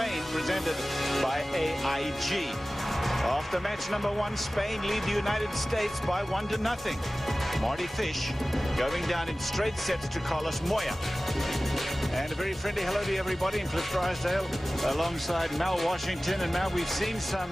Spain, presented by AIG. After match number 1, Spain lead the United States by 1-0. Marty Fish going down in straight sets to Carlos Moya. And a very friendly hello to everybody in Cliff Drysdale alongside Mal Washington. And Mal, we've seen some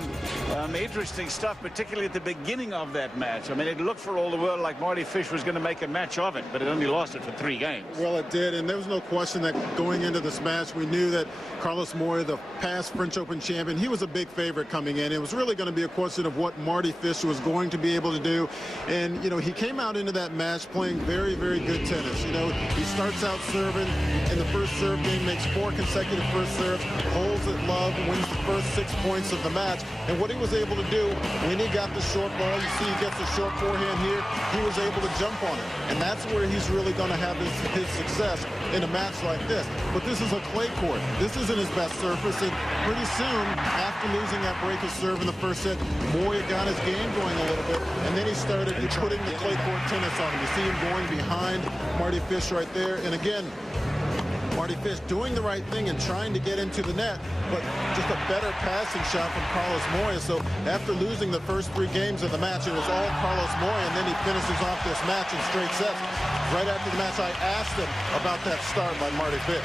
interesting stuff, particularly at the beginning of that match. I mean, it looked for all the world like Marty Fish was going to make a match of it, but it only lasted for 3 games. Well, it did, and there was no question that going into this match, we knew that Carlos Moya, the past French Open champion, he was a big favorite coming in. It was really going to be a question of what Marty Fish was going to be able to do. And, you know, he came out into that match playing very, very good tennis. You know, he starts out serving in the first serve game, makes 4 consecutive first serves, holds it love, wins the first 6 points of the match. And what he was able to do when he got the short ball, you see he gets the short forehand here, he was able to jump on it. And that's where he's really going to have his success in a match like this. But this is a clay court. This isn't his best surface. And pretty soon, after losing that break of serve in the first set, Moya got his game going a little bit. And then he started putting the clay court tennis on him. You see him going behind Marty Fish right there. And again, Marty Fish doing the right thing and trying to get into the net, but just a better passing shot from Carlos Moya. So after losing the first 3 games of the match, it was all Carlos Moya, and then he finishes off this match in straight sets. Right after the match, I asked him about that start by Marty Fish.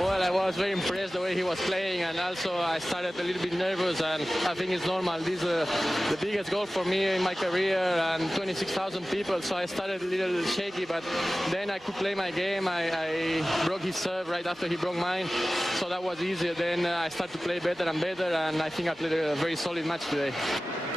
Well, I was very impressed the way he was playing, and also I started a little bit nervous, and I think it's normal. This is the biggest goal for me in my career, and 26,000 people, so I started a little shaky, but then I could play my game. I broke his serve right after he broke mine, so that was easier. Then I started to play better and better, and I think I played a very solid match today.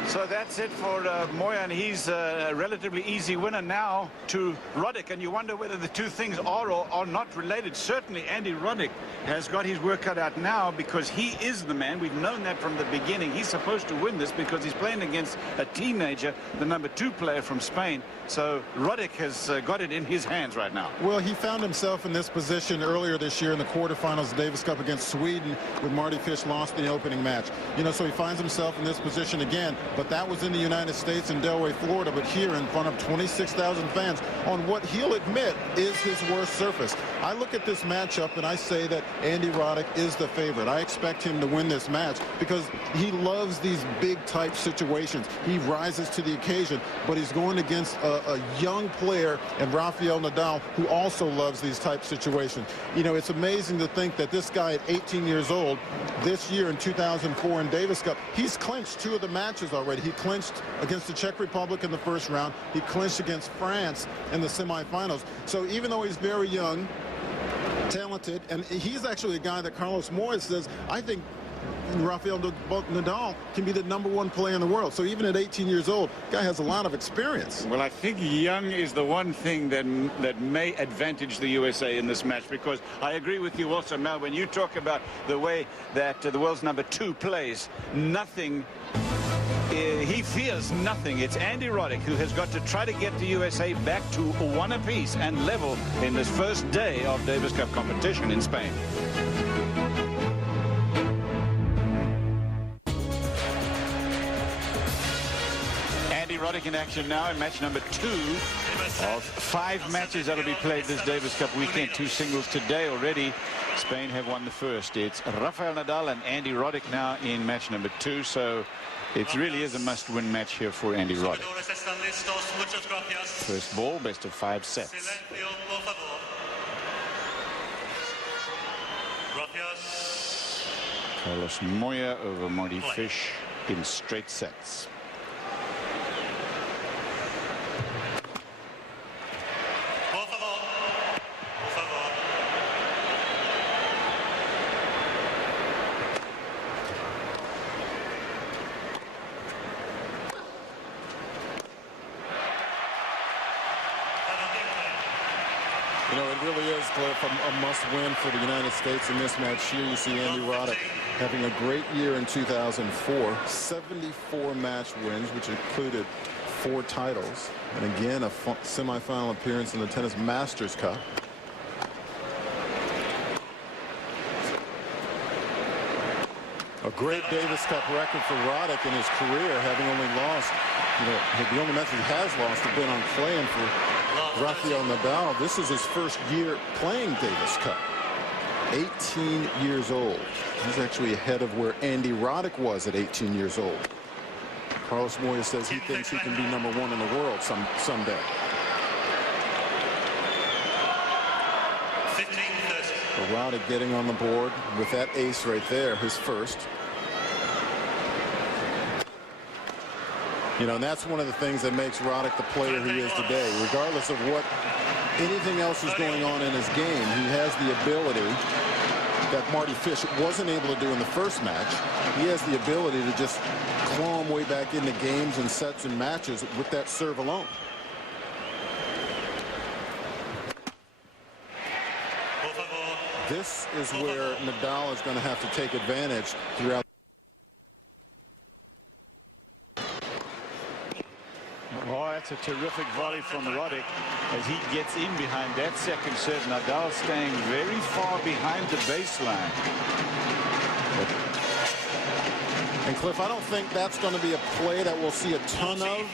So that's it for Moya, and he's a relatively easy winner now to Roddick. And you wonder whether the two things are or are not related. Certainly Andy Roddick has got his work cut out now because he is the man. We've known that from the beginning. He's supposed to win this because he's playing against a teenager, the number 2 player from Spain. So Roddick has got it in his hands right now. Well, he found himself in this position earlier this year in the quarterfinals of the Davis Cup against Sweden, with Marty Fish lost the opening match. You know, so he finds himself in this position again. But that was in the United States in Delray, Florida, but here in front of 26,000 fans on what he'll admit is his worst surface. I look at this matchup and I say that Andy Roddick is the favorite. I expect him to win this match because he loves these big type situations. He rises to the occasion, but he's going against a young player and Rafael Nadal, who also loves these type situations. You know, it's amazing to think that this guy at 18 years old, this year in 2004 in Davis Cup, he's clinched 2 of the matches already. He clinched against the Czech Republic in the first round. He clinched against France in the semifinals. So even though he's very young, talented, and he's actually a guy that Carlos Moya says, I think Rafael Nadal can be the #1 player in the world. So even at 18 years old, guy has a lot of experience. Well, I think young is the one thing that may advantage the USA in this match, because I agree with you also, Mel, when you talk about the way that the world's #2 plays, nothing, he fears nothing. It's Andy Roddick who has got to try to get the USA back to 1 apiece and level in this first day of Davis Cup competition in Spain. Roddick in action now in match number 2 of 5 matches that will be played this Davis Cup weekend. 2 singles today already. Spain have won the first. It's Rafael Nadal and Andy Roddick now in match number 2. So it really is a must-win match here for Andy Roddick. First ball, best of 5 sets. Carlos Moya over Marty Fish in straight sets. You know, it really is, Cliff, a must-win for the United States in this match. Here you see Andy Roddick having a great year in 2004. 74 match wins, which included 4 titles. And again, a semifinal appearance in the Tennis Masters Cup. A great Davis Cup record for Roddick in his career, having only lost, the only match he has lost have been on clay, and for Rafael Nadal, this is his first year playing Davis Cup. 18 years old. He's actually ahead of where Andy Roddick was at 18 years old. Carlos Moya says he thinks he can be #1 in the world someday. Roddick getting on the board with that ace right there, his first. You know, and that's one of the things that makes Roddick the player he is today. Regardless of what anything else is going on in his game, he has the ability that Marty Fish wasn't able to do in the first match. He has the ability to just claw him way back into games and sets and matches with that serve alone. This is where Nadal is going to have to take advantage throughout. Oh, that's a terrific volley from Roddick as he gets in behind that second serve. Nadal staying very far behind the baseline. And Cliff, I don't think that's going to be a play that we'll see a ton of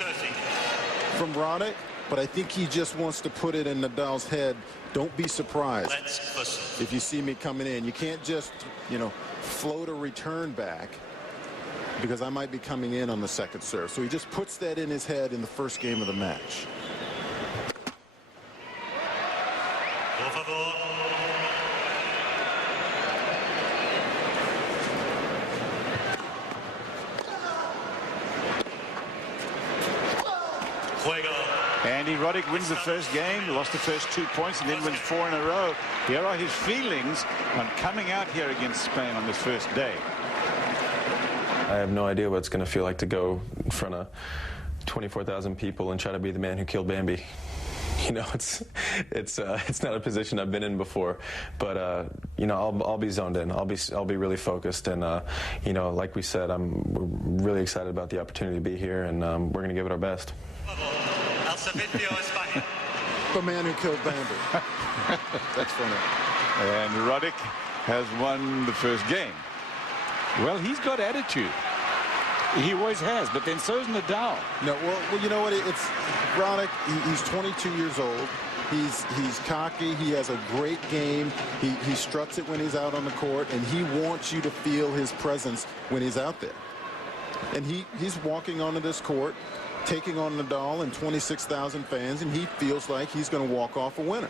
from Roddick, but I think he just wants to put it in Nadal's head. Don't be surprised if you see me coming in. You can't just, you know, float a return back because I might be coming in on the second serve. So he just puts that in his head in the first game of the match. Andy Roddick wins the first game, lost the first 2 points, and then wins 4 in a row. Here are his feelings on coming out here against Spain on this first day. I have no idea what it's going to feel like to go in front of 24,000 people and try to be the man who killed Bambi. You know, it's not a position I've been in before, but you know, I'll be zoned in. I'll be really focused, and you know, like we said, we're really excited about the opportunity to be here, and we're going to give it our best. The man who killed Bambi. That's funny. And Roddick has won the first game. Well, he's got attitude. He always has, but then so's Nadal. No, well, you know what? It's Roddick. He's 22 years old. He's cocky. He has a great game. He struts it when he's out on the court, and he wants you to feel his presence when he's out there. And he's walking onto this court, taking on Nadal and 26,000 fans, and he feels like he's going to walk off a winner.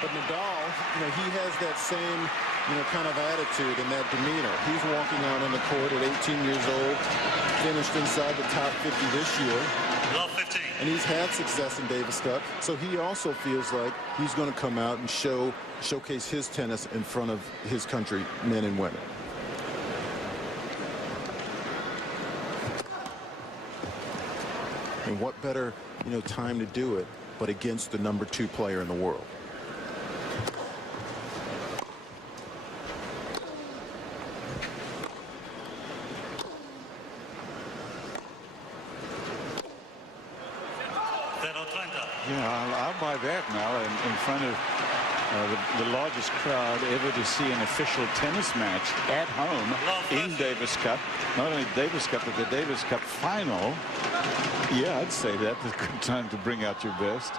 But Nadal, you know, he has that same, you know, kind of attitude and that demeanor. He's walking out on the court at 18 years old, finished inside the top 50 this year. And he's had success in Davis Cup, so he also feels like he's going to come out and showcase his tennis in front of his country, men and women. And what better, you know, time to do it but against the #2 player in the world. Yeah, I'll buy that now in front of the largest crowd ever to see an official tennis match at home in Davis Cup. Not only Davis Cup, but the Davis Cup final. Yeah, I'd say that's a good time to bring out your best.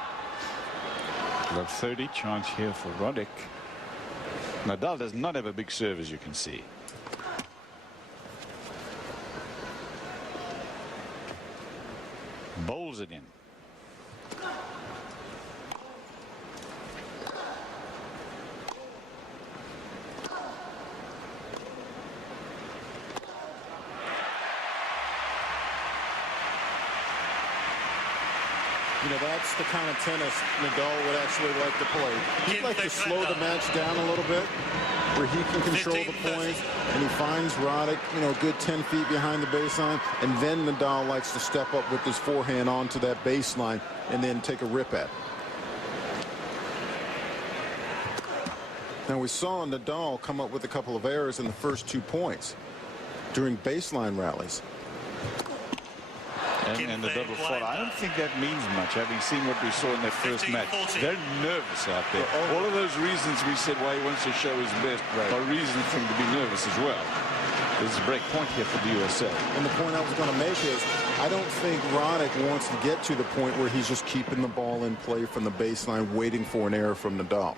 About 30 chance here for Roddick. Nadal does not have a big serve, as you can see. Bowls it in. You know, that's the kind of tennis Nadal would actually like to play. He'd like to slow the match down a little bit where he can control the points, and he finds Roddick, you know, a good 10 feet behind the baseline, and then Nadal likes to step up with his forehand onto that baseline and then take a rip at it. Now, we saw Nadal come up with a couple of errors in the first 2 points during baseline rallies. and the double fault. I don't think that means much, having seen what we saw in that first match. They're nervous out there. All of those reasons we said why he wants to show his best are reasons for him to be nervous as well. There's a break point here for the USA. And the point I was going to make is I don't think Roddick wants to get to the point where he's just keeping the ball in play from the baseline, waiting for an error from Nadal.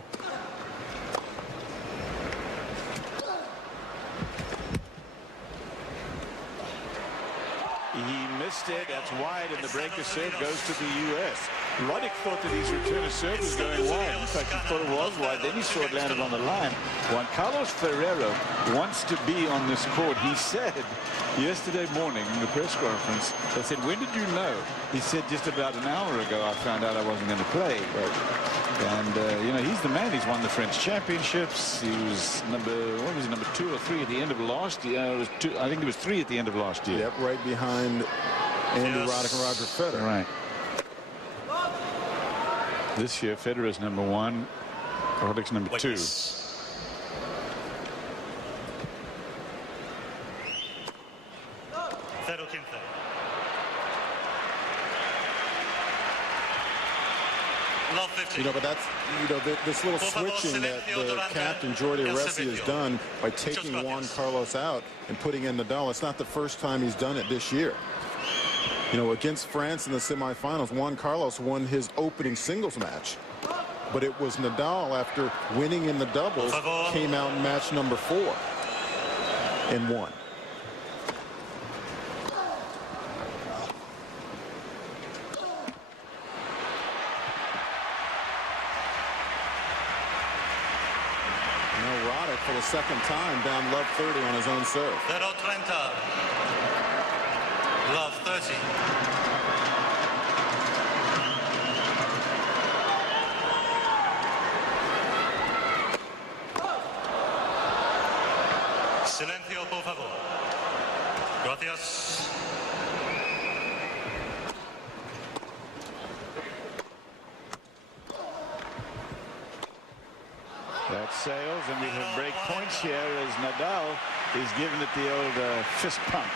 He missed it. That's wide, and the breaker serve goes to the U.S. Roddick thought that his return of serve was going wide. In fact, he thought it was wide. Then he saw it landed on the line. Juan Carlos Ferrero wants to be on this court. He said yesterday morning in the press conference, they said, when did you know? He said, just about an hour ago, I found out I wasn't going to play. And, you know, he's the man. He's won the French championships. He was number 2 or 3 at the end of last year. I think it was 3 at the end of last year. Yep, right behind Andy Roddick and Roger Federer. Right. This year, Federer's number 1, Roddick's number 2. You know, but that's, you know, this little switching that the captain Jordi Arresi has done by taking Juan Carlos out and putting in Nadal. It's not the first time he's done it this year. You know, against France in the semifinals, Juan Carlos won his opening singles match. But it was Nadal, after winning in the doubles, came out in match number 4 and won. For the second time down love 30 on his own serve. 0-30. Love 30. Silencio, por favor. Gracias. That sails, and we have break points here as Nadal is giving it the old fist pump.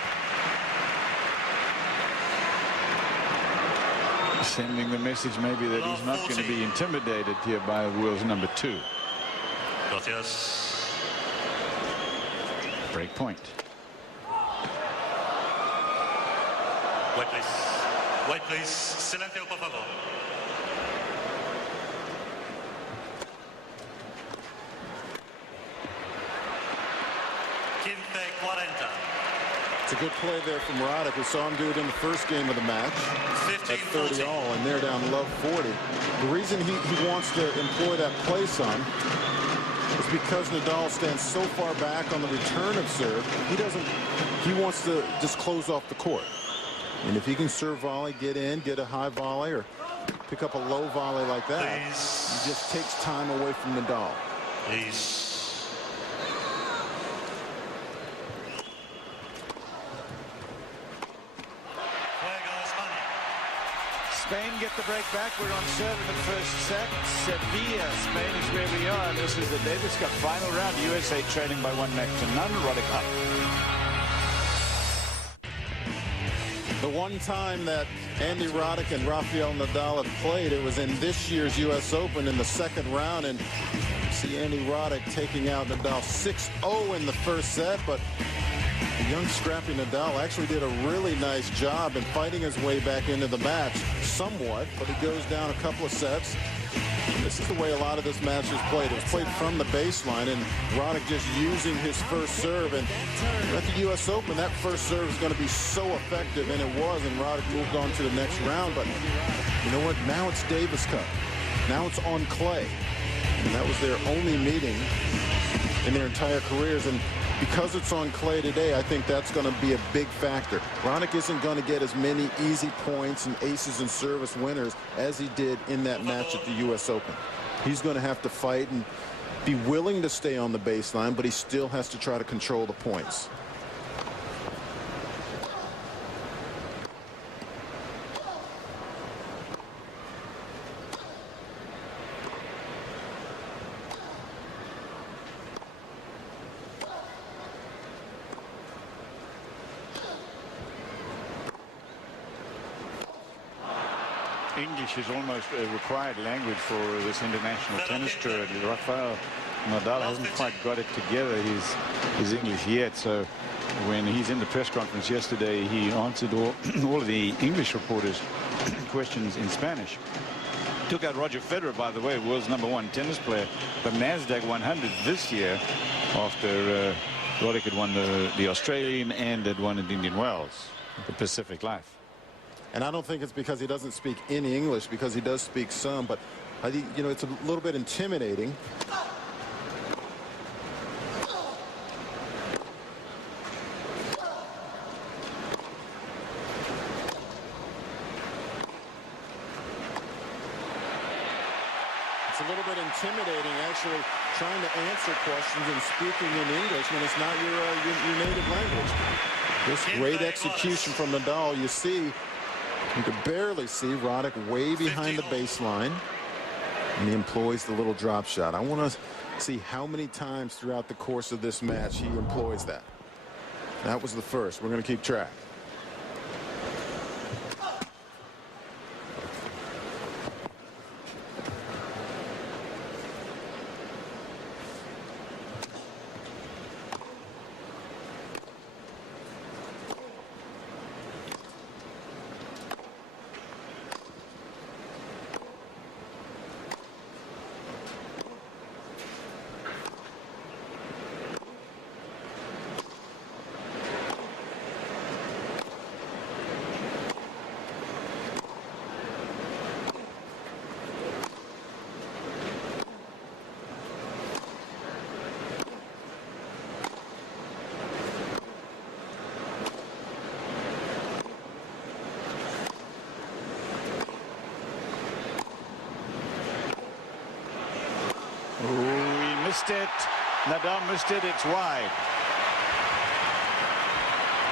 Sending the message maybe that he's not going to be intimidated here by the world's number 2. Gracias. Break point. Wait, please. Wait, please. Silencio, por favor. It's a good play there from Roddick. We saw him do it in the first game of the match at 30 all, and they're down love 40. The reason he wants to employ that play some is because Nadal stands so far back on the return of serve. He wants to just close off the court. And if he can serve volley, get in, get a high volley, or pick up a low volley like that, it just takes time away from Nadal. Please. Spain get the break back. We're on serve in the first set. Seville, Spain is where we are. This is the Davis Cup final round. USA trailing by 1 match to none. Roddick up. The one time that Andy Roddick and Rafael Nadal had played, it was in this year's U.S. Open in the second round, and you see Andy Roddick taking out Nadal 6-0 in the first set, but the young scrappy Nadal actually did a really nice job in fighting his way back into the match somewhat, but he goes down a couple of sets. This is the way a lot of this match is played. It was played from the baseline, and Roddick just using his first serve. And at the U.S. Open, that first serve is going to be so effective, and it was, and Roddick moved on to the next round. But you know what? Now it's Davis Cup. Now it's on clay. And that was their only meeting in their entire careers. And because it's on clay today, I think that's going to be a big factor. Roddick isn't going to get as many easy points and aces and service winners as he did in that match at the U.S. Open. He's going to have to fight and be willing to stay on the baseline, but he still has to try to control the points. English is almost a required language for this international tennis tour. Rafael Nadal hasn't quite got it together, his English yet. So when he's in the press conference yesterday, he answered all of the English reporters' questions in Spanish. Took out Roger Federer, by the way, world's #1 tennis player, the NASDAQ 100 this year, after Roddick had won the Australian and had won in Indian Wells, the Pacific Life. And I don't think it's because he doesn't speak any English, because he does speak some, but I think, you know, it's a little bit intimidating. It's a little bit intimidating, actually, trying to answer questions and speaking in English when it's not your native language. This great execution from Nadal. You see, you could barely see Roddick way behind the baseline, and he employs the little drop shot. I want to see how many times throughout the course of this match he employs that. That was the first. We're going to keep track. Missed it. Nadal missed it. It's wide.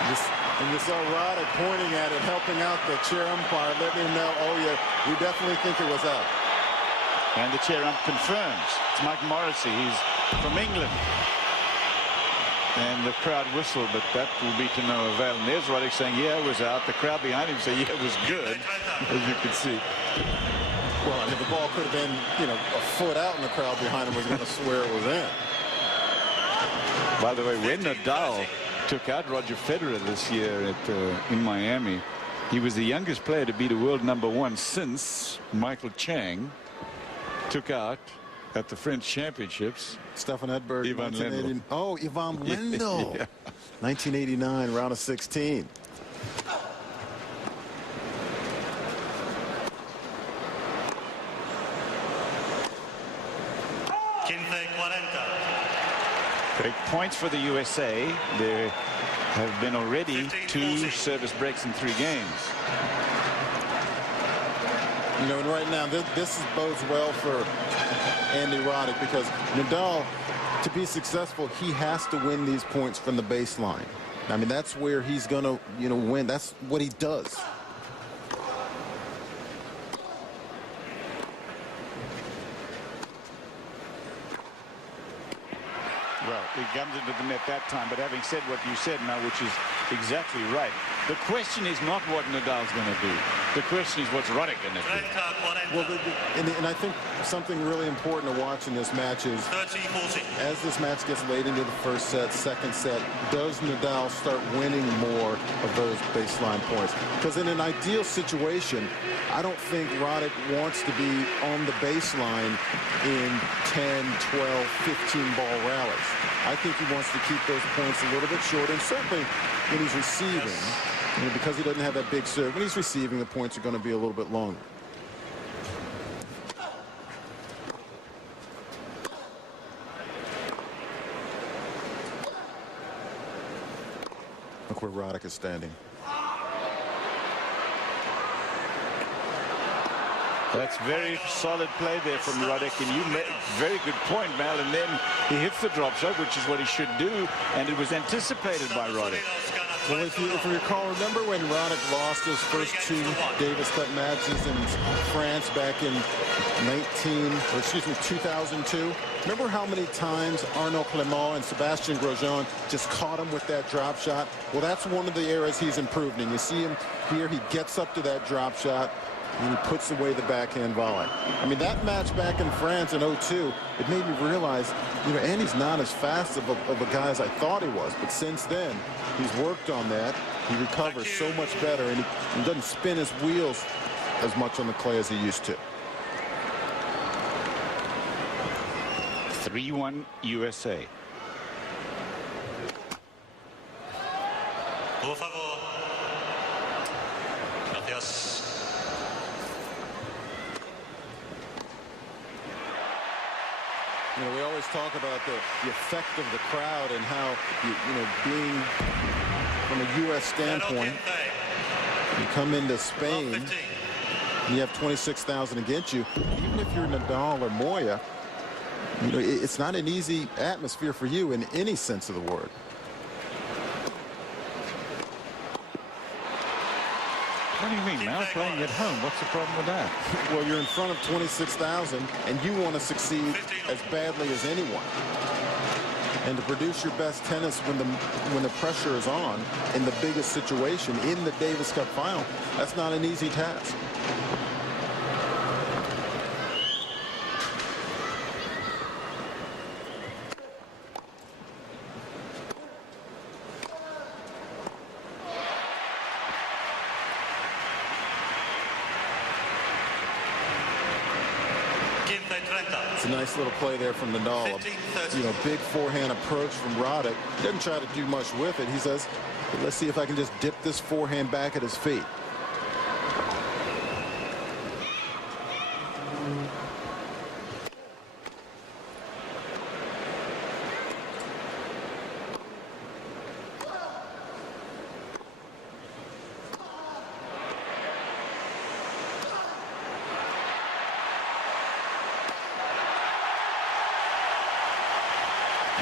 And you saw Roddick pointing at it, helping out the chair umpire, letting him know, oh, yeah, we definitely think it was out. And the chair ump confirms. It's Mike Morrissey. He's from England. And the crowd whistled, but that will be to no avail. And there's Roddick saying, yeah, it was out. The crowd behind him say, yeah, it was good, as you can see. Well, I mean, the ball could have been, you know, a foot out, and the crowd behind him was going to swear it was in. By the way, when Nadal took out Roger Federer this year in Miami, he was the youngest player to beat a world #1 since Michael Chang took out at the French Championships Stefan Edberg. Ivan Lendl. Oh, Ivan Lendl. Yeah. 1989, round of 16. Great points for the USA. There have been already 2 service breaks in 3 games. You know, and right now, this bodes well for Andy Roddick, because Nadal, to be successful, he has to win these points from the baseline. I mean, that's where he's going to, you know, win. That's what he does. Well, it comes into the net that time, but having said what you said now, which is exactly right, the question is not what Nadal's going to do. The question is what's Roddick going to do. Well, and I think something really important to watch in this match is, as this match gets late into the first set, second set, does Nadal start winning more of those baseline points? Because in an ideal situation, I don't think Roddick wants to be on the baseline in 10, 12, 15 ball rallies. I think he wants to keep those points a little bit short, and certainly when he's receiving, you know, because he doesn't have that big serve, when he's receiving, the points are going to be a little bit longer. Look where Roddick is standing. That's very solid play there from Roddick, and you made a very good point, Mal, and then he hits the drop shot, which is what he should do, and it was anticipated by Roddick. Well, if you recall, remember when Roddick lost his first 2 Davis Cup matches in France back in 2002? Remember how many times Arnaud Clément and Sébastien Grosjean just caught him with that drop shot? Well, that's one of the areas he's improved in. You see him here, he gets up to that drop shot. and he puts away the backhand volley. I mean, that match back in France in 02, it made me realize, you know, Andy's not as fast of a guy as I thought he was. But since then, he's worked on that. He recovers so much better, and he doesn't spin his wheels as much on the clay as he used to. 3-1 USA. Por favor. Gracias. You know, we always talk about the effect of the crowd and how, you know, being from a U.S. standpoint, you come into Spain, and you have 26,000 against you. Even if you're Nadal or Moya, you know, it's not an easy atmosphere for you in any sense of the word. What do you mean? Now playing at home, what's the problem with that? Well, you're in front of 26,000, and you want to succeed as badly as anyone. And to produce your best tennis when the pressure is on in the biggest situation in the Davis Cup final, that's not an easy task. It's a nice little play there from Nadal. You know, big forehand approach from Roddick. Doesn't try to do much with it. He says, let's see if I can just dip this forehand back at his feet.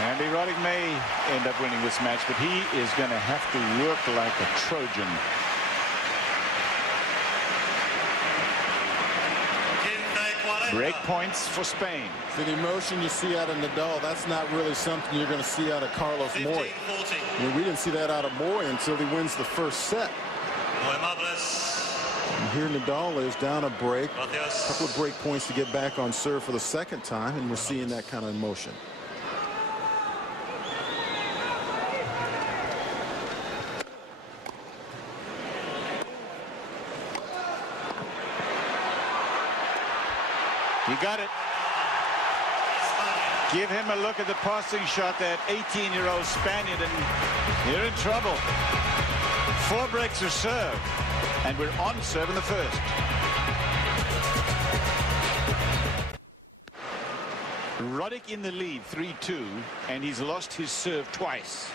Andy Roddick may end up winning this match, but he is going to have to work like a Trojan. Break points for Spain. So the emotion you see out of Nadal, that's not really something you're going to see out of Carlos Moya. I mean, we didn't see that out of Moya until he wins the first set. And here Nadal is down a break. A couple of break points to get back on serve for the second time, and we're seeing that kind of emotion. He got it. Give him a look at the passing shot, that 18-year-old Spaniard, and you're in trouble. 4 breaks of serve, and we're on serve in the first. Roddick in the lead, 3-2, and he's lost his serve twice.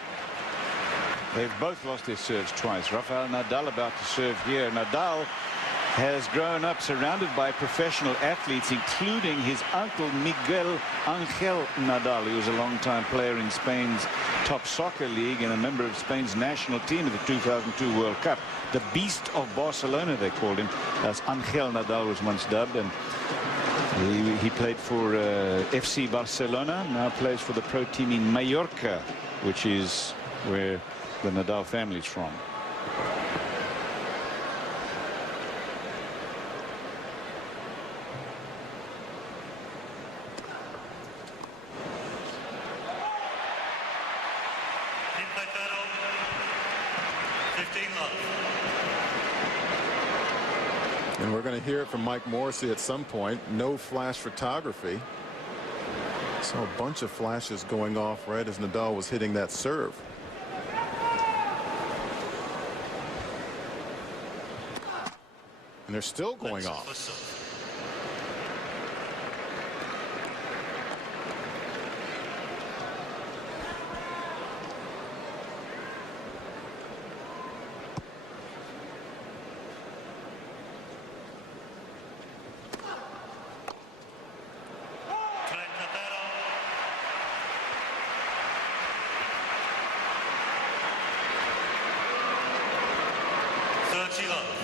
They've both lost their serves twice. Rafael Nadal about to serve here. Nadal has grown up surrounded by professional athletes, including his uncle Miguel Angel Nadal. He was a long-time player in Spain's top soccer league and a member of Spain's national team at the 2002 World Cup. The Beast of Barcelona, they called him, as Angel Nadal was once dubbed. And he played for FC Barcelona, now plays for the pro team in Mallorca, which is where the Nadal family is from. And we're going to hear it from Mike Morrissey at some point. No flash photography. Saw a bunch of flashes going off right as Nadal was hitting that serve. And they're still going off.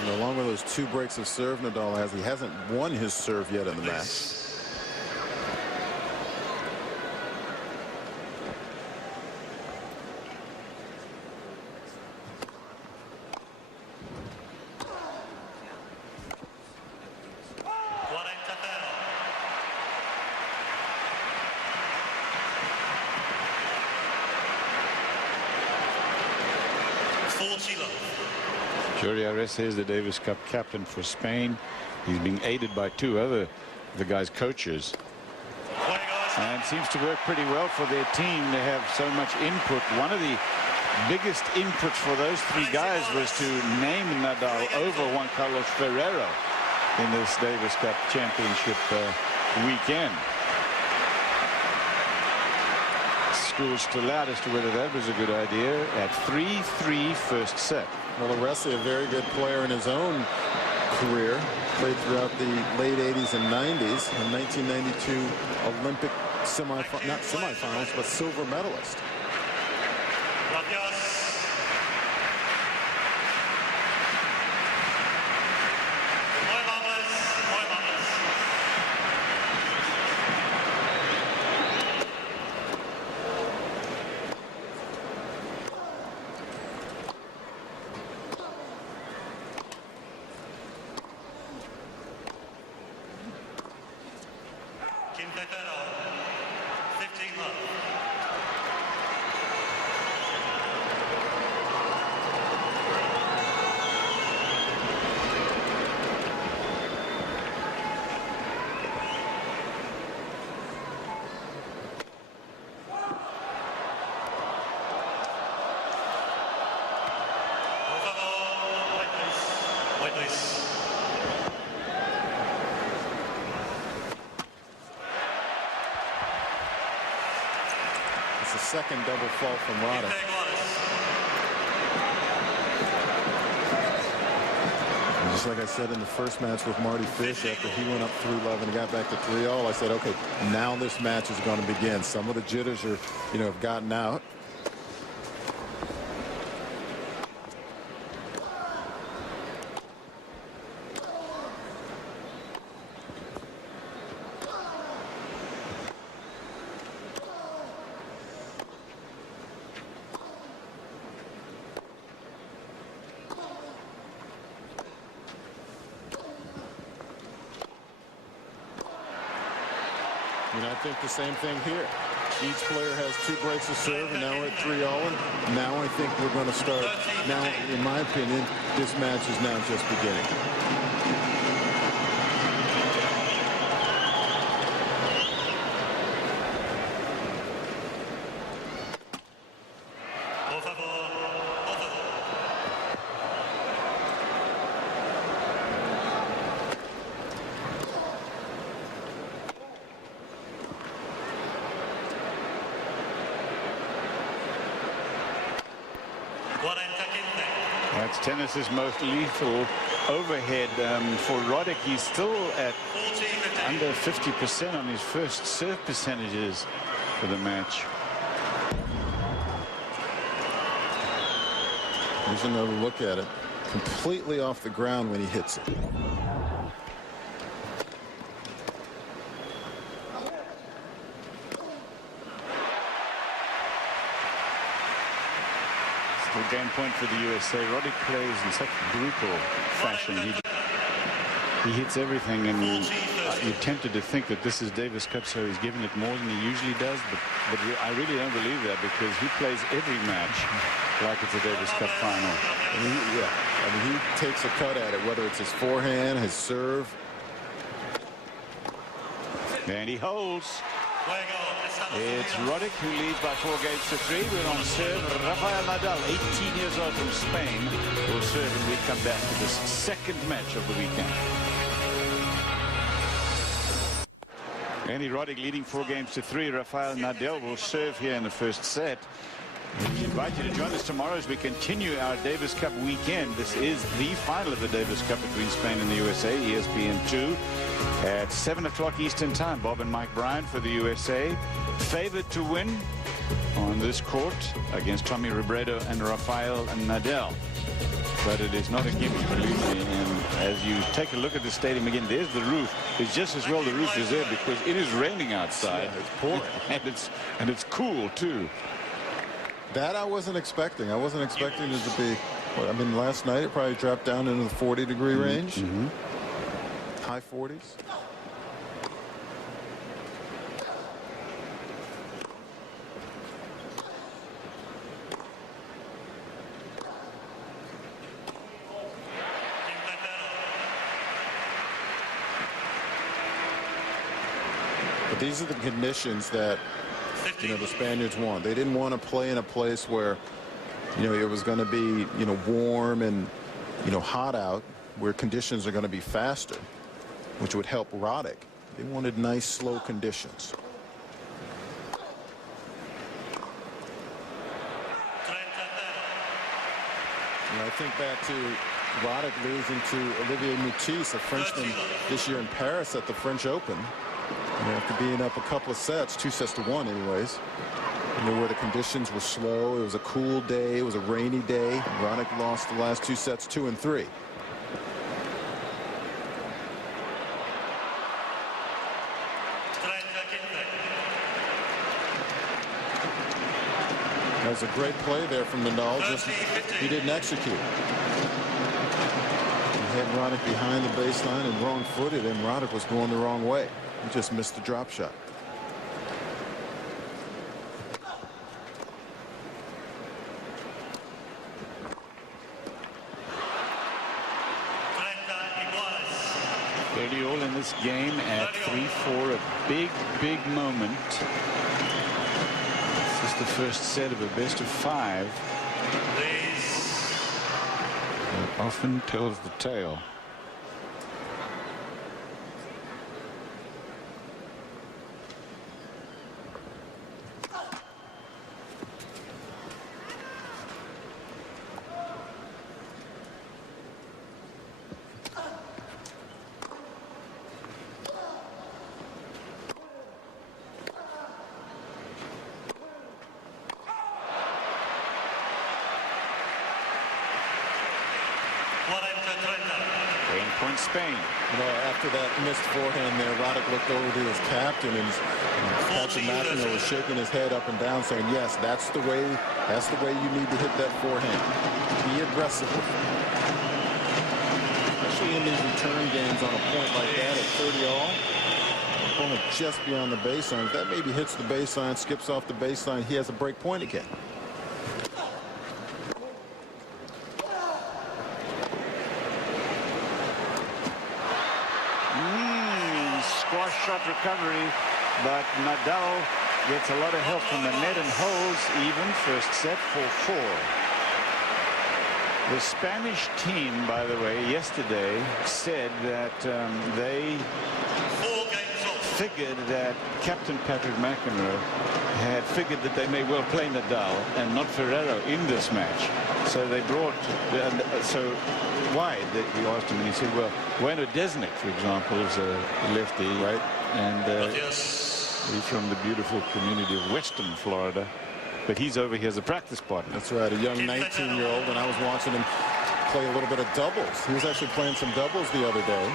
And along with those 2 breaks of serve Nadal has, he hasn't won his serve yet in the match. Jordi Arresa is the Davis Cup captain for Spain. He's being aided by two other the guys' coaches. And seems to work pretty well for their team. They have so much input. One of the biggest inputs for those three guys was to name Nadal over Juan Carlos Ferrero in this Davis Cup championship weekend. School's still out as to whether that was a good idea at 3-3 first set. Well, Arresa, a very good player in his own career, played throughout the late 80s and 90s. In 1992 Olympic not semifinals, but silver medalist. It's the second double fault from Roddick. And just like I said in the first match with Marty Fish, after he went up 3-love and got back to 3-all, I said, okay, now this match is going to begin. Some of the jitters are, have gotten out. I think the same thing here. Each player has 2 breaks of serve, and now we're at 3-all. And now I think we're going to start. Now, in my opinion, this match is now just beginning. That's tennis's most lethal overhead for Roddick. He's still at under 50% on his first serve percentages for the match. Here's another look at it. Completely off the ground when he hits it. Game point for the USA. Roddick plays in such brutal fashion. He hits everything, and you're tempted to think that this is Davis Cup, so he's given it more than he usually does. But I really don't believe that, because he plays every match like it's a Davis Cup final. He takes a cut at it, whether it's his forehand, his serve. And he holds. It's Roddick who leads by 4-3. We're on serve. Rafael Nadal, 18 years old from Spain, will serve, and we come back to this second match of the weekend. Andy Roddick leading 4-3. Rafael Nadal will serve here in the first set. We invite you to join us tomorrow as we continue our Davis Cup weekend. This is the final of the Davis Cup between Spain and the USA, ESPN2, at 7 o'clock Eastern Time. Bob and Mike Bryan for the USA, favored to win on this court against Tommy Robredo and Rafael Nadal. But it is not a gimme, believe me. And as you take a look at the stadium again, there's the roof. It's just as well the roof is there, because it is raining outside. Yeah, it's pouring. and it's cool too. That I wasn't expecting. I wasn't expecting it to be. Last night it probably dropped down into the 40-degree range. High 40s. These are the conditions that, you know, the Spaniards want. They didn't want to play in a place where, you know, it was going to be, you know, warm and, you know, hot out, where conditions are going to be faster, which would help Roddick. They wanted nice, slow conditions. You know, I think back to Roddick losing to Olivier Moutis, a Frenchman, this year in Paris at the French Open. You know, after being up a couple of sets, 2-1 anyways. You know, where the conditions were slow. It was a cool day. It was a rainy day. Roddick lost the last 2 sets, 2 and 3. That was a great play there from Nadal. Just he didn't execute. He had Roddick behind the baseline and wrong-footed, and Roddick was going the wrong way. He just missed the drop shot. All in this game at 3-4, a big, big moment. This is the first set of a best-of-5. That often tells the tale. Point Spain. You know, after that missed forehand there, Roddick looked over to his captain, and Patrick McEnroe was shaking his head up and down, saying, "Yes, that's the way you need to hit that forehand. Be aggressive, especially in these return games on a point like that at 30-all. Opponent just beyond the baseline. If that maybe hits the baseline, skips off the baseline, he has a break point again." Shot recovery, but Nadal gets a lot of help from the net and holds even. First set 4-4. The Spanish team, by the way, yesterday said that they figured that Captain Patrick McEnroe had figured that they may well play Nadal and not Ferrero in this match. So they brought, so why? We asked him, and he said, well, Bueno Desnick, for example, is a lefty, right? And he's from the beautiful community of Western Florida, but he's over here as a practice partner. That's right, a young 19-year-old, and I was watching him play a little bit of doubles. He was actually playing some doubles the other day,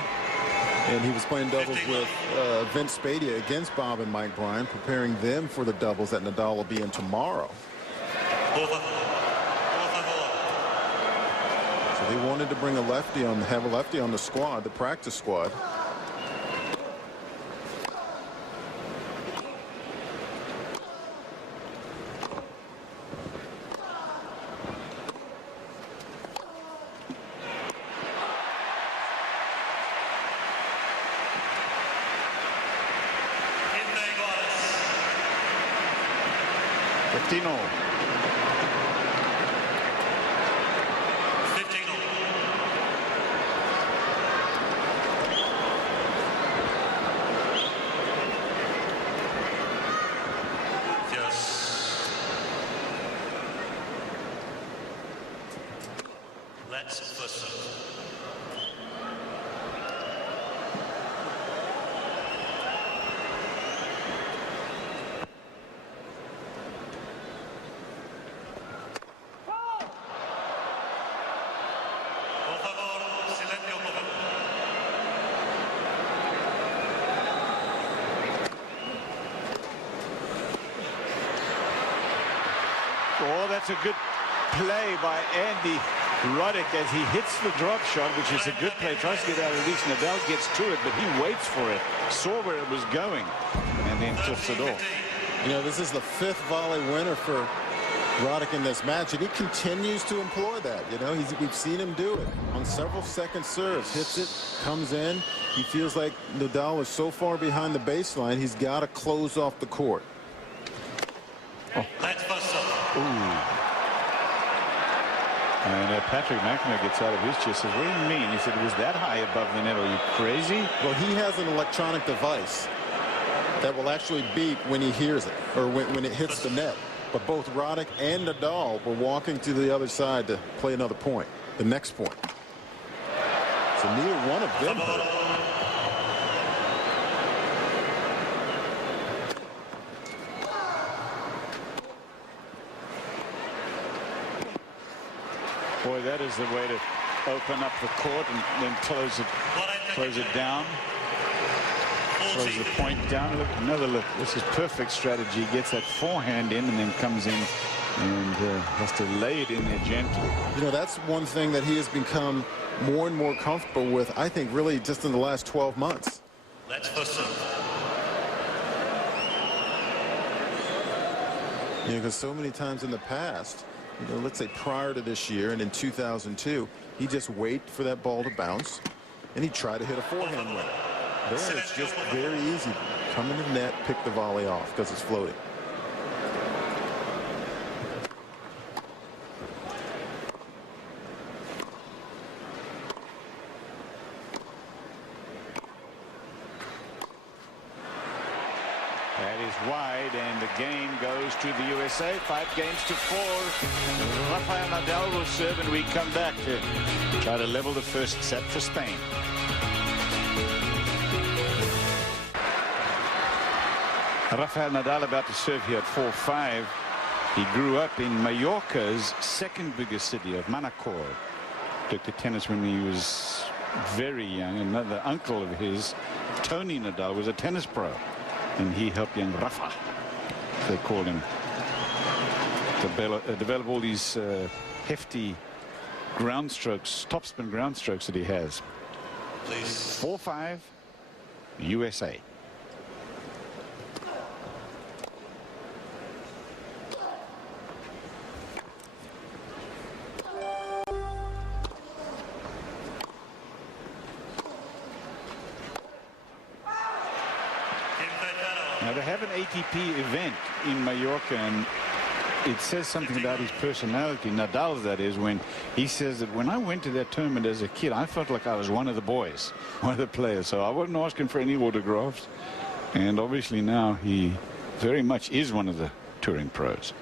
and he was playing doubles with Vince Spadea against Bob and Mike Bryan, preparing them for the doubles that Nadal will be in tomorrow. So they wanted to bring a lefty on, have a lefty on the squad, the practice squad. Oh, that's a good play by Andy Roddick as he hits the drop shot, which is a good play. Tries to get out of reach. Nadal gets to it, but he waits for it, saw where it was going, and then tips it off. You know, this is the 5th volley winner for Roddick in this match, and he continues to employ that. You know, we've seen him do it on several second serves. Hits it, comes in. He feels like Nadal is so far behind the baseline, he's got to close off the court. Ooh. And Patrick McEnroe gets out of his chair, says, what do you mean? He said, it was that high above the net. Are you crazy? Well, he has an electronic device that will actually beep when he hears it, or when it hits the net. But both Roddick and Nadal were walking to the other side to play another point, the next point. So neither one of them heard it. Boy, that is the way to open up the court and then close it down. Close the point down. Look, another look. This is perfect strategy. Gets that forehand in and then comes in and has to lay it in there gently. You know, that's one thing that he has become more and more comfortable with, I think, really just in the last 12 months. Let's listen. You know, because so many times in the past, you know, let's say prior to this year and in 2002, he just wait for that ball to bounce and he'd try to hit a forehand winner. There, it's just very easy. Come into the net, pick the volley off because it's floating. That is wide, and the game goes to the USA. 5-4. Rafael Nadal will serve, and we come back to try to level the first set for Spain. Rafael Nadal about to serve here at 4-5. He grew up in Mallorca's second biggest city of Manacor. Took to tennis when he was very young. Another uncle of his, Tony Nadal, was a tennis pro, and he helped young Rafa, they called him, to develop all these hefty ground strokes, topspin ground strokes that he has. 4-5 USA. Now, they have an ATP event in Mallorca, and it says something about his personality, Nadal's that is, when he says that when I went to that tournament as a kid, I felt like I was one of the boys, one of the players. So I wasn't asking for any autographs. And obviously now he very much is one of the touring pros.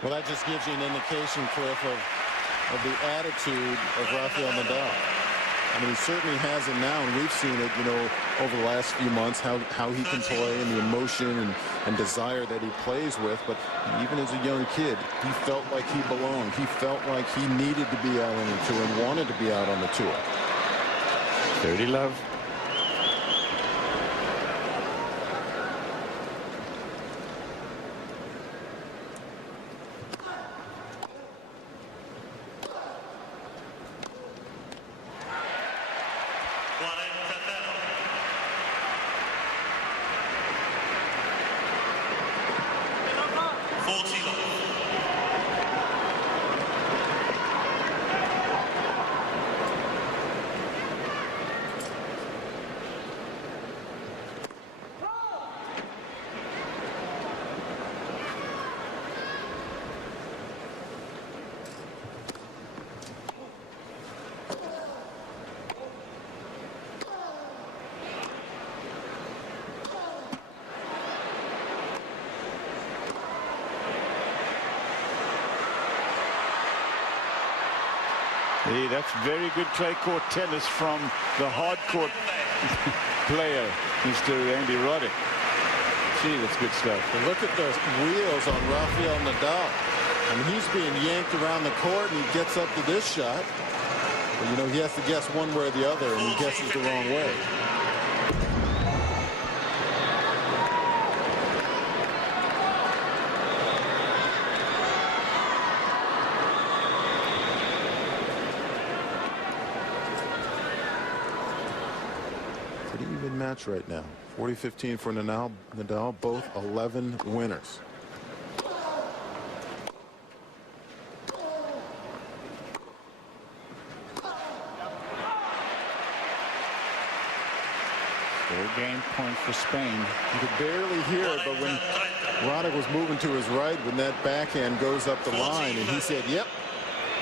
Well, that just gives you an indication, Cliff, of the attitude of Rafael Nadal. I mean, he certainly has it now, and we've seen it, you know, over the last few months, how he can play and the emotion and desire that he plays with. But even as a young kid, he felt like he belonged. He felt like he needed to be out on the tour and wanted to be out on the tour. Dirty love. Hey, that's very good clay court tennis from the hard court player, Mr. Andy Roddick. Gee, that's good stuff. And look at the wheels on Rafael Nadal. I mean, he's being yanked around the court, and he gets up to this shot. But, you know, he has to guess one way or the other, and he guesses the wrong way. Good match right now. 40-15 for Nadal, both 11 winners. Game point for Spain. You could barely hear it, but when Roddick was moving to his right, when that backhand goes up the line, and he said, yep,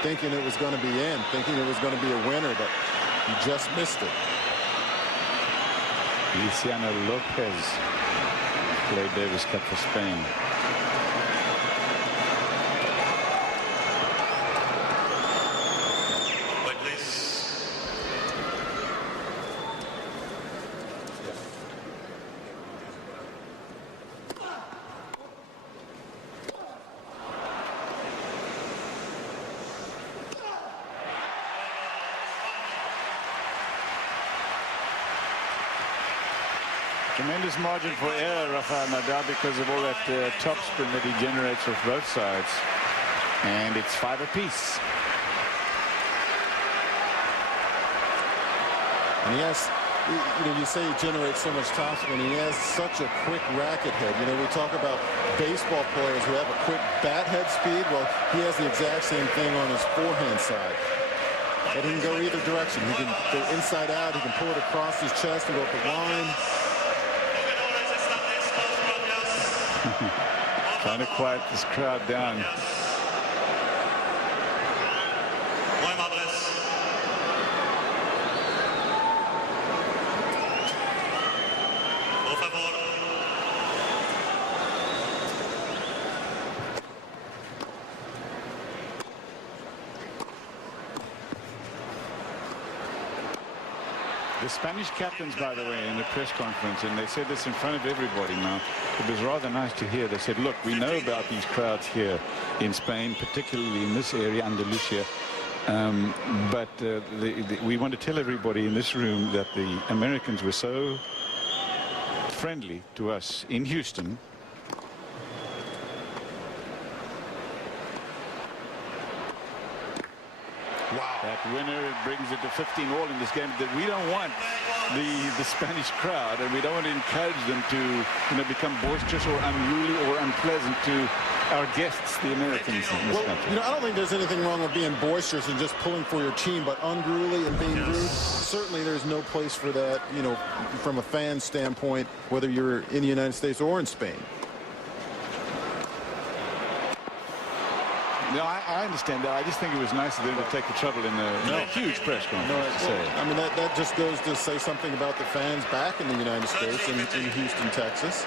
thinking it was going to be in, thinking it was going to be a winner, but he just missed it. Luciano Lopez played Davis Cup for Spain. Tremendous margin for error, Rafael Nadal, because of all that topspin that he generates with both sides. And it's 5 apiece. And he has, you say he generates so much topspin, he has such a quick racket head. We talk about baseball players who have a quick bat head speed. Well, he has the exact same thing on his forehand side. And he can go either direction. He can go inside out. He can pull it across his chest and go up the line. Trying to quiet this crowd down. The Spanish captains, by the way, in the press conference, and they said this in front of everybody now, it was rather nice to hear. They said, look, we know about these crowds here in Spain, particularly in this area, Andalusia, but we want to tell everybody in this room that the Americans were so friendly to us in Houston. Wow. That winner brings it to 15 all in this game. That we don't want the Spanish crowd, and we don't want to encourage them to become boisterous or unruly or unpleasant to our guests, the Americans in this country. I don't think there's anything wrong with being boisterous and just pulling for your team, but unruly and being rude, certainly there's no place for that, from a fan standpoint, whether you're in the United States or in Spain. No, I understand that. I just think it was nice of them to take the trouble in a huge press conference. I mean, that just goes to say something about the fans back in the United States in Houston, Texas.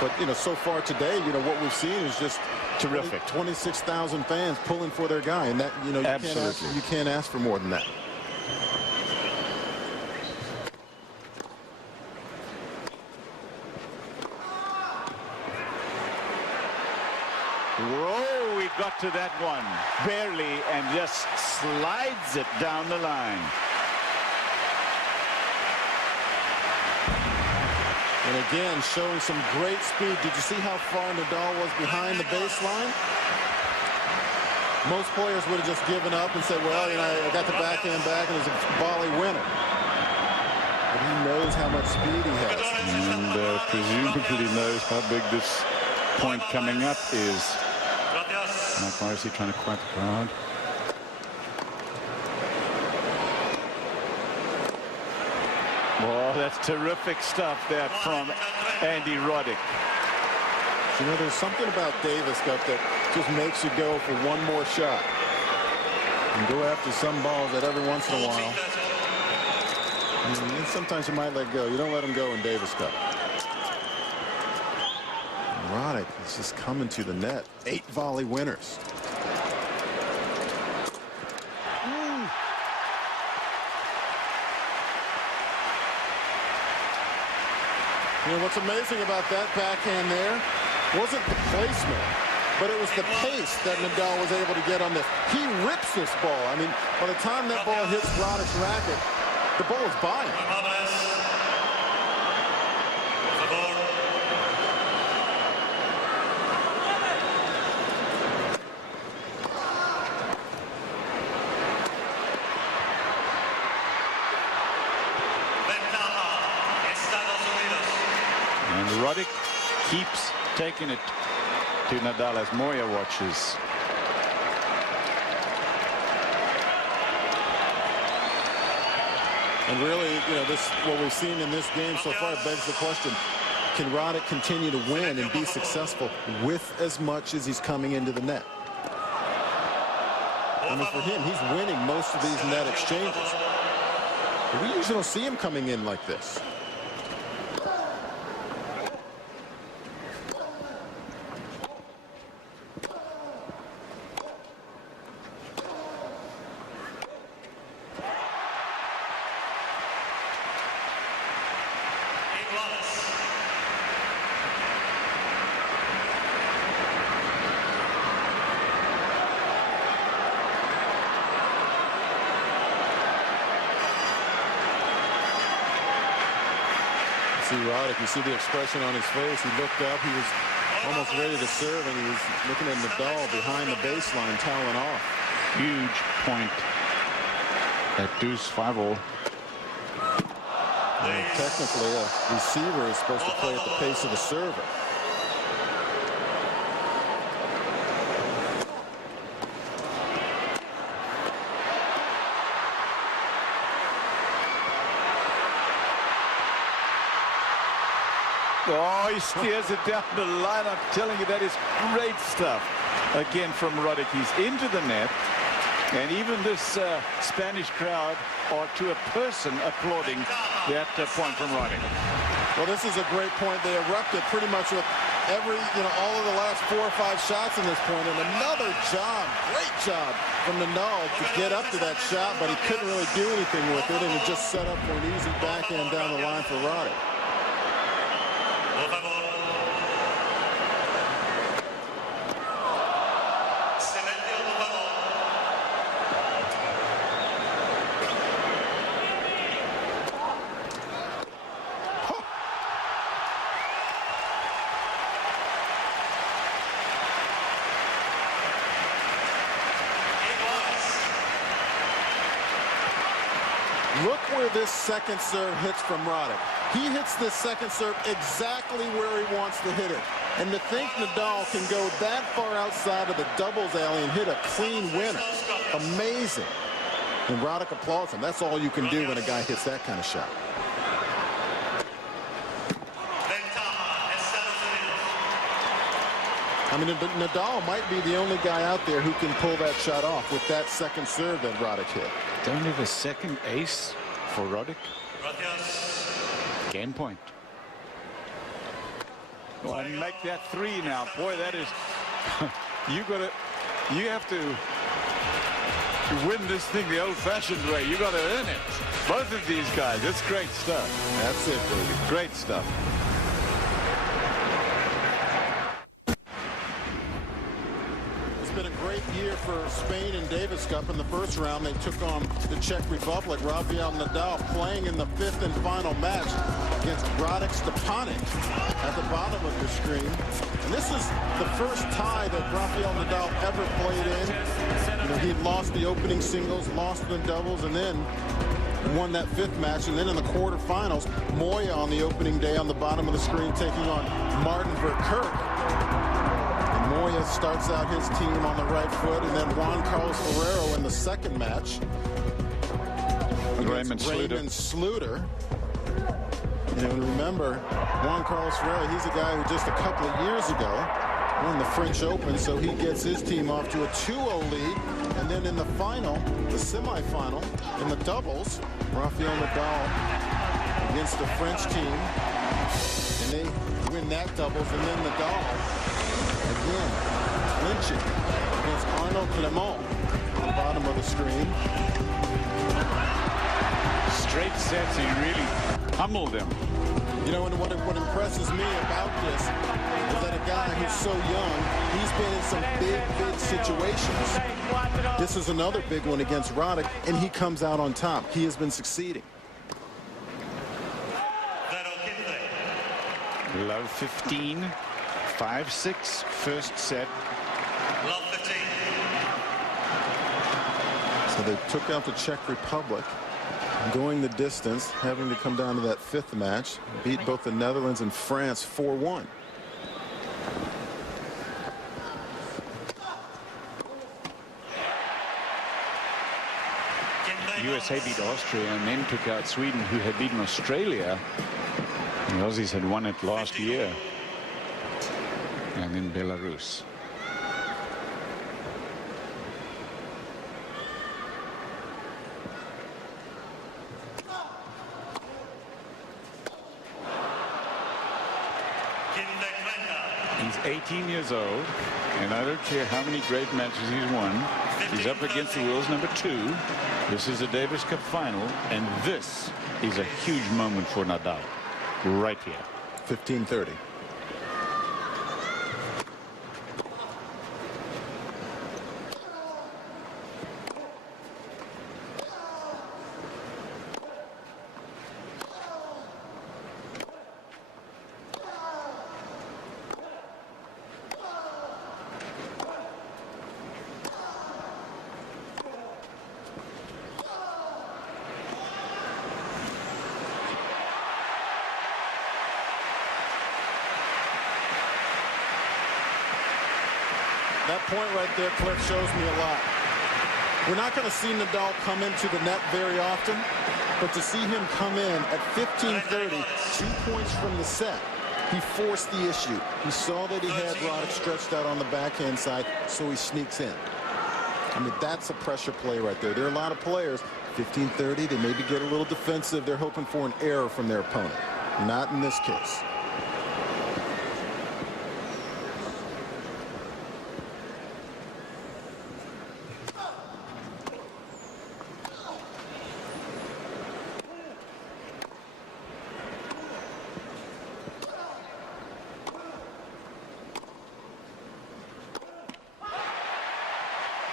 But, so far today, what we've seen is just terrific. 26,000 fans pulling for their guy. And that, you can't ask for more than that. Whoa, we got to that one barely and just slides it down the line. And again, showing some great speed. Did you see how far Nadal was behind the baseline? Most players would have just given up and said, well, I got the backhand back and it's a volley winner. But he knows how much speed he has. And presumably knows how big this point coming up is. Mark Morrissey trying to quiet the crowd. Oh, that's terrific stuff there from Andy Roddick. There's something about Davis Cup that just makes you go for one more shot and go after some balls that every once in a while. And sometimes you might let go. You don't let them go in Davis Cup. Roddick is just coming to the net. 8 volley winners. What's amazing about that backhand there wasn't the placement, but it was the pace that Nadal was able to get on this. He rips this ball. I mean, by the time that ball hits Roddick's racket, the ball is by him. keeps taking it to Nadal as Moya watches. And really, you know, this what we've seen in this game so far begs the question: can Roddick continue to win and be successful with as much as he's coming into the net? I mean, for him, he's winning most of these net exchanges. But we usually don't see him coming in like this. See Roddick, you see the expression on his face. He looked up, he was almost ready to serve, and he was looking at Nadal behind the baseline, toweling off. Huge point at deuce 5-all. Technically, a receiver is supposed to play at the pace of the server. Oh, he steers it down the line. I'm telling you, that is great stuff. Again from Roddick. He's into the net. And even this Spanish crowd are to a person applauding that point from Roddick. Well, this is a great point. They erupted pretty much with all of the last 4 or 5 shots in this point. And another job, great job from Nadal to get up to that shot, but he couldn't really do anything with it, and it just set up for an easy backhand down the line for Roddick. Look where this second serve hits from Roddick. He hits this second serve exactly where he wants to hit it. And to think Nadal can go that far outside of the doubles alley and hit a clean winner. Amazing. And Roddick applauds him. That's all you can do when a guy hits that kind of shot. I mean, Nadal might be the only guy out there who can pull that shot off with that second serve that Roddick hit. Don't have a second ace for Roddick. Game point. Oh, and make that 3 now. Boy, that is you have to win this thing the old-fashioned way. You got to earn it. Both of these guys. That's great stuff. That's it, baby. Great stuff. Been a great year for Spain in Davis Cup. In the first round, they took on the Czech Republic. Rafael Nadal playing in the 5th and final match against Roddick Stepanek at the bottom of your screen. And this is the first tie that Rafael Nadal ever played in. You know, he lost the opening singles, lost the doubles, and then won that 5th match. And then in the quarterfinals, Moya on the opening day on the bottom of the screen taking on Martin Verkerk. Moya starts out his team on the right foot, and then Juan Carlos Ferrero in the second match Raymond Sluter. And remember, Juan Carlos Ferrero, he's a guy who just a couple of years ago won the French Open, so he gets his team off to a 2-0 lead. And then in the final, the semifinal, in the doubles, Rafael Nadal against the French team, and they win that doubles, and then Nadal again clinching against Arnaud Clément on the bottom of the screen. Straight sets, he really pummeled him. You know, and what impresses me about this is that a guy who's so young, he's been in some big situations. This is another big one against Roddick, and he comes out on top. He has been succeeding. Low 15. 5-6 first set. So they took out the Czech Republic, going the distance, having to come down to that 5th match, beat both the Netherlands and France 4-1. USA beat Austria and then took out Sweden, who had beaten Australia. The Aussies had won it last year. And then Belarus. He's 18 years old, and I don't care how many great matches he's won. He's up against the world's #2. This is the Davis Cup final, and this is a huge moment for Nadal right here. 15-30. That point right there, Cliff, shows me a lot. We're not going to see Nadal come into the net very often, but to see him come in at 15-30, 2 points from the set, he forced the issue. He saw that he had Roddick stretched out on the backhand side, so he sneaks in. I mean, that's a pressure play right there. There are a lot of players, 15-30, they maybe get a little defensive. They're hoping for an error from their opponent. Not in this case.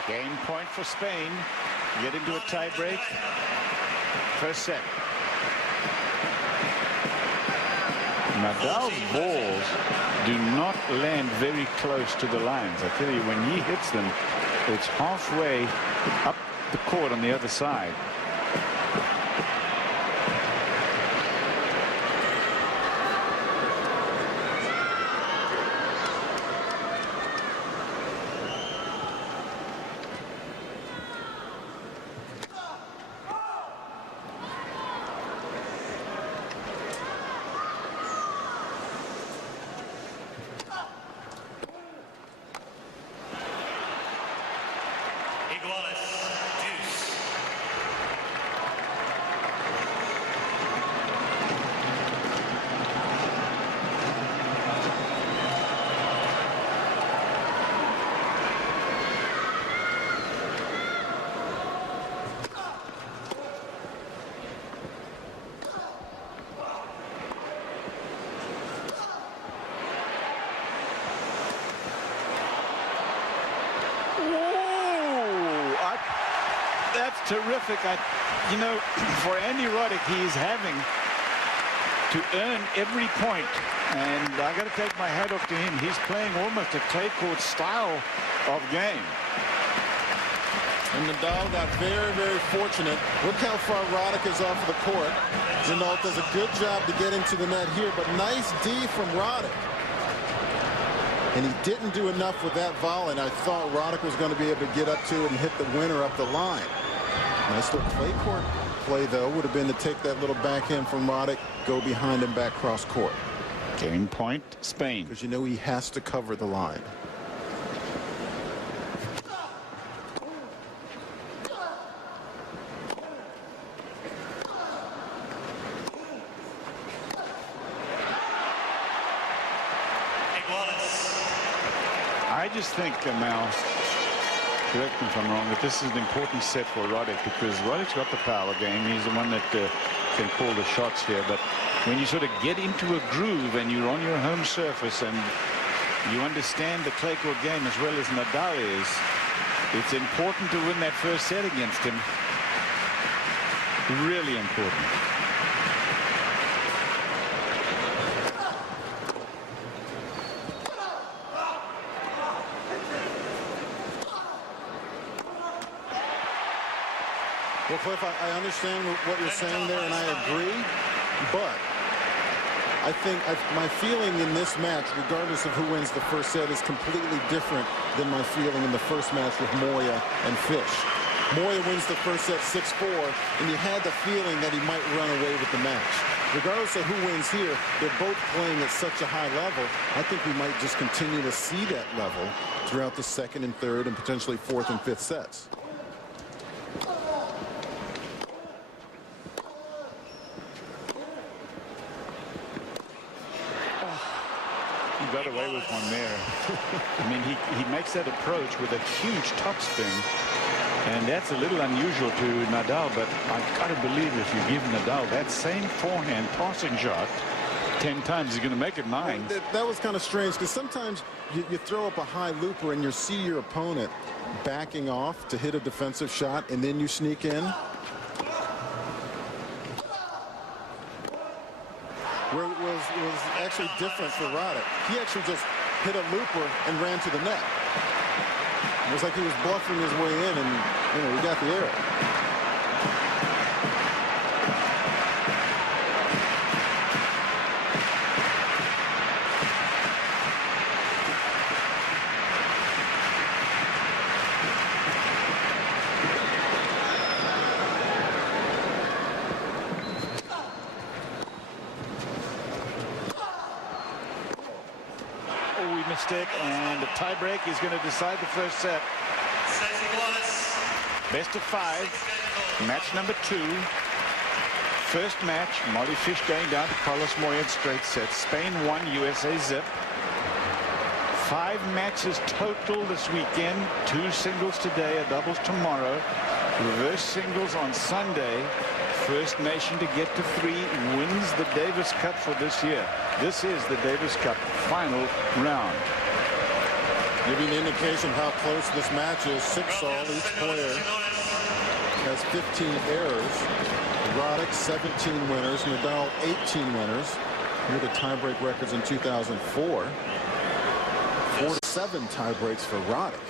Game point for Spain. Get into a tie break. First set. Nadal's balls do not land very close to the lines. I tell you, when he hits them, it's halfway up the court on the other side. That's terrific. You know, for Andy Roddick, he's having to earn every point. And I got to take my hat off to him. He's playing almost a clay court style of game. And Nadal got very, very fortunate. Look how far Roddick is off of the court. Nadal does a good job to get into the net here, but nice D from Roddick. And he didn't do enough with that volley, and I thought Roddick was going to be able to get up to it and hit the winner up the line. Nice little clay court play, though, would have been to take that little backhand from Roddick, go behind him back cross court. Game point, Spain. Because you know he has to cover the line. I just think, Mal, correct me if I'm wrong, that this is an important set for Roddick, because Roddick's got the power game. He's the one that can call the shots here. But when you sort of get into a groove and you're on your home surface and you understand the clay court game as well as Nadal is, it's important to win that first set against him. Really important. Well, Cliff, I understand what you're saying there, and I agree, but I think my feeling in this match, regardless of who wins the first set, is completely different than my feeling in the first match with Moya and Fish. Moya wins the first set 6-4, and you had the feeling that he might run away with the match. Regardless of who wins here, they're both playing at such a high level. I think we might just continue to see that level throughout the second and third and potentially fourth and fifth sets. He got away with one there. I mean, he makes that approach with a huge topspin, and that's a little unusual to Nadal, but I've got to believe if you give Nadal that same forehand passing shot 10 times, he's going to make it 9. That was kind of strange, because sometimes you throw up a high looper and you see your opponent backing off to hit a defensive shot, and then you sneak in. Where it was actually different for Roddick. He actually just hit a looper and ran to the net. It was like he was bluffing his way in, and he got the error. Mistake, and the tiebreak is going to decide the first set. Best of 5, match number 2. First match, Marty Fish going down to Carlos Moya in straight sets. Spain 1, USA zip. 5 matches total this weekend. 2 singles today, a doubles tomorrow. Reverse singles on Sunday. First nation to get to 3 wins the Davis Cup for this year. This is the Davis Cup final round. Giving an indication of how close this match is. 6-all. Each player has 15 errors. Roddick 17 winners. Nadal 18 winners. Here are the tiebreak records in 2004. 4-7 tiebreaks for Roddick.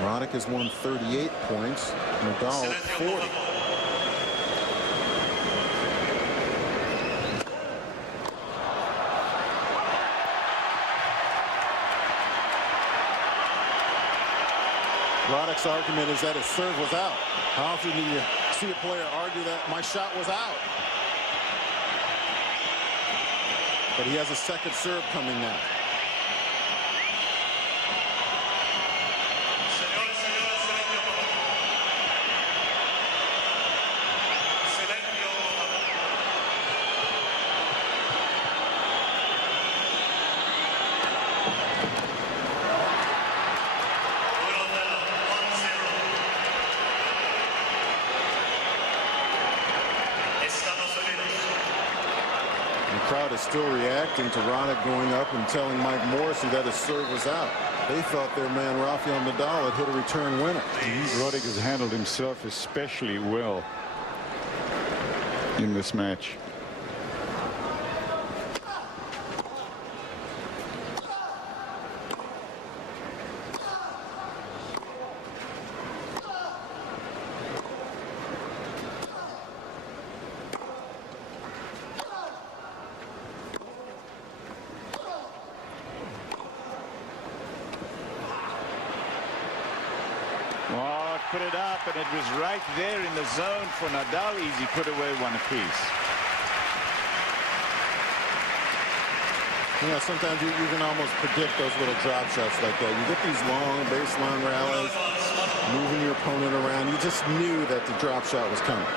Roddick has won 38 points. Nadal 40. Roddick's argument is that his serve was out. How often do you see a player argue that my shot was out? But he has a second serve coming now. The crowd is still reacting to Roddick going up and telling Mike Morrissey that his serve was out. They thought their man Rafael Nadal had hit a return winner. Roddick has handled himself especially well in this match. Put it up, and it was right there in the zone for Nadal. Easy put away, one apiece. Yeah, sometimes you can almost predict those little drop shots like that. You get these long baseline rallies, moving your opponent around. You just knew that the drop shot was coming.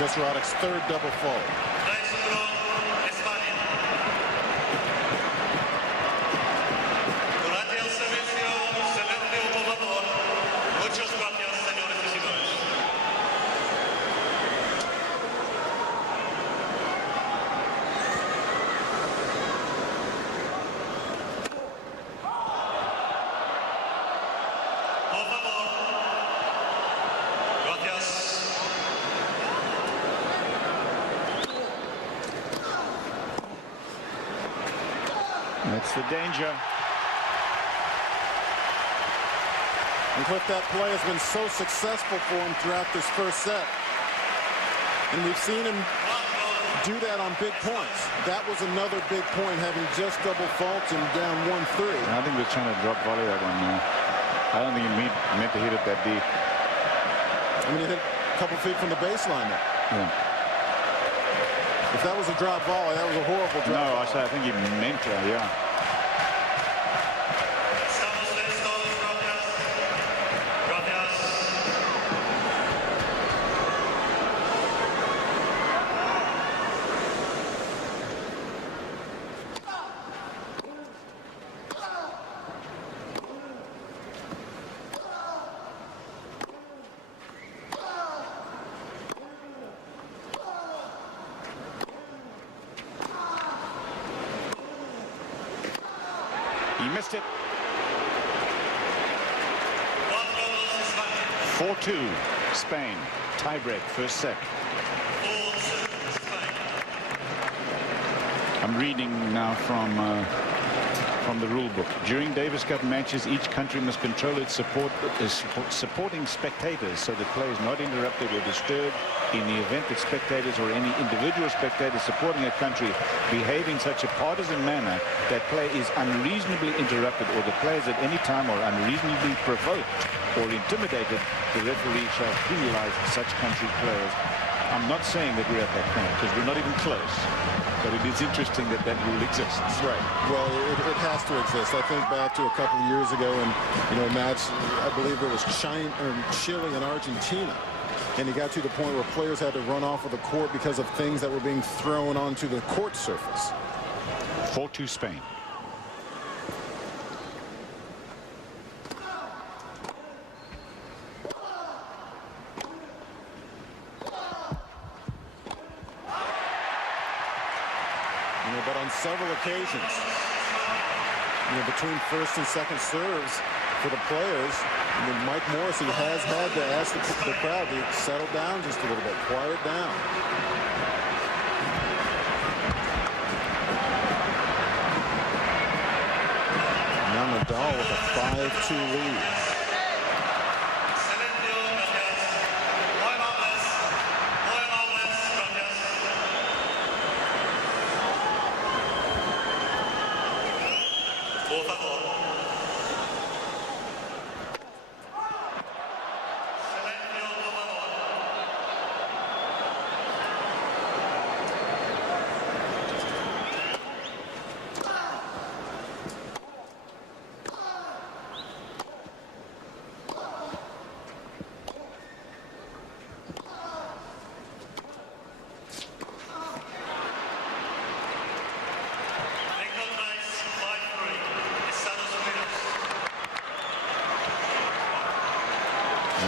Just Roddick's third double fault. That's the danger. And Cliff, that play has been so successful for him throughout this first set. And we've seen him do that on big points. That was another big point, having just double faults and down 1-3. I think we're trying to drop volley that one now. I don't think he meant to hit it that deep. I mean, he hit a couple feet from the baseline there. Yeah. If that was a drop volley, that was a horrible drop volley. I think he meant to, yeah. He missed it. 4-2 Spain. Tiebreak first set. I'm reading now from the rule book. During Davis Cup matches, each country must control its supporting spectators so that play is not interrupted or disturbed. In the event that spectators or any individual spectators supporting a country behave in such a partisan manner that play is unreasonably interrupted or the players at any time are unreasonably provoked or intimidated, the referee shall penalize such country players. I'm not saying that we're at that point because we're not even close, but it is interesting that that rule exists. Right. Well, it has to exist. I think back to a couple of years ago, and a match, I believe it was Chile and Argentina. And he got to the point where players had to run off of the court because of things that were being thrown onto the court surface. 4-2 Spain. But on several occasions, between first and second serves for the players, Mike Morrissey has had to ask the crowd to settle down just a little bit, quiet down. Now Nadal with a 5-2 lead.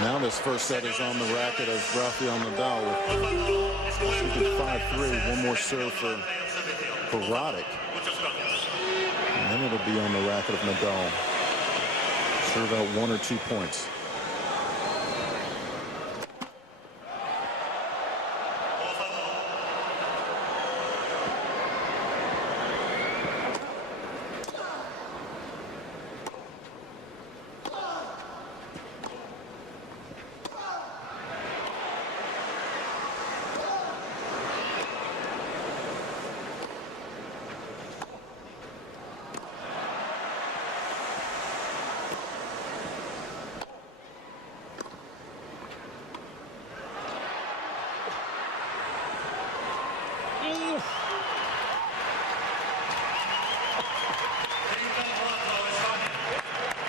Now this first set is on the racket of Rafael Nadal with 5-3. One more serve for Roddick. And then it'll be on the racket of Nadal. Serve out 1 or 2 points.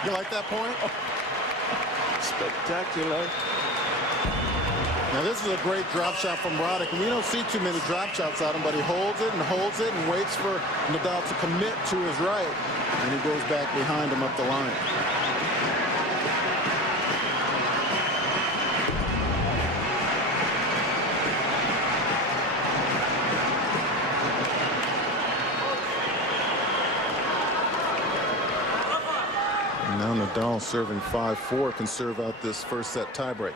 You like that point? Spectacular. Now this is a great drop shot from Roddick, and we don't see too many drop shots out of him, but he holds it and waits for Nadal to commit to his right, and he goes back behind him up the line. Now Nadal serving 5-4 can serve out this first set tiebreak.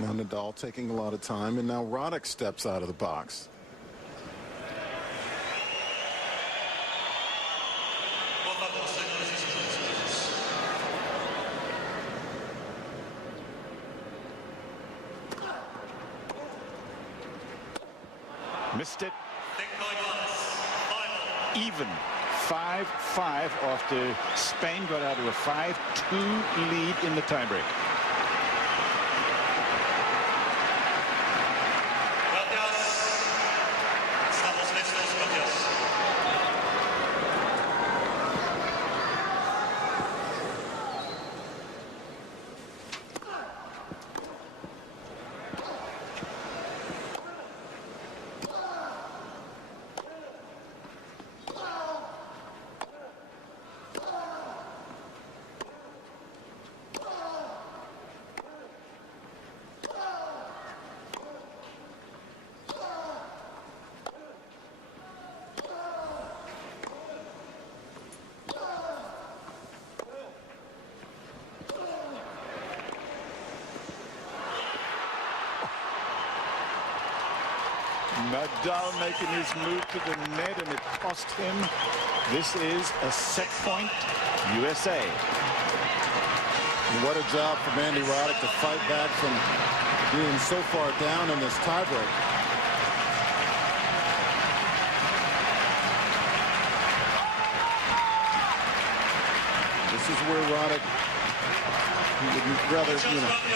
Now Nadal taking a lot of time, and now Roddick steps out of the box. Missed it. Even 5-5 after Spain got out of a 5-2 lead in the tiebreak. Nadal making his move to the net, and it cost him. This is a set point, USA. What a job from Andy Roddick to fight back from being so far down in this tiebreak. This is where Roddick,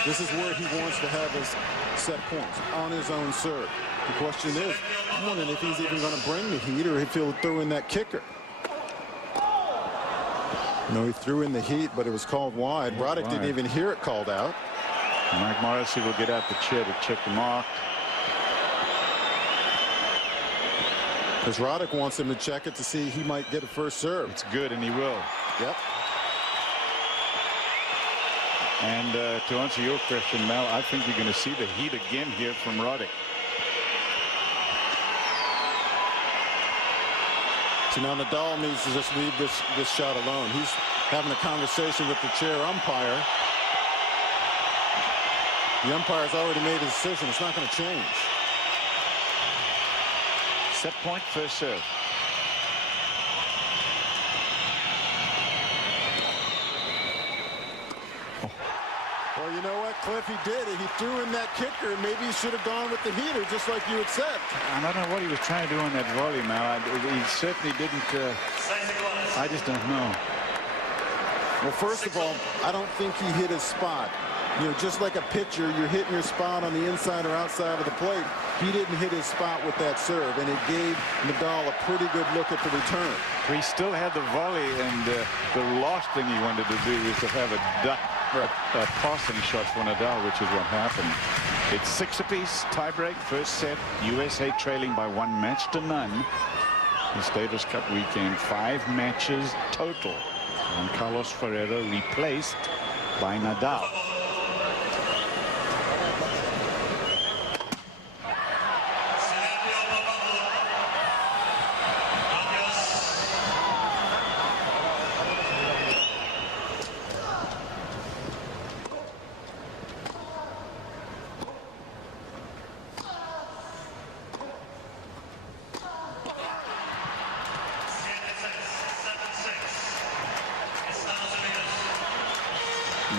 this is where he wants to have his set points, on his own serve. The question is, I'm wondering if he's even going to bring the heat or if he'll throw in that kicker. No, he threw in the heat, but it was called wide. Roddick didn't even hear it called out. Mike Morrissey will get out the chair to check the mark. Because Roddick wants him to check it to see he might get a first serve. It's good, and he will. Yep. And to answer your question, Mel, I think you're going to see the heat again here from Roddick. So now Nadal needs to just leave this shot alone. He's having a conversation with the chair umpire. The umpire's already made a decision. It's not going to change. Set point, first serve. Well, you know what, Cliff, he did it. He threw in that kicker. Maybe he should have gone with the heater, just like you had said. I don't know what he was trying to do on that volley, Mal. He certainly didn't. I just don't know. Well, first of all, I don't think he hit his spot. You know, just like a pitcher, you're hitting your spot on the inside or outside of the plate. He didn't hit his spot with that serve, and it gave Nadal a pretty good look at the return. He still had the volley, and the last thing he wanted to do was to have a passing shot for Nadal, which is what happened. It's 6 apiece, tiebreak, first set. USA trailing by 1 match to none. This Davis Cup weekend, 5 matches total. And Carlos Ferrero replaced by Nadal.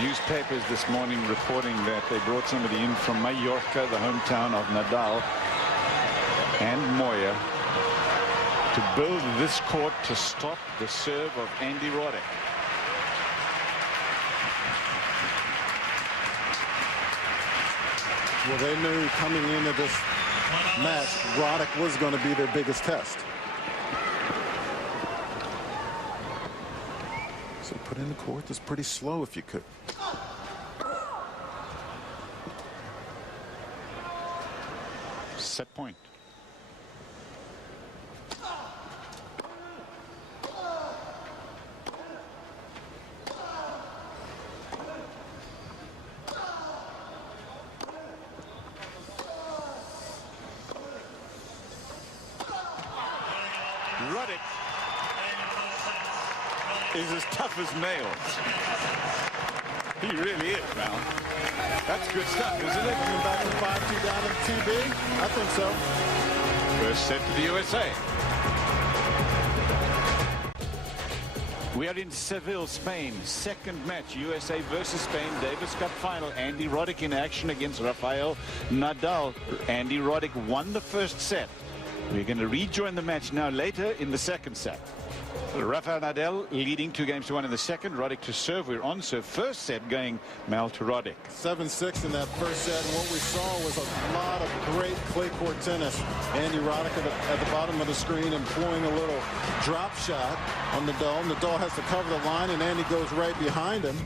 Newspapers this morning reporting that they brought somebody in from Mallorca, the hometown of Nadal and Moya, to build this court to stop the serve of Andy Roddick. Well, they knew coming into this match, Roddick was going to be their biggest test. So put in the court that's pretty slow if you could. Set point. Roddick is as tough as nails. He really is, Mal. That's good stuff, isn't it? Coming back from 5-2 down to TB? I think so. First set to the USA. We are in Seville, Spain. Second match, USA versus Spain. Davis Cup final. Andy Roddick in action against Rafael Nadal. Andy Roddick won the first set. We're going to rejoin the match now later in the second set. Rafael Nadal leading 2-1 in the second. Roddick to serve. We're on serve. First set going Mal to Roddick. 7-6 in that first set, and what we saw was a lot of great clay court tennis. Andy Roddick at the bottom of the screen employing a little drop shot on Nadal. Nadal has to cover the line, and Andy goes right behind him.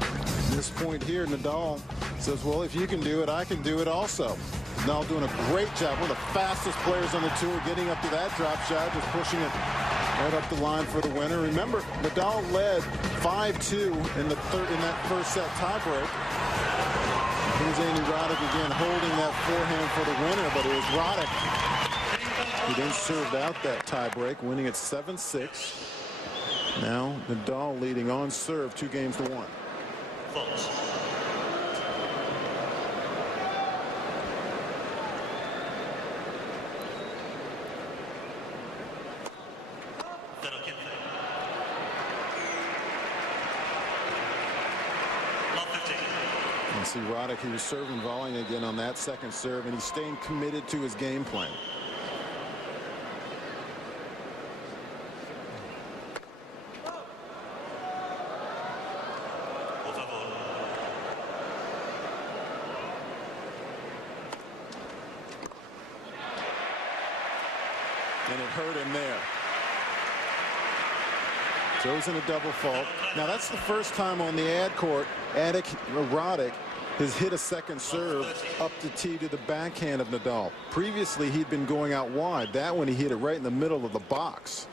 At this point here, Nadal says, well, if you can do it, I can do it also. Nadal doing a great job. One of the fastest players on the tour, getting up to that drop shot, just pushing it right up the line for the winner. Remember, Nadal led 5-2 in that first set tiebreak. Here's Andy Roddick again holding that forehand for the winner, but it was Roddick who then served out that tiebreak, winning at 7-6. Now Nadal leading on serve 2-1. And see Roddick, he was serving volleying again on that second serve, and he's staying committed to his game plan. And it hurt him there. Throws in a double fault. Now that's the first time on the ad court Roddick has hit a second serve up the tee to the backhand of Nadal. Previously he'd been going out wide. That one he hit it right in the middle of the box.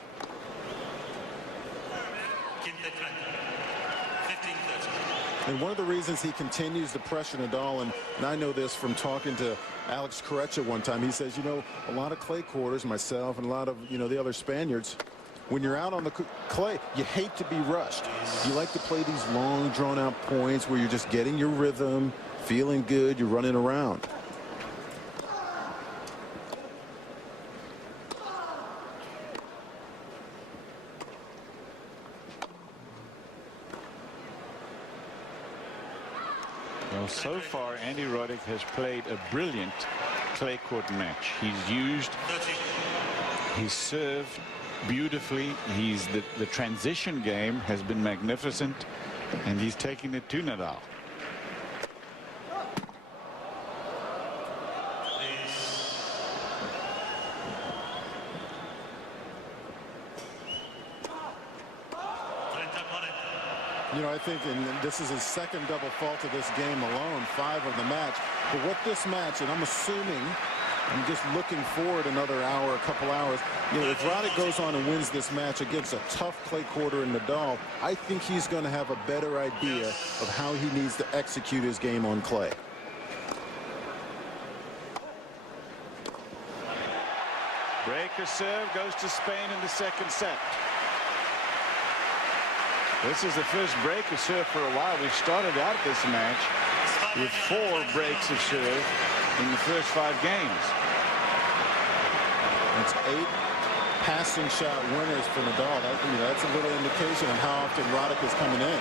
And one of the reasons he continues to pressure Nadal, and I know this from talking to Alex Correcha one time, he says, you know, a lot of clay quarters, myself and a lot of, you know, the other Spaniards, when you're out on the clay, you hate to be rushed. You like to play these long, drawn-out points where you're just getting your rhythm, feeling good, you're running around. Well, so far, Andy Roddick has played a brilliant clay court match. He's served beautifully. The transition game has been magnificent, and he's taking it to Nadal. You know, I think, and this is his second double fault of this game alone, 5 of the match. But what this match, and I'm assuming, I'm just looking forward another hour, a couple hours. You know, if Roddick goes on and wins this match against a tough clay quarter in Nadal, I think he's going to have a better idea of how he needs to execute his game on clay. Breaker serve goes to Spain in the second set. This is the first breaker serve for a while. We've started out this match with 4 breaks of serve in the first 5 games. It's 8 passing shot winners for Nadal. That's a little indication of how often Roddick is coming in.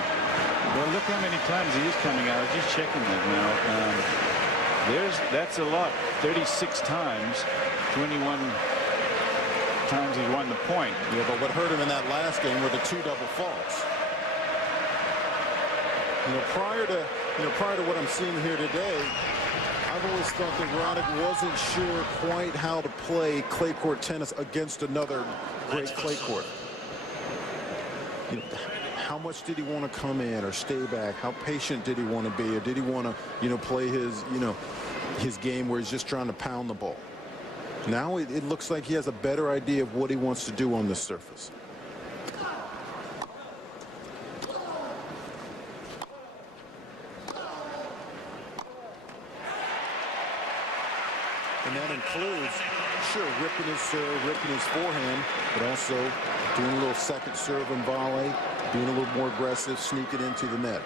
Well, look how many times he is coming out. I was just checking that now. That's a lot. 36 times, 21 times he won the point. Yeah, but what hurt him in that last game were the 2 double faults. Prior to what I'm seeing here today, I've always thought that Roddick wasn't sure quite how to play clay court tennis against another great clay court. How much did he want to come in or stay back? How patient did he want to be, or did he want to, play his game where he's just trying to pound the ball? Now it looks like he has a better idea of what he wants to do on this surface. And that includes, sure, ripping his serve, ripping his forehand, but also doing a little second serve and volley, being a little more aggressive, sneaking into the net.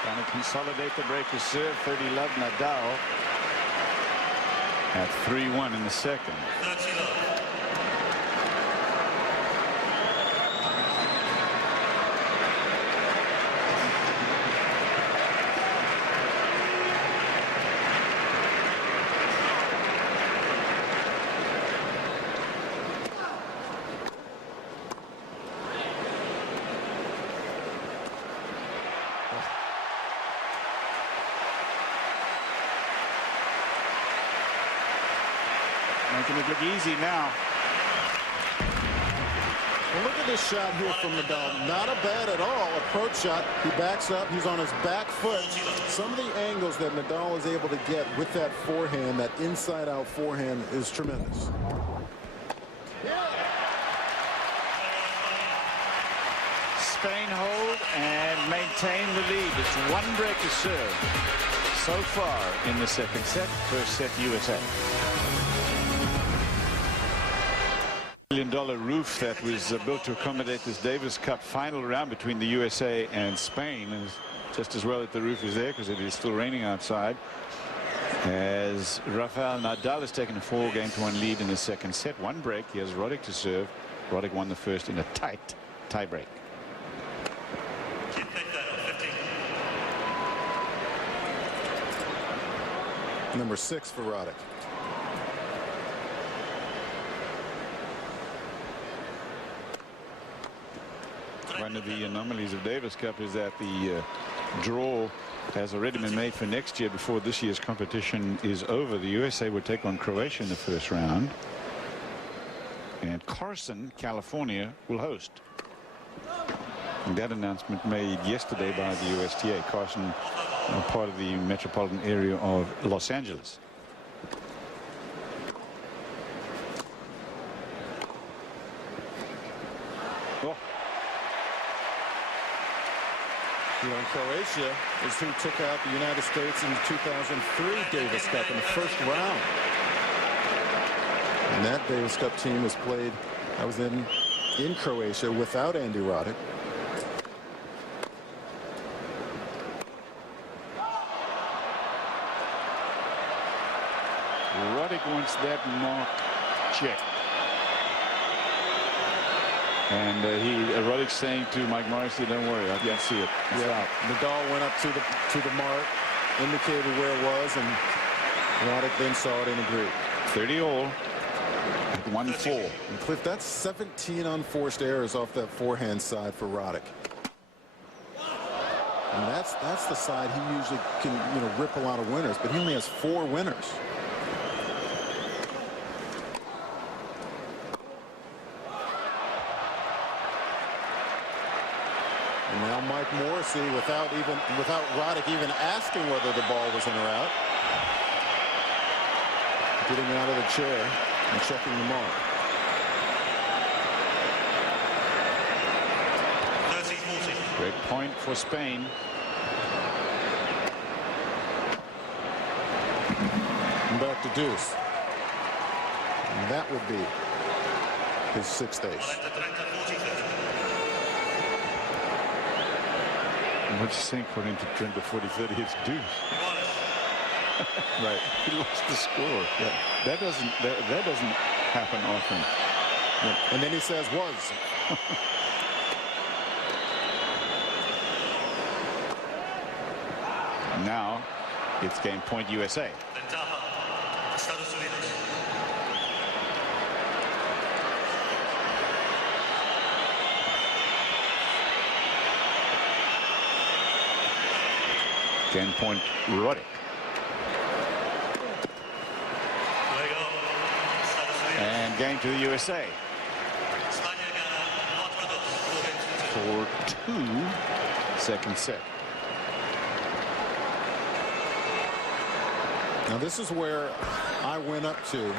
Trying to consolidate the breaker serve. 30-love Nadal at 3-1 in the second. Making it look easy now. Well, look at this shot here from Nadal. Not a bad at all approach shot. He backs up. He's on his back foot. Some of the angles that Nadal is able to get with that forehand, that inside-out forehand, is tremendous. Spain hold and maintain the lead. It's 1 break to serve so far in the second set. First set, USA. $1 million roof that was built to accommodate this Davis Cup final round between the USA and Spain is just as well that the roof is there, because it is still raining outside, as Rafael Nadal has taken a 4-game-to-1 lead in the second set. 1 break. He has Roddick to serve. Roddick won the first in a tight tie break. Number 6 for Roddick. One of the anomalies of Davis Cup is that the draw has already been made for next year before this year's competition is over. The USA will take on Croatia in the first round, and Carson, California, will host. And that announcement made yesterday by the USTA. Carson, part of the metropolitan area of Los Angeles. Oh. Croatia is who took out the United States in the 2003 Davis Cup in the first round. And that Davis Cup team was played, I was in Croatia without Andy Roddick. Roddick wants that mark checked. And Roddick's saying to Mike Morrissey, don't worry, I can see it. It's out. Nadal went up to the mark, indicated where it was, and Roddick then saw it and agreed. 30-all at 1-4. And Cliff, that's 17 unforced errors off that forehand side for Roddick. And that's the side he usually can rip a lot of winners, but he only has 4 winners. And now Mike Morrissey, without Roddick even asking whether the ball was in or out, getting out of the chair and checking the mark. Great point for Spain. And back to deuce. And that would be his 6th ace. What's he saying for him to turn to 40-30? It's deuce. Right. He lost the score. Yeah. That doesn't happen often. Yeah. And then he says was. Now it's game point USA. Game point Roddick. And game to the USA. 4-2 second set. Now this is where I went up to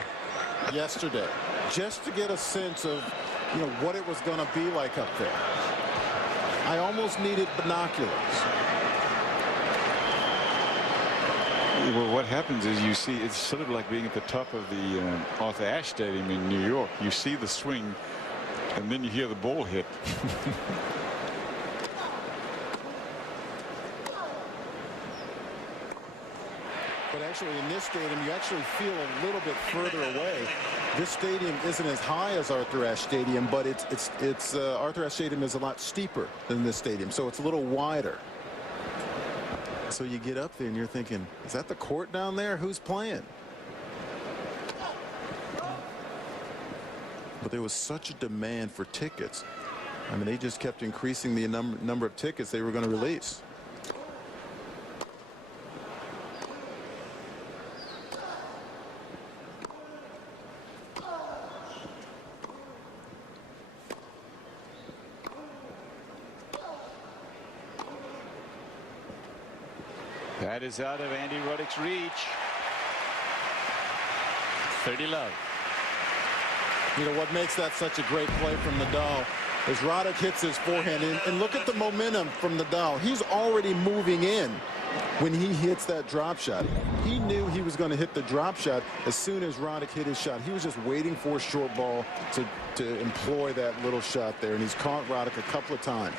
yesterday just to get a sense of what it was going to be like up there. I almost needed binoculars. Well, what happens is you see it's sort of like being at the top of the Arthur Ashe Stadium in New York. You see the swing and then you hear the ball hit. But actually in this stadium you actually feel a little bit further away. This stadium isn't as high as Arthur Ashe Stadium, but it's Arthur Ashe Stadium is a lot steeper than this stadium, so it's a little wider. So you get up there and you're thinking, is that the court down there? Who's playing? But there was such a demand for tickets. I mean, they just kept increasing the number of tickets they were going to release. That is out of Andy Roddick's reach. 30 love. What makes that such a great play from Nadal is Roddick hits his forehand, and look at the momentum from Nadal. He's already moving in when he hits that drop shot. He knew he was going to hit the drop shot as soon as Roddick hit his shot. He was just waiting for a short ball to employ that little shot there, and he's caught Roddick a couple of times.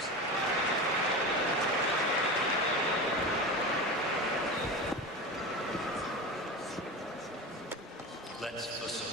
Let's listen.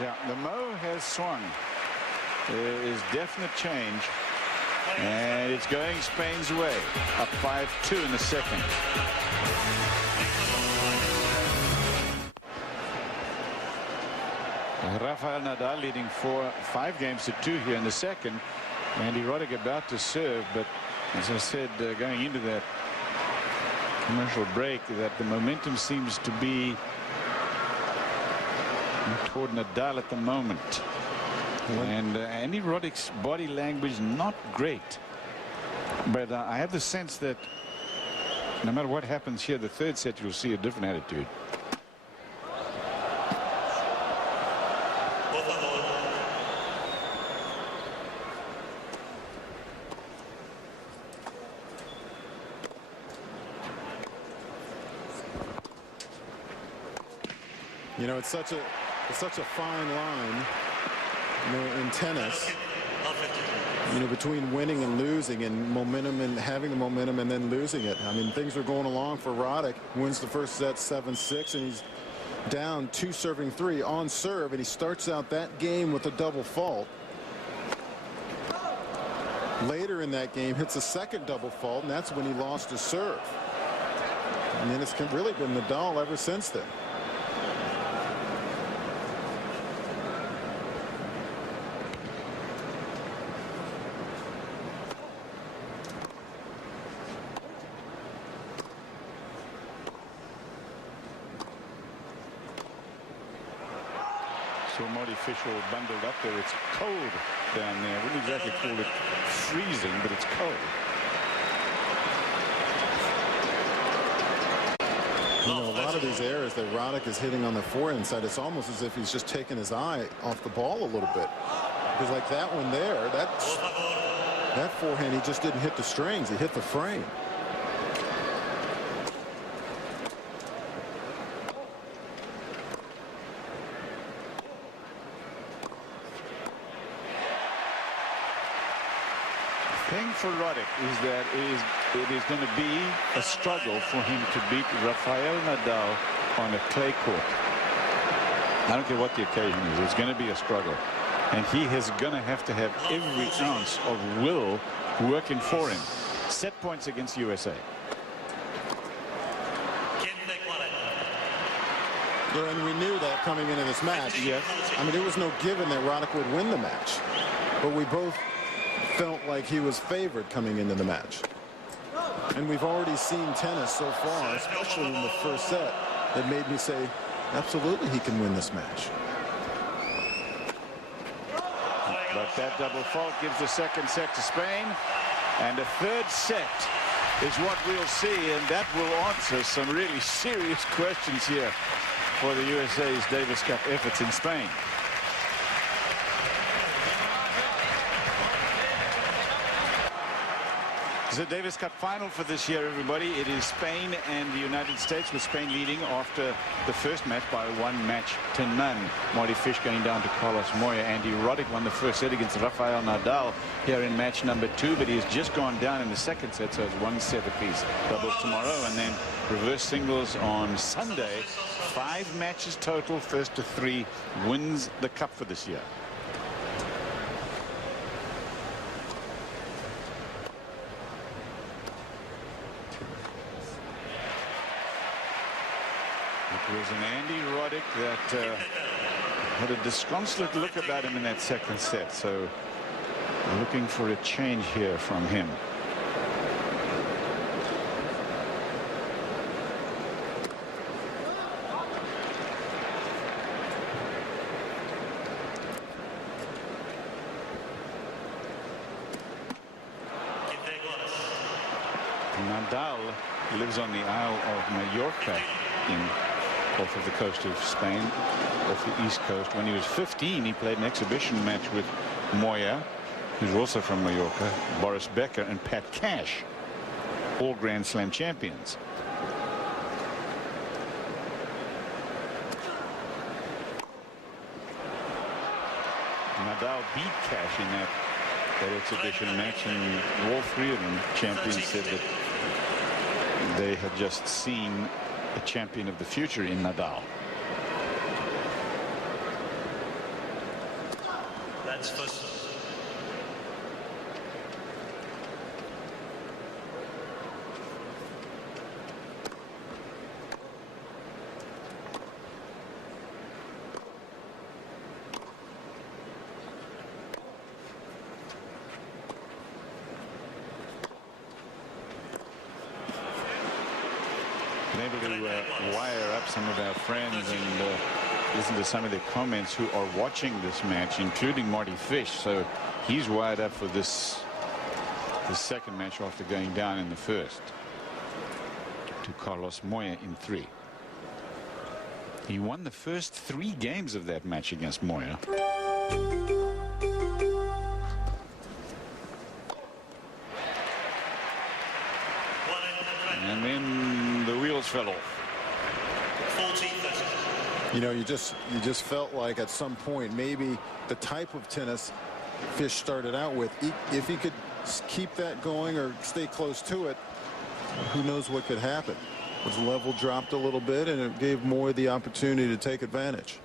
Yeah, the Mo has swung. There is definite change. And it's going Spain's way. Up 5-2 in the second. Rafael Nadal leading 5 games to 2 here in the second. Andy Roddick about to serve, but as I said, going into that commercial break, that the momentum seems to be toward Nadal at the moment. And Andy Roddick's body language not great, but I have the sense that no matter what happens here, the third set you'll see a different attitude. It's such a fine line, in tennis, between winning and losing, and momentum, and having the momentum and then losing it. I mean, things are going along for Roddick. Wins the first set 7-6, and he's down 2 serving 3 on serve, and he starts out that game with a double fault. Later in that game, hits a second double fault, and that's when he lost his serve. And then it's really been Nadal ever since then. Sure, Marty Fish all bundled up there. It's cold down there. I wouldn't exactly call it freezing, but it's cold. You know, a lot of these errors that Roddick is hitting on the forehand side, it's almost as if he's just taking his eye off the ball a little bit. Because like that one there, that forehand, he just didn't hit the strings. He hit the frame. The thing for Roddick is that it is going to be a struggle for him to beat Rafael Nadal on a clay court. I don't care what the occasion is. It's going to be a struggle. And he is going to have every ounce of will working for him. Set points against USA. Yeah, and we knew that coming into this match. Yes. I mean, there was no given that Roddick would win the match. But we both felt like he was favored coming into the match. And we've already seen tennis so far, especially in the first set, that made me say, absolutely, he can win this match. But that double fault gives the second set to Spain. And a third set is what we'll see. And that will answer some really serious questions here for the USA's Davis Cup efforts in Spain. It's the Davis Cup final for this year, everybody. It is Spain and the United States, with Spain leading after the first match by 1-0. Marty Fish going down to Carlos Moya. Andy Roddick won the first set against Rafael Nadal here in match number 2, but he's just gone down in the second set, so it's 1 set apiece. Doubles tomorrow and then reverse singles on Sunday. 5 matches total. First to 3 wins the cup for this year. It was an Andy Roddick that had a disconsolate look about him in that second set. So looking for a change here from him. Nadal lives on the Isle of Mallorca off of the coast of Spain, off the east coast. When he was 15, he played an exhibition match with Moya, who's also from Mallorca, Boris Becker, and Pat Cash, all Grand Slam champions. Nadal beat Cash in that exhibition match, and all 3 of them champions said that they had just seen a champion of the future in Nadal. That's first. Been able to wire up some of our friends and listen to some of their comments who are watching this match, including Marty Fish. So he's wired up for this second match after going down in the first to Carlos Moya in 3. He won the first 3 games of that match against Moya. And then the wheels fell off. You know, you just felt like at some point maybe the type of tennis Fish started out with, if he could keep that going or stay close to it, who knows what could happen. His level dropped a little bit, and it gave Moy the opportunity to take advantage.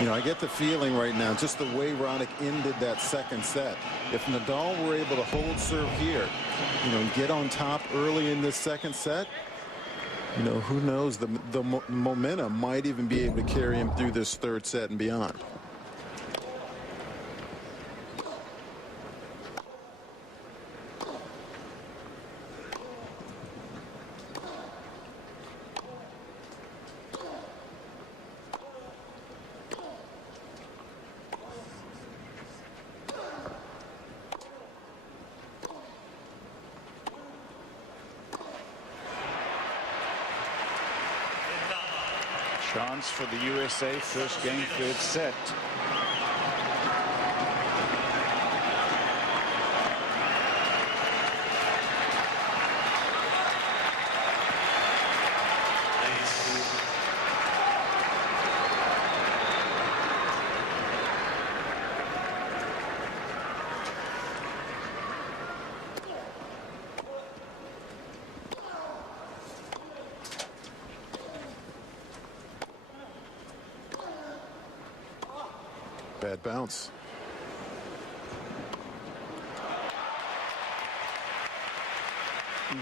You know, I get the feeling right now, just the way Roddick ended that second set. If Nadal were able to hold serve here, you know, and get on top early in this second set, You know, who knows, the momentum might even be able to carry him through this third set and beyond. Chance for the USA, first game, third set. Bad bounce. You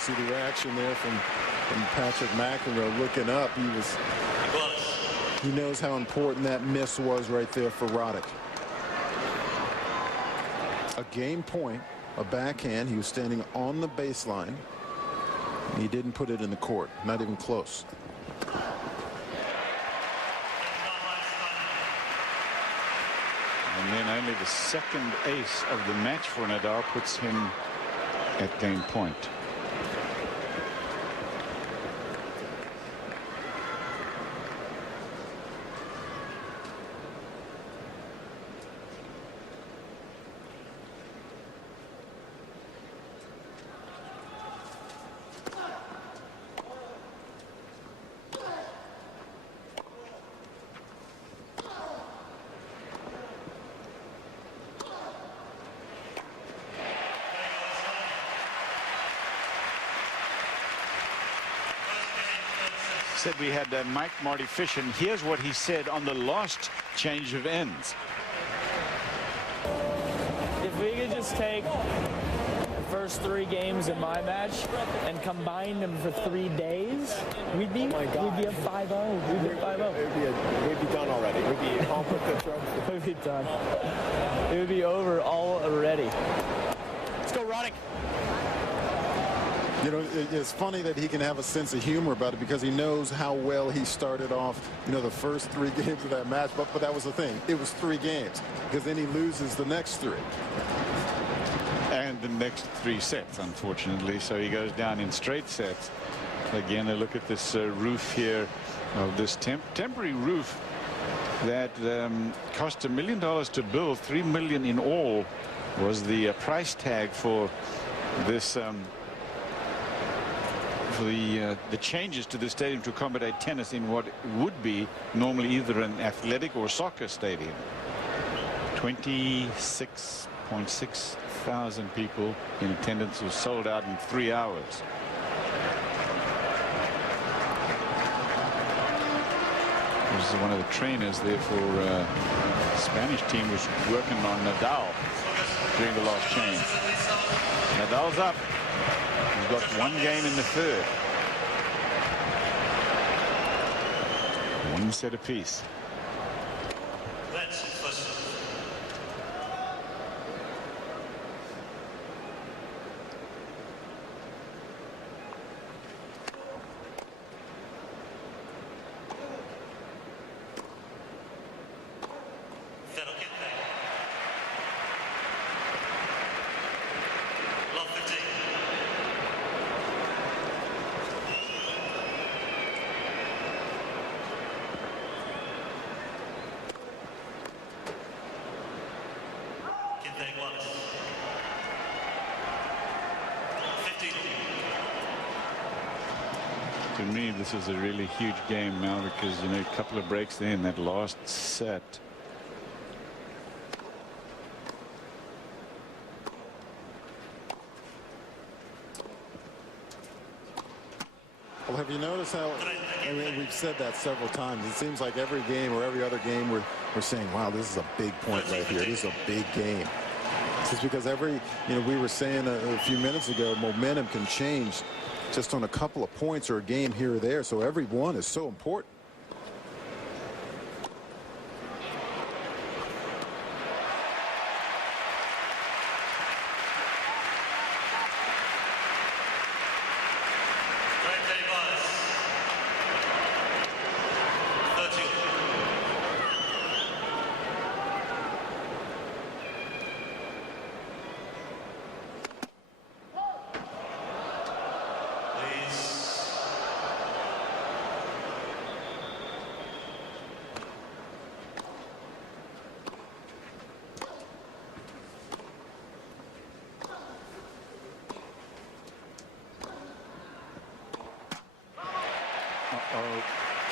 see the reaction there from Patrick McEnroe looking up. He knows how important that miss was right there for Roddick. A game point, a backhand. He was standing on the baseline. He didn't put it in the court, not even close. And then only the second ace of the match for Nadal puts him at game point. Said we had Marty Fish, and here's what he said on the last change of ends. If we could just take the first 3 games in my match and combine them for 3 days, we'd be a 5-0. We'd be a 5-0. We'd be done already. We'd be home with the trophy. We'd be done. It would be over already. Let's go, Roddick. You know, it's funny that he can have a sense of humor about it because he knows how well he started off, you know, the first 3 games of that match. But that was the thing. It was 3 games because then he loses the next 3. And the next 3 sets, unfortunately. So he goes down in straight sets. Again, a look at this roof here of this temporary roof that cost $1 million to build. $3 million in all was the price tag for this the changes to the stadium to accommodate tennis in what would be normally either an athletic or soccer stadium. 26.6 thousand people in attendance, was sold out in 3 hours. This is one of the trainers there for the Spanish team was working on Nadal during the last change. Nadal's up. He's got 1 game in the third. 1 set apiece. To me, this is a really huge game now because, you know, a couple of breaks in that last set. Well, have you noticed how, I mean, we've said that several times. It seems like every game or every other game we're saying, wow, this is a big point right here. This is a big game. It's just because every, you know, we were saying a few minutes ago, momentum can change just on a couple of points or a game here or there. So every one is so important.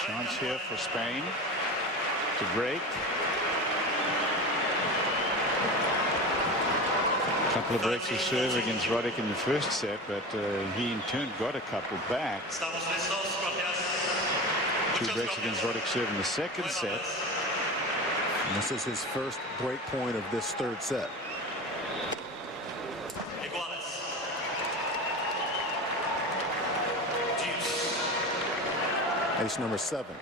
Chance here for Spain to break. A couple of breaks of serve against Roddick in the first set, but he in turn got a couple back. 2 breaks against Roddick's serve in the second set. And this is his first break point of this third set. Ace number 7.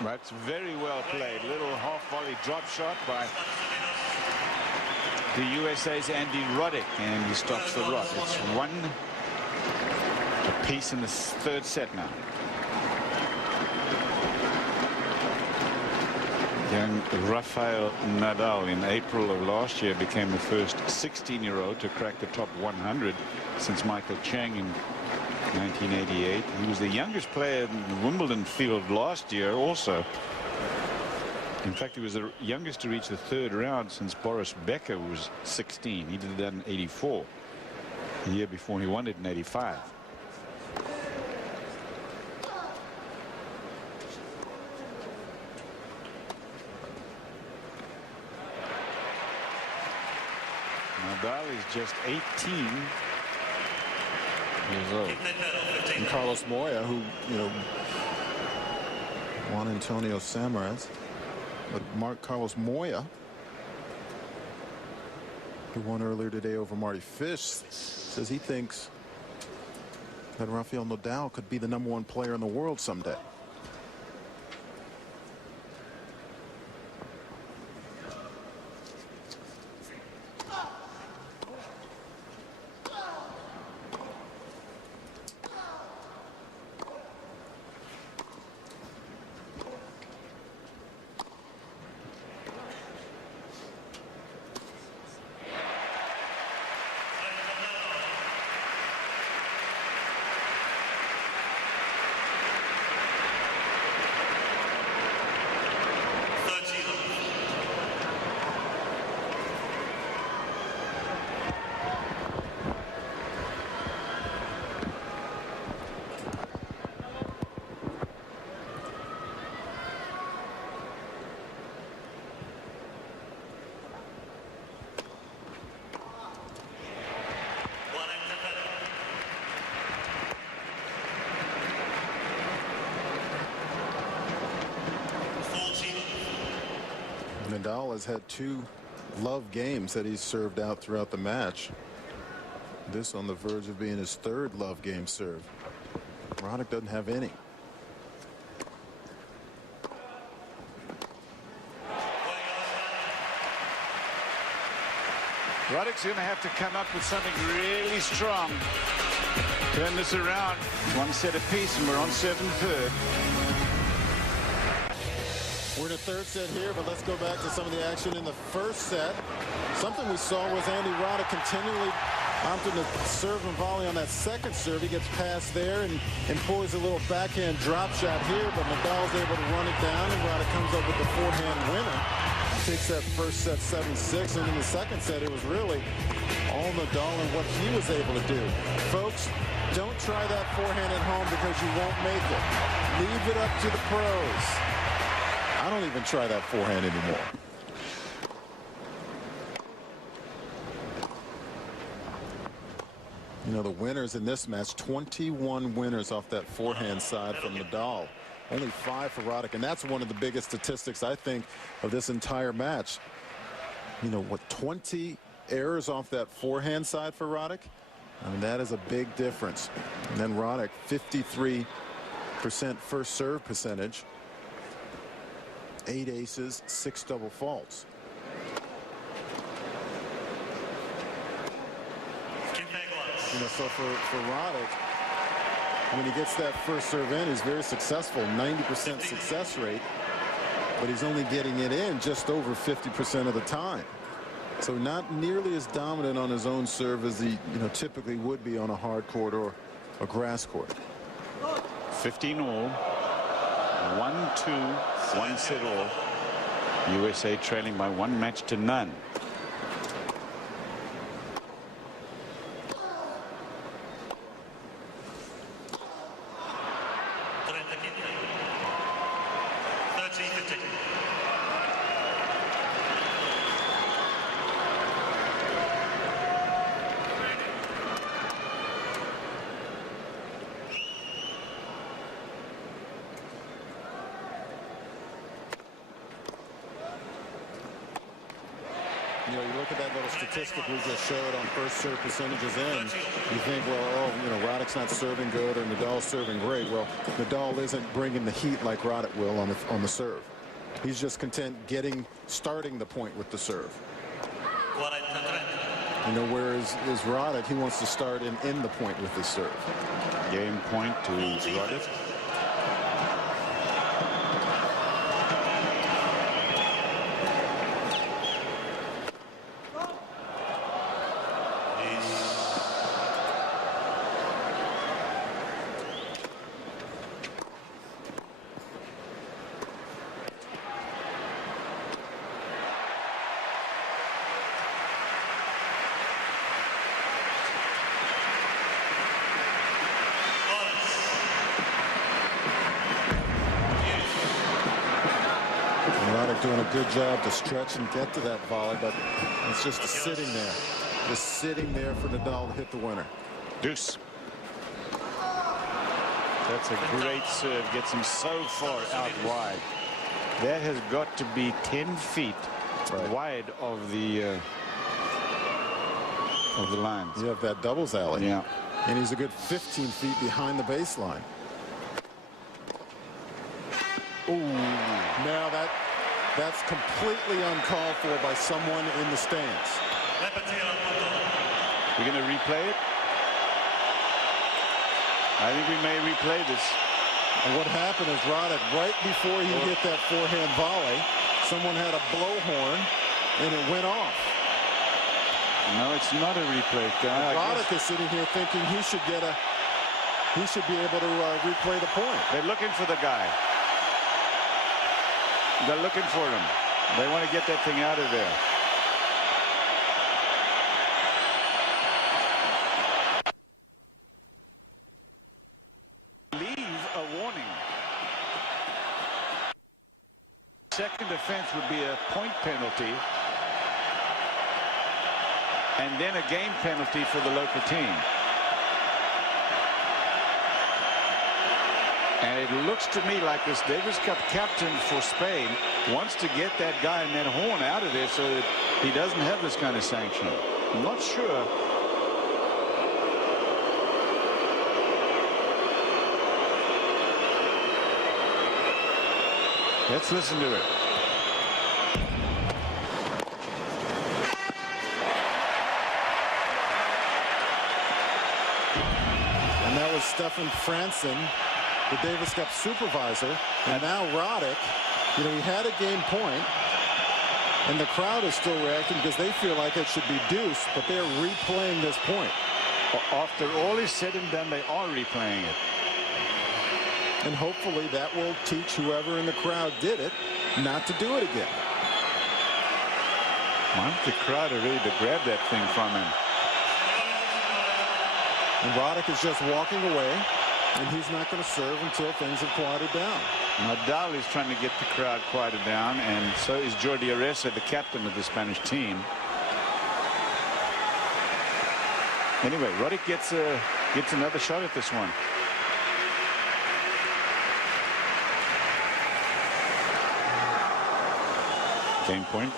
That's very well played. Little half volley drop shot by the USA's Andy Roddick, and he stops the rot. It's 1 apiece in the third set now. Young Rafael Nadal in April of last year became the first 16-year-old to crack the top 100 since Michael Chang in 1988. He was the youngest player in the Wimbledon field last year also. In fact, he was the youngest to reach the 3rd round since Boris Becker was 16. He did that in 84. The year before he won it in 85. Nadal is just 18 years old. And Carlos Moya, who, won Antonio Samaranch, but Carlos Moya, who won earlier today over Marty Fish, says he thinks that Rafael Nadal could be the #1 player in the world someday. Nadal has had 2 love games that he's served out throughout the match. This on the verge of being his 3rd love game serve. Roddick doesn't have any. Roddick's going to have to come up with something really strong. Turn this around. 1 set apiece, and we're on 7/3. We're in the 3rd set here, but let's go back to some of the action in the first set. Something we saw was Andy Roddick continually opting to serve and volley on that second serve. He gets past there and employs a little backhand drop shot here, but Nadal's able to run it down, and Roddick comes up with the forehand winner. Takes that first set 7-6, and in the second set it was really all Nadal and what he was able to do. Folks, don't try that forehand at home because you won't make it. Leave it up to the pros. I don't even try that forehand anymore. You know, the winners in this match, 21 winners off that forehand side from Nadal. Only 5 for Roddick, and that's one of the biggest statistics, I think, of this entire match. You know, what, 20 errors off that forehand side for Roddick? I mean, that is a big difference. And then Roddick, 53% first serve percentage, 8 aces, 6 double faults. You know, so for Roddick, when he gets that first serve in, he's very successful, 90% success rate, but he's only getting it in just over 50% of the time. So not nearly as dominant on his own serve as he, you know, typically would be on a hard court or a grass court. 15 all, 1-2, 1 set all. USA trailing by 1 match to none. You know, you look at that little statistic we just showed on first serve percentages in. You think, well, oh, you know, Roddick's not serving good or Nadal's serving great. Well, Nadal isn't bringing the heat like Roddick will on the serve. He's just content starting the point with the serve. You know, whereas Roddick, he wants to start in the point with the serve. Game point to Roddick. Doing a good job to stretch and get to that volley, but it's just sitting there for Nadal to hit the winner. Deuce. That's a great serve. Gets him so far out wide. That has got to be 10 feet wide of the lines. You have that doubles alley. Yeah. And he's a good 15 feet behind the baseline. Ooh. Now that's completely uncalled for by someone in the stands. We're going to replay it. I think we may replay this. And what happened is Roddick, right before he hit that forehand volley, someone had a blowhorn and it went off. No, it's not a replay. Roddick is sitting here thinking he should be able to replay the point. They're looking for the guy. They're looking for him. They want to get that thing out of there. Leave a warning. Second offense would be a point penalty. And then a game penalty for the local team. And it looks to me like this Davis Cup captain for Spain wants to get that guy in that horn out of there so that he doesn't have this kind of sanction. I'm not sure. Let's listen to it. And that was Stefan Franzen, the Davis Cup supervisor, and now Roddick, you know, he had a game point, and the crowd is still reacting because they feel like it should be deuce, but they're replaying this point. After all is said and done, they are replaying it. And hopefully that will teach whoever in the crowd did it not to do it again. I think the crowd are ready to grab that thing from him. And Roddick is just walking away. And he's not going to serve until things have quieted down. Nadal is trying to get the crowd quieted down, and so is Jordi Aresa, the captain of the Spanish team. Anyway, Roddick gets another shot at this one. Game point.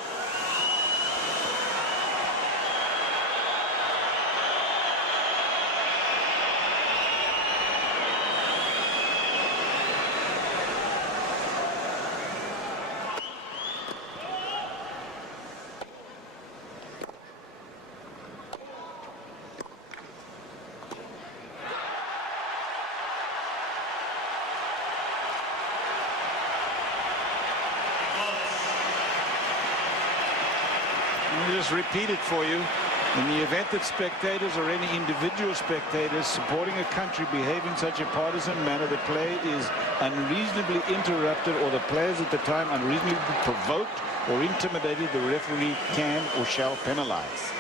Just repeat it for you. In the event that spectators or any individual spectators supporting a country behave in such a partisan manner, the play is unreasonably interrupted, or the players at the time unreasonably provoked or intimidated, the referee can or shall penalize.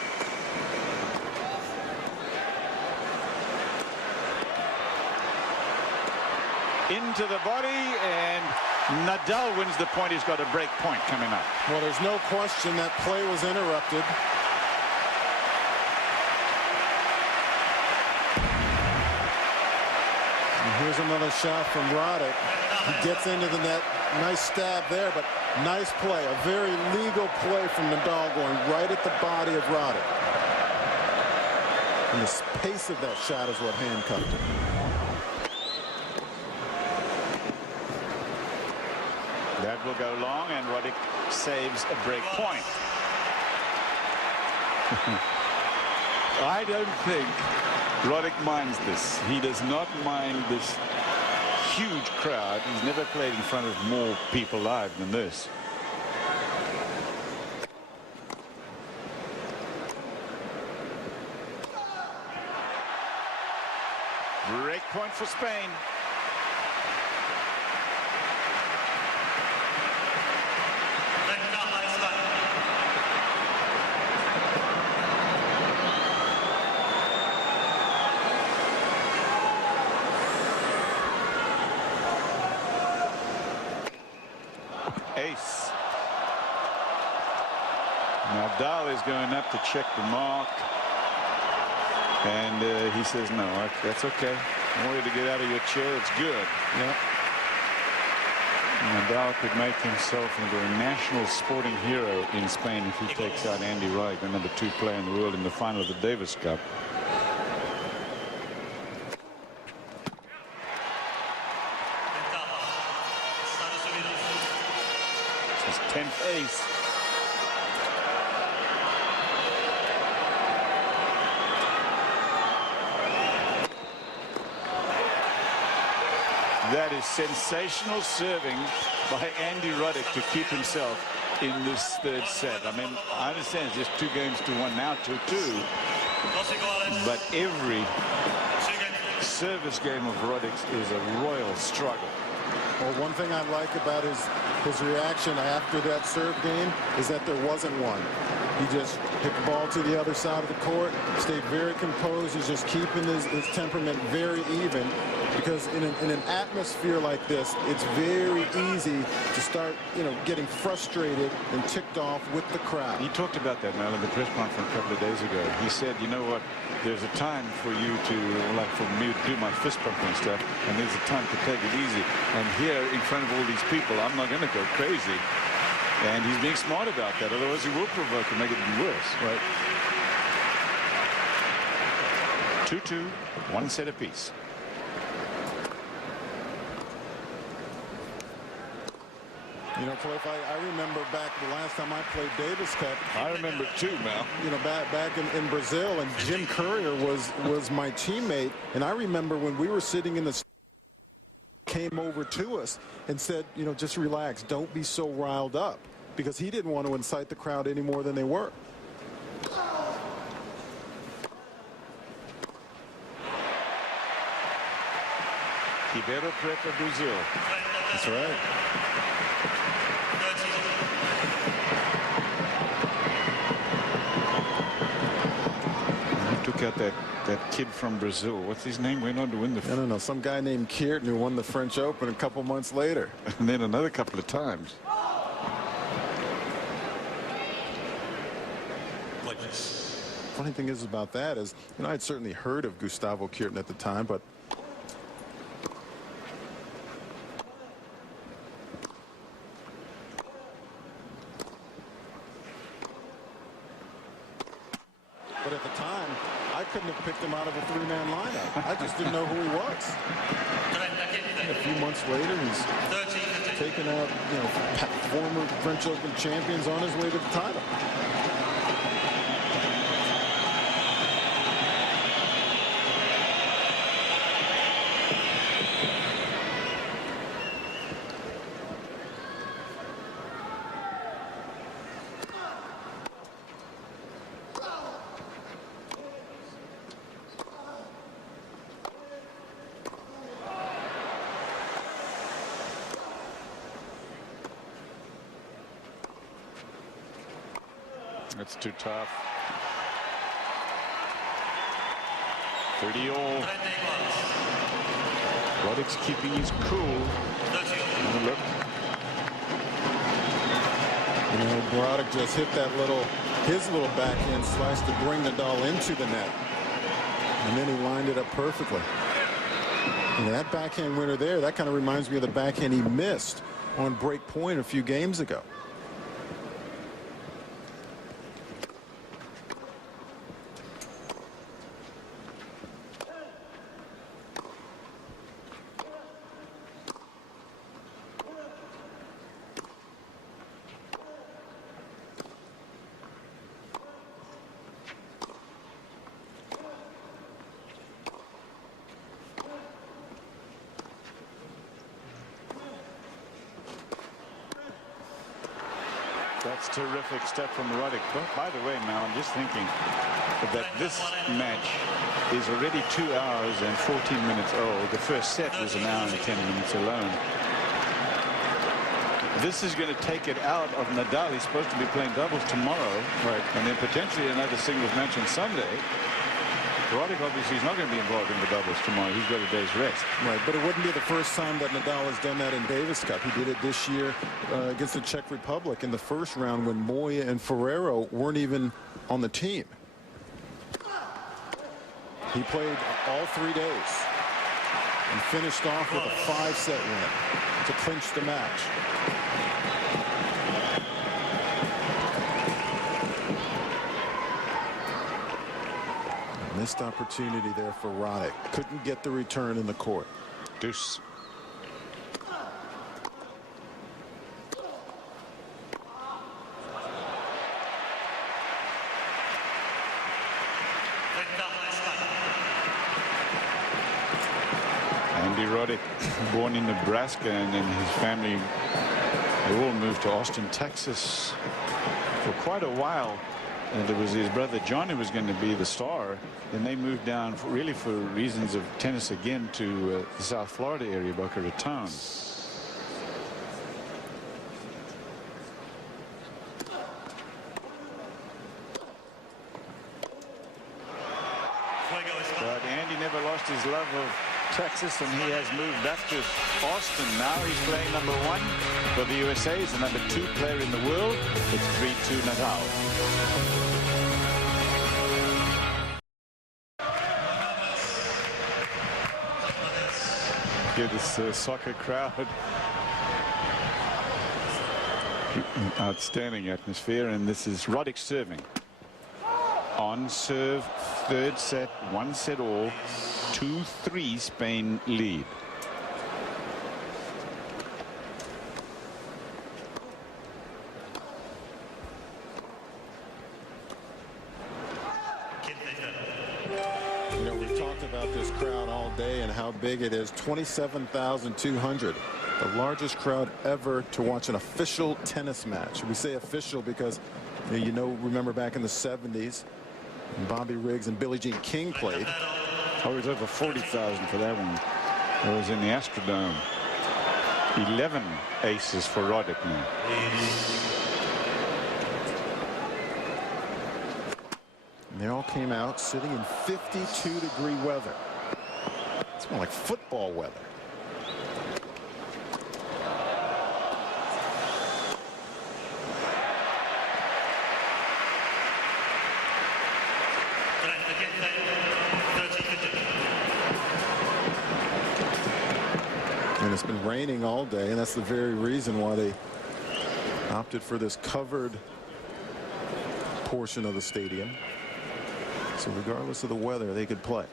Into the body, and Nadal wins the point. He's got a break point coming up. Well, there's no question that play was interrupted. And here's another shot from Roddick. He gets into the net. Nice stab there, but nice play. A very legal play from Nadal, going right at the body of Roddick. And the pace of that shot is what handcuffed him. That will go long, and Roddick saves a break point. I don't think Roddick minds this. He does not mind this huge crowd. He's never played in front of more people live than this. Break point for Spain. Ace. Nadal is going up to check the mark, and he says no, that's okay. I want you to get out of your chair. It's good. Yeah. Nadal could make himself into a national sporting hero in Spain if he takes out Andy Roddick, the #2 player in the world, in the final of the Davis Cup. His 10th ace. That is sensational serving by Andy Roddick to keep himself in this third set. I mean, I understand it's just 2 games to 1 now, 2-2. But every service game of Roddick's is a royal struggle. Well, one thing I like about his reaction after that serve game is that there wasn't one. He just hit the ball to the other side of the court, stayed very composed. He's just keeping his temperament very even, because in an atmosphere like this, it's very easy to start, getting frustrated and ticked off with the crowd. He talked about that, Mel, in the press conference a couple of days ago. He said, you know what, there's a time for you to, like for me to do my fist pumping stuff, and there's a time to take it easy. And here, in front of all these people, I'm not going to go crazy. And he's being smart about that, otherwise he will provoke and make it worse. Right. 2-2, 1 set apiece. Cliff, I remember back the last time I played Davis Cup. I remember too, Mel. Back in Brazil, and Jim Courier was my teammate, and I remember when we were sitting in the came over to us and said, just relax, don't be so riled up, because he didn't want to incite the crowd any more than they were. Ribeiro Preta, Brazil. That's right. He took out that That kid from Brazil, what's his name, went on to win the... I don't know, some guy named Kiert who won the French Open a couple months later. And then another couple of times. Funny thing is about that is, you know, I'd certainly heard of Gustavo Kuerten at the time, but at the time, I couldn't have picked him out of a three-man lineup. I just didn't know who he was. And a few months later, he's taken out, you know, former French Open champions on his way to the title. That's too tough. 30 all. Roddick's keeping his cool. And look. You know, Roddick just hit that his little backhand slice to bring Nadal into the net. And then he lined it up perfectly. And that backhand winner there, that kind of reminds me of the backhand he missed on break point a few games ago. That's terrific stuff from Roddick. But by the way, Mal, I'm just thinking that this match is already 2 hours and 14 minutes old. The first set was an hour and 10 minutes alone. This is going to take it out of Nadal. He's supposed to be playing doubles tomorrow. Right. And then potentially another singles match on Sunday. Roddick obviously is not going to be involved in the doubles tomorrow. He's got a day's rest. Right, but it wouldn't be the first time that Nadal has done that in Davis Cup. He did it this year against the Czech Republic in the first round when Moya and Ferrero weren't even on the team. He played all 3 days and finished off with a 5-set win to clinch the match. Missed opportunity there for Roddick. Couldn't get the return in the court. Deuce. Andy Roddick, born in Nebraska, and then his family, they all moved to Austin, Texas for quite a while. And it was his brother John who was going to be the star. And they moved down really for reasons of tennis again to the South Florida area, Boca Raton. But Andy never lost his love of Texas, and he has moved up to Austin. Now he's playing #1 for the USA. He's the #2 player in the world. It's 3-2 Nadal. This soccer crowd. Outstanding atmosphere, and this is Roddick serving. On serve, third set, 1 set all, 2-3 Spain lead. You know, we've talked about this crowd all day and how big it is. 27,200, the largest crowd ever to watch an official tennis match. We say official because, you know, remember back in the 70s, Bobby Riggs and Billie Jean King played. Oh, it was over 40,000 for that one. It was in the Astrodome. 11 aces for Roddick now. And they all came out sitting in 52-degree weather. It's more like football weather. And it's been raining all day, and that's the very reason why they opted for this covered portion of the stadium. So regardless of the weather, they could play.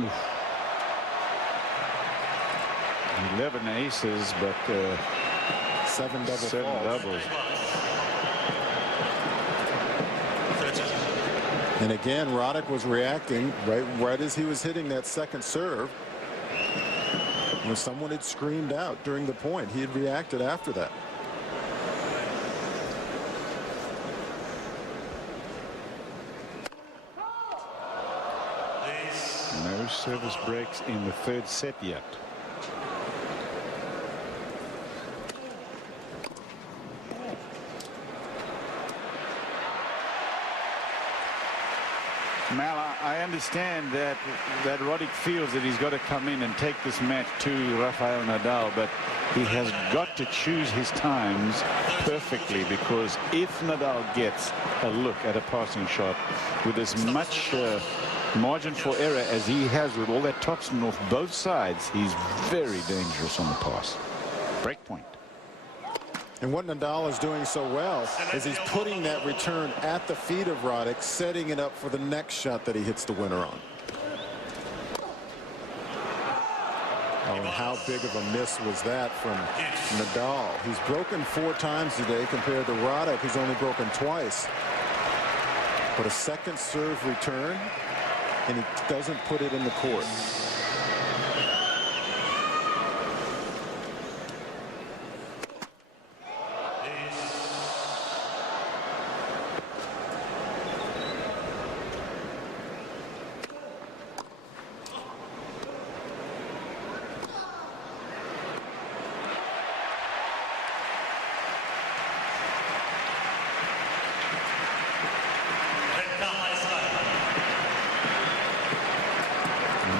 Oof. 11 aces, but 7 7 doubles. And again, Roddick was reacting right as he was hitting that second serve. When someone had screamed out during the point, he had reacted after that. No service breaks in the third set yet. Mal, I understand that Roddick feels that he's got to come in and take this match to Rafael Nadal, but he has got to choose his times perfectly, because if Nadal gets a look at a passing shot with as much margin for error as he has with all that topspin off both sides, he's very dangerous on the pass. Break point. And what Nadal is doing so well is he's putting that return at the feet of Roddick, setting it up for the next shot that he hits the winner on. Oh, and how big of a miss was that from Nadal? He's broken 4 times today compared to Roddick, who's only broken twice. But a second serve return, and he doesn't put it in the court.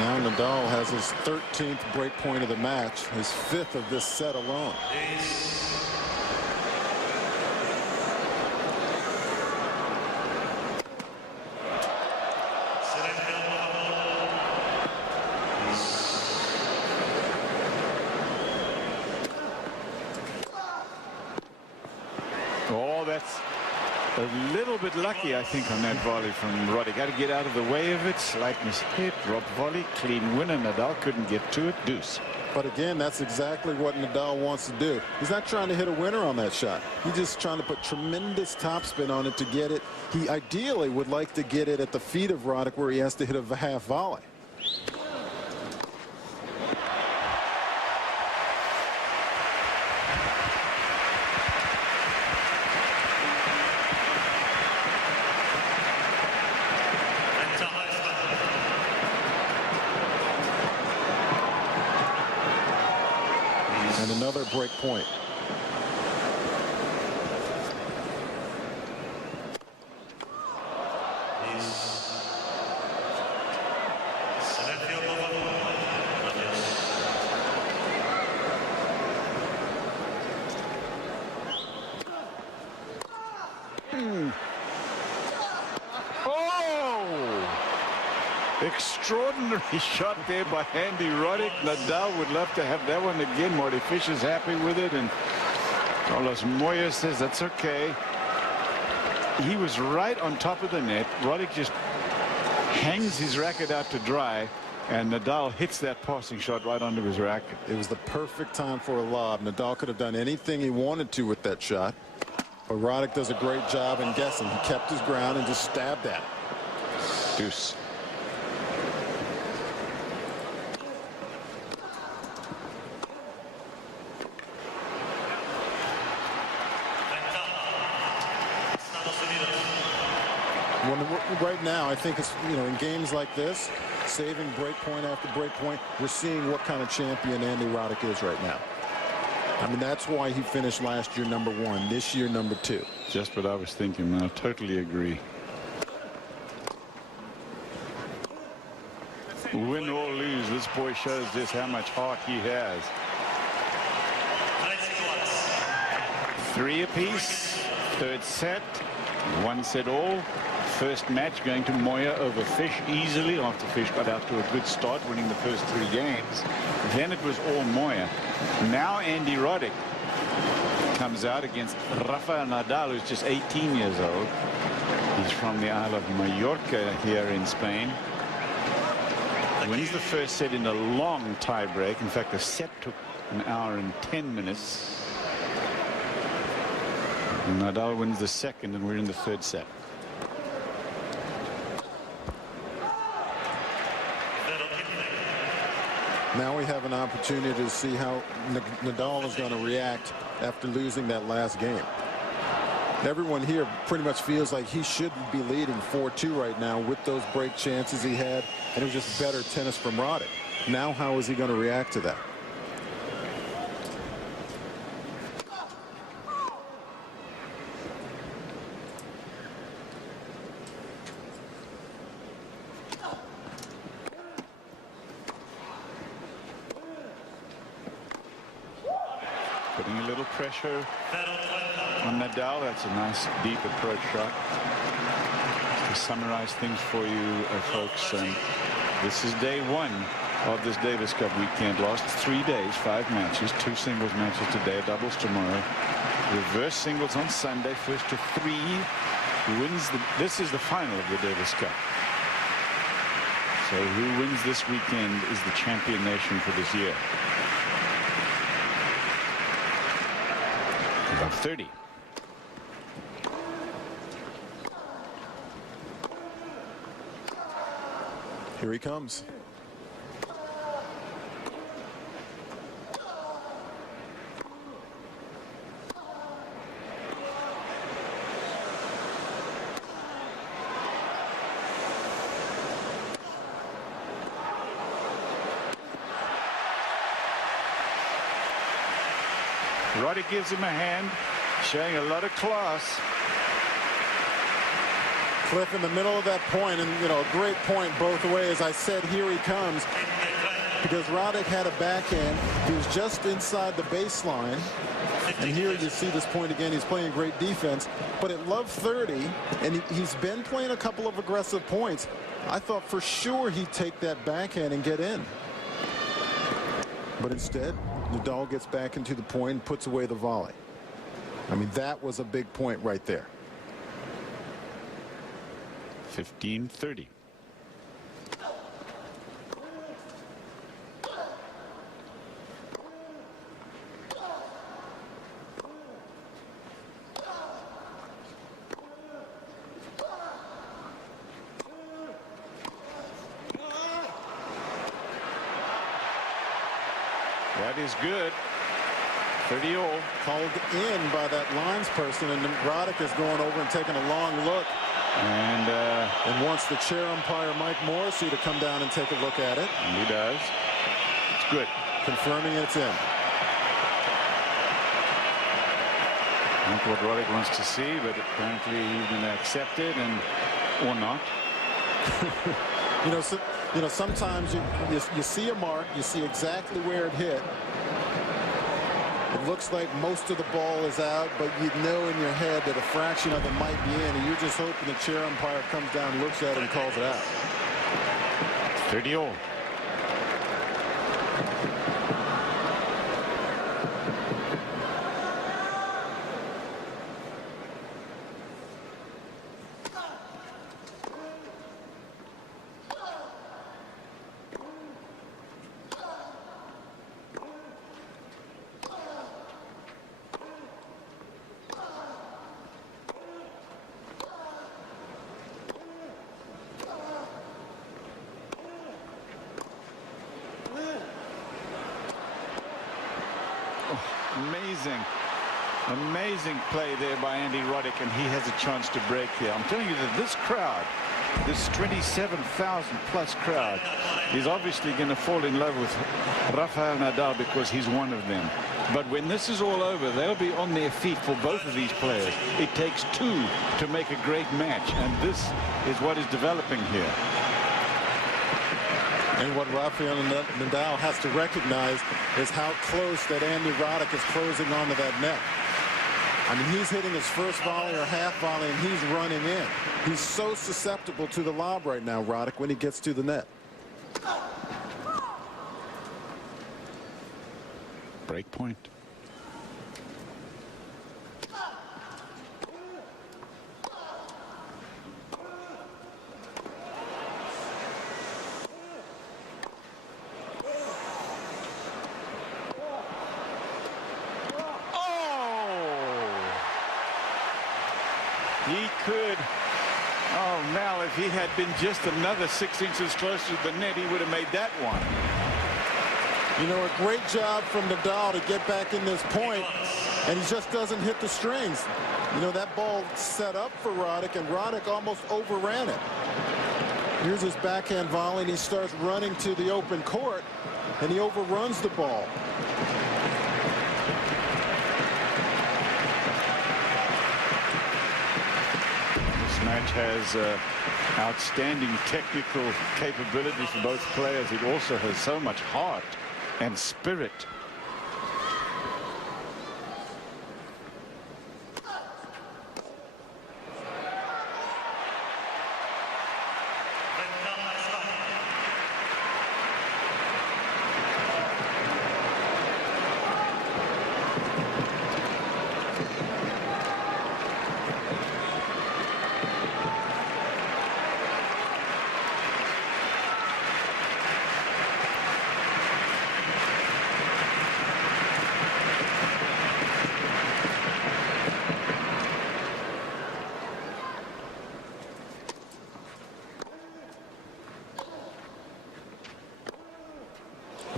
Now Nadal has his 13th break point of the match, his 5th of this set alone. Oh, that's a little bit lucky, I think, on that volley from Roddick. Got to get out of the way of it. Slight mishit, drop volley, clean winner. Nadal couldn't get to it. Deuce. But again, that's exactly what Nadal wants to do. He's not trying to hit a winner on that shot. He's just trying to put tremendous topspin on it to get it. He ideally would like to get it at the feet of Roddick, where he has to hit a half volley. And another break point. Extraordinary shot there by Andy Roddick. Nadal would love to have that one again. Marty Fish is happy with it, and Carlos Moya says that's okay. He was right on top of the net. Roddick just hangs his racket out to dry, and Nadal hits that passing shot right onto his racket. It was the perfect time for a lob. Nadal could have done anything he wanted to with that shot, but Roddick does a great job in guessing. He kept his ground and just stabbed at it. Deuce. Right now, I think it's, in games like this, saving break point after break point. We're seeing what kind of champion Andy Roddick is right now. I mean, that's why he finished last year #1, this year #2. Just what I was thinking, man. I totally agree. Win or lose, this boy shows just how much heart he has. 3 apiece, third set, 1-set-all. First match going to Moya over Fish easily after Fish got out to a good start, winning the first 3 games. Then it was all Moya. Now Andy Roddick comes out against Rafael Nadal, who's just 18 years old. He's from the Isle of Mallorca here in Spain. Wins the first set in a long tie break. In fact, the set took 1 hour and 10 minutes. Nadal wins the second, and we're in the third set. Now we have an opportunity to see how Nadal is going to react after losing that last game. Everyone here pretty much feels like he should be leading 4-2 right now with those break chances he had, and it was just better tennis from Roddick. Now how is he going to react to that? Putting a little pressure on Nadal. That's a nice deep approach shot. To summarize things for you folks, this is day 1 of this Davis Cup weekend. Last 3 days, 5 matches, 2 singles matches today, doubles tomorrow, reverse singles on Sunday. First to 3 wins this is the final of the Davis Cup. So who wins this weekend is the champion nation for this year. About 30. Here he comes. Roddick gives him a hand, showing a lot of class. Cliff in the middle of that point, and you know, a great point both ways. I said here he comes because Roddick had a backhand. He was just inside the baseline, and here you see this point again. He's playing great defense, but at love 30, and he's been playing a couple of aggressive points. I thought for sure he'd take that backhand and get in, but instead Nadal gets back into the point and puts away the volley. I mean, that was a big point right there. 15-30. That is good. 30-all. Called in by that lines person, and Roddick is going over and taking a long look. And wants the chair umpire Mike Morrissey to come down and take a look at it. And he does. It's good. Confirming it's in. Not what Roddick wants to see, but apparently he's going to accept it, and or not. You know, sometimes you see a mark, you see exactly where it hit. It looks like most of the ball is out, but you know in your head that a fraction of it might be in, and you're just hoping the chair umpire comes down, looks at it, and calls it out. 30-all. Amazing play there by Andy Roddick, and he has a chance to break here. I'm telling you that this crowd This 27,000 plus crowd is obviously going to fall in love with Rafael Nadal because he's one of them. But when this is all over, they'll be on their feet for both of these players. It takes two to make a great match, and this is what is developing here. And what Rafael Nadal has to recognize is how close that Andy Roddick is closing onto that net. I mean, he's hitting his first volley or half volley, and he's running in. He's so susceptible to the lob right now, Roddick, when he gets to the net. Break point. He could. Oh, Mel, if he had been just another 6 inches closer to the net, he would have made that one. You know, a great job from Nadal to get back in this point, and he just doesn't hit the strings. You know, that ball set up for Roddick, and Roddick almost overran it. Here's his backhand volley, and he starts running to the open court, and he overruns the ball. Match has outstanding technical capability for both players. It also has so much heart and spirit.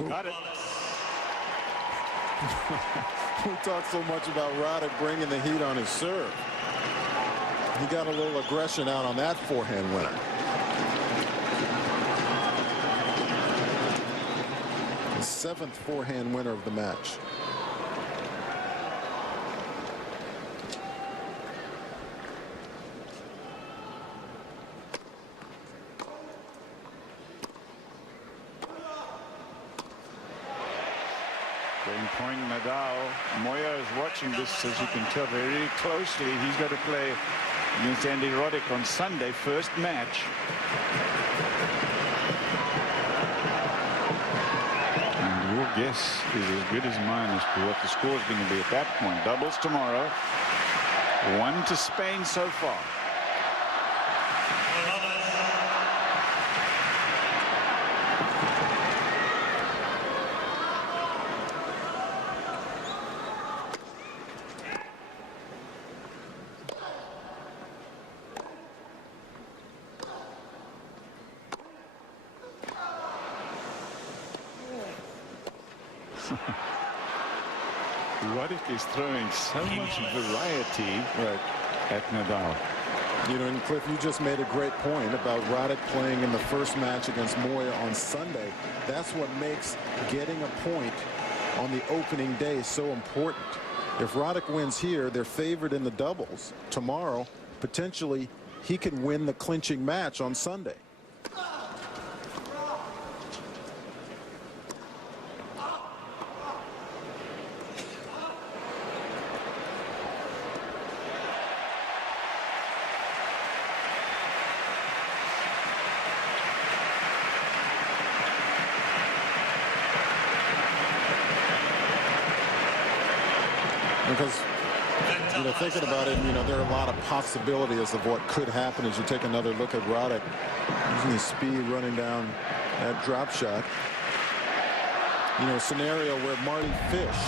Got it. We talk so much about Roddick bringing the heat on his serve. He got a little aggression out on that forehand winner. The 7th forehand winner of the match. Game point, Nadal. Moya is watching this, as you can tell, very closely. He's got to play against Andy Roddick on Sunday, first match. And your guess is as good as mine as to what the score is going to be at that point. Doubles tomorrow. 1 to Spain so far. Roddick is throwing so much variety at Nadal. You know, and Cliff, you just made a great point about Roddick playing in the first match against Moya on Sunday. That's what makes getting a point on the opening day so important. If Roddick wins here, they're favored in the doubles. Tomorrow, potentially, he can win the clinching match on Sunday. Because, you know, thinking about it, you know, there are a lot of possibilities of what could happen as you take another look at Roddick using his speed running down that drop shot. You know, a scenario where Marty Fish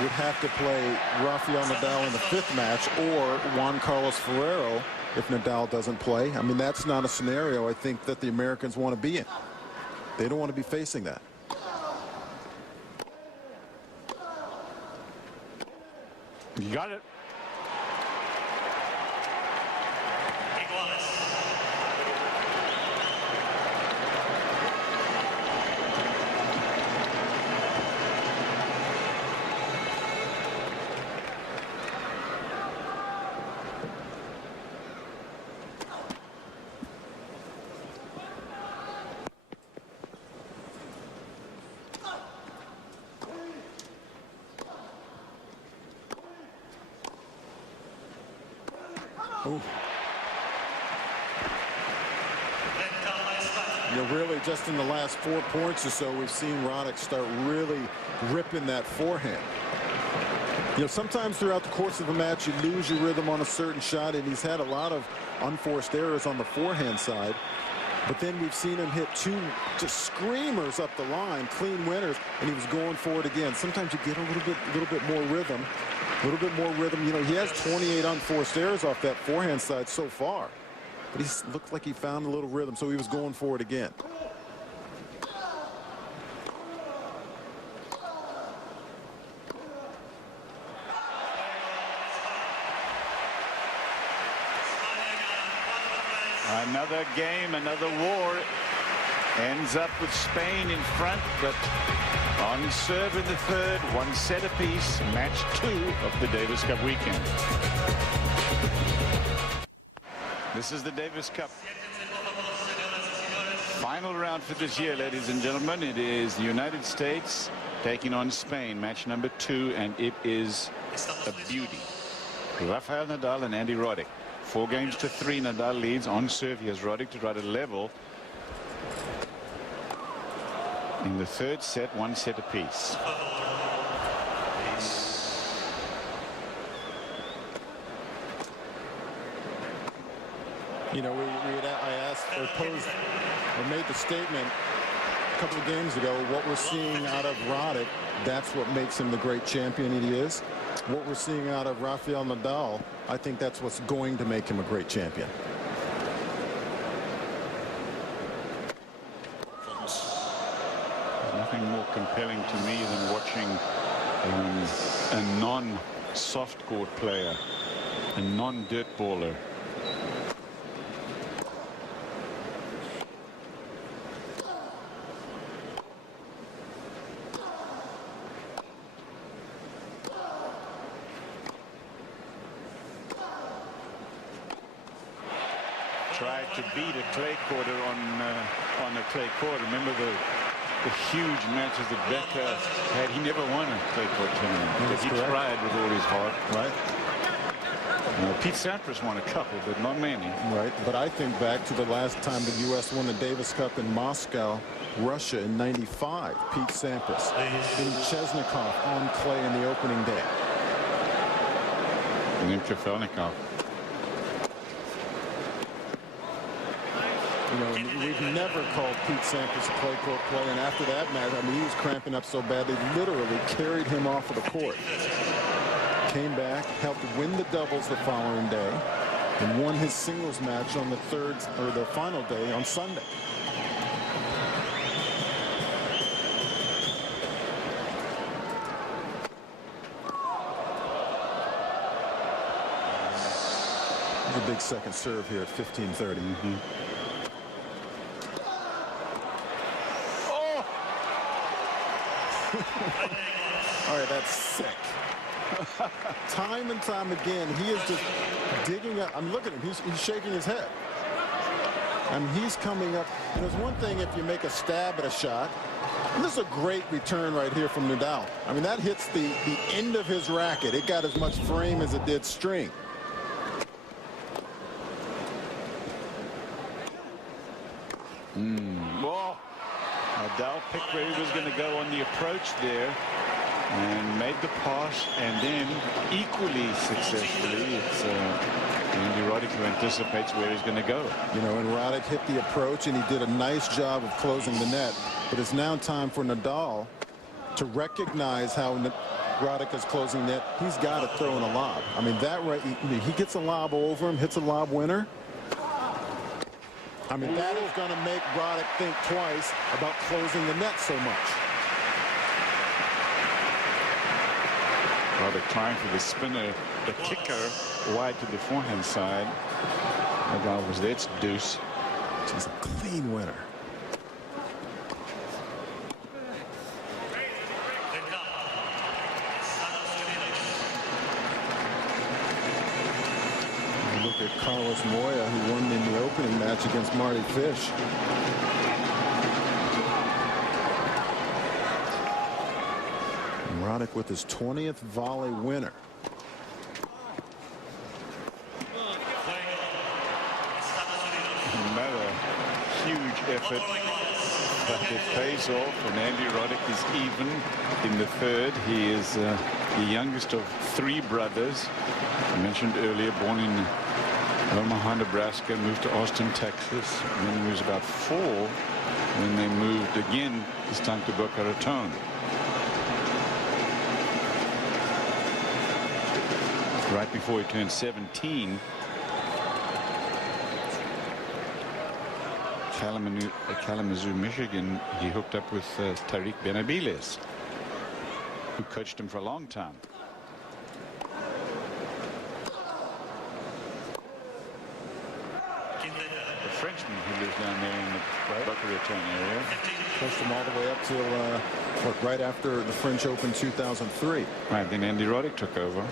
would have to play Rafael Nadal in the 5th match, or Juan Carlos Ferrero if Nadal doesn't play. I mean, that's not a scenario I think that the Americans want to be in. They don't want to be facing that. You got it. Ooh. You know, really just in the last 4 points or so, we've seen Roddick start really ripping that forehand. You know, sometimes throughout the course of a match, you lose your rhythm on a certain shot, and he's had a lot of unforced errors on the forehand side. But then we've seen him hit 2 just screamers up the line, clean winners, and he was going for it again. Sometimes you get a little bit more rhythm, You know, he has 28 unforced errors off that forehand side so far. But he looked like he found a little rhythm, so he was going for it again. Another game, another war. Ends up with Spain in front, but on serve in the third, 1 set apiece, match 2 of the Davis Cup weekend. This is the Davis Cup final round for this year, ladies and gentlemen. It is the United States taking on Spain, match number 2, and it is a beauty. Rafael Nadal and Andy Roddick. 4 games to 3. Nadal leads on serve. He has Roddick to try to level. In the third set, 1 set apiece. You know, I asked or posed or made the statement a couple of games ago, what we're seeing out of Roddick, that's what makes him the great champion he is. What we're seeing out of Rafael Nadal, I think that's what's going to make him a great champion. Nothing more compelling to me than watching a non-soft court player, a non-dirt baller. Tried to beat a clay quarter on a clay court. Remember the huge matches that Becker had. He never won a clay court tournament because he tried with all his heart. Right. Pete Sampras won a couple, but not many. Right. But I think back to the last time the U.S. won the Davis Cup in Moscow, Russia in '95. Pete Sampras beating Chesnikov on clay in the opening day. And then Kafelnikov. You know, we've never called Pete Sampras a clay court player, and after that match, I mean, he was cramping up so bad they literally carried him off of the court. Came back, helped win the doubles the following day, and won his singles match on the final day on Sunday. There's a big second serve here at 15:30. All right, that's sick. Time and time again, he is just digging up. I'm looking at him. He's shaking his head. I mean, he's coming up. And there's one thing if you make a stab at a shot. And this is a great return right here from Nadal. I mean, that hits the end of his racket. It got as much frame as it did string. Well, Nadal picked where he was going to go on the approach there and made the pass, and then equally successfully it's Andy Roddick who anticipates where he's going to go. You know, and Roddick hit the approach and he did a nice job of closing the net, but it's now time for Nadal to recognize how Roddick is closing net. He's got to throw in a lob. I mean, that right, he gets a lob over him, hits a lob winner. I mean, that is going to make Roddick think twice about closing the net so much. Roddick trying for the spinner, the kicker wide to the forehand side. Nadal was there. It's deuce. She's a clean winner. Look at Carlos Moya, who won in the opening match against Marty Fish. And Roddick with his 20th volley winner. Another huge effort, but it pays off, and Andy Roddick is even in the third. He is the youngest of 3 brothers. I mentioned earlier, born in Omaha, Nebraska, moved to Austin, Texas, and then he was about 4 when they moved again, this time to Boca Raton. Right before he turned 17, Kalamazoo, Michigan, he hooked up with Tariq Benavides, who coached him for a long time. The Frenchman who lives down there in the Boca Raton area. Coached him all the way up till right after the French Open 2003. Right, then Andy Roddick took over.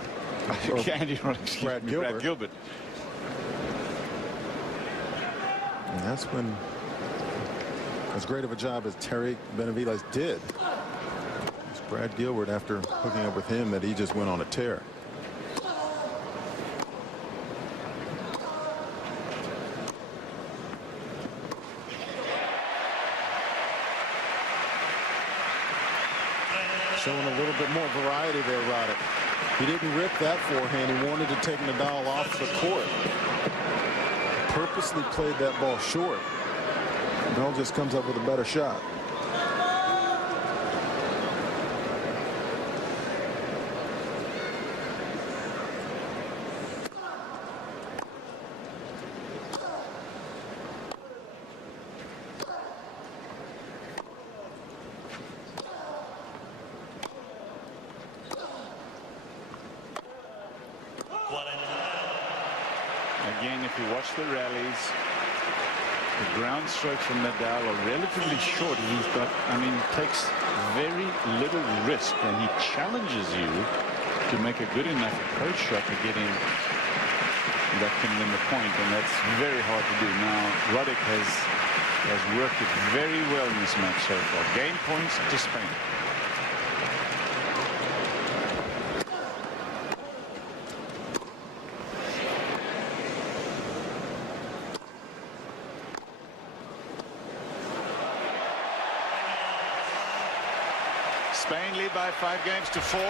Andy Roddick, Brad Gilbert. And that's when, as great of a job as Tariq Benavides did, it's Brad Gilbert, after hooking up with him, that he just went on a tear. Showing a little bit more variety there, Roddick. He didn't rip that forehand. He wanted to take Nadal off the court. Purposely played that ball short. Nadal just comes up with a better shot. Again, if you watch the rallies, the ground strokes from Nadal are relatively short. He's got, takes very little risk, and he challenges you to make a good enough approach shot to get in that can win the point, and that's very hard to do. Now, Roddick has worked it very well in this match so far. Game points to Spain. Spain lead by 5 games to 4.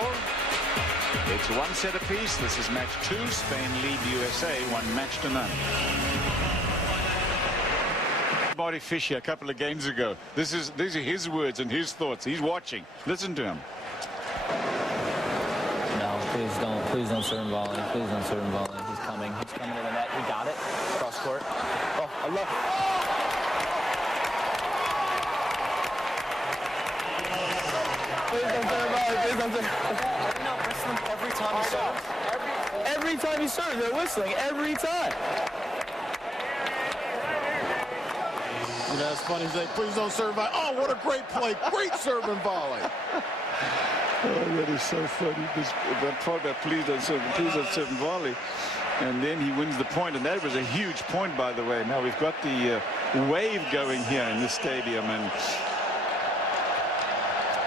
It's 1 set apiece. This is match 2. Spain lead USA 1 match to none. Marty Fisher a couple of games ago. These are his words and his thoughts. He's watching. Listen to him. No, please don't serve him volley. Please don't serve him volley. He's coming to the net. He got it. Cross court. Oh, I love it. Every time he serves. Every time he serves, they're whistling. Every time. You know, it's funny. He's like, please don't serve volley. Oh, what a great play. Great serve and volley. Oh, that is so funny. That part about please don't serve and volley. And then he wins the point, and that was a huge point, by the way. Now we've got the wave going here in this stadium, and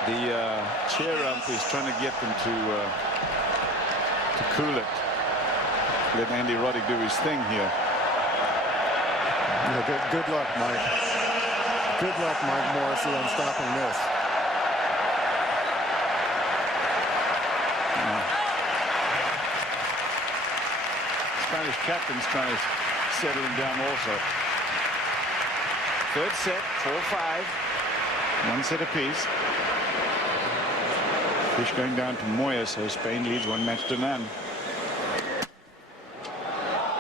the chair ump is trying to get them to cool it. Let Andy Roddick do his thing here. Yeah, good luck, Mike. Good luck, Mike Morrissey, on stopping this. Spanish captain's trying to settle him down also. Third set, 4-5. 1 set apiece. Fish going down to Moya, so Spain leads 1 match to none.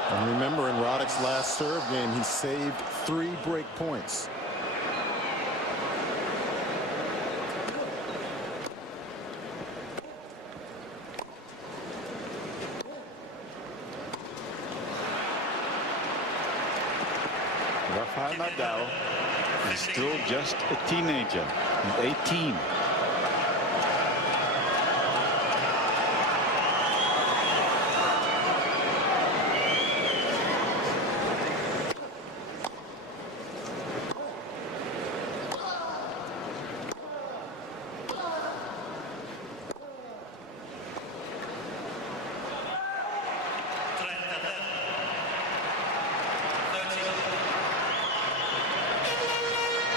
And remember, in Roddick's last serve game, he saved 3 break points. Rafael Nadal is still just a teenager. He's 18.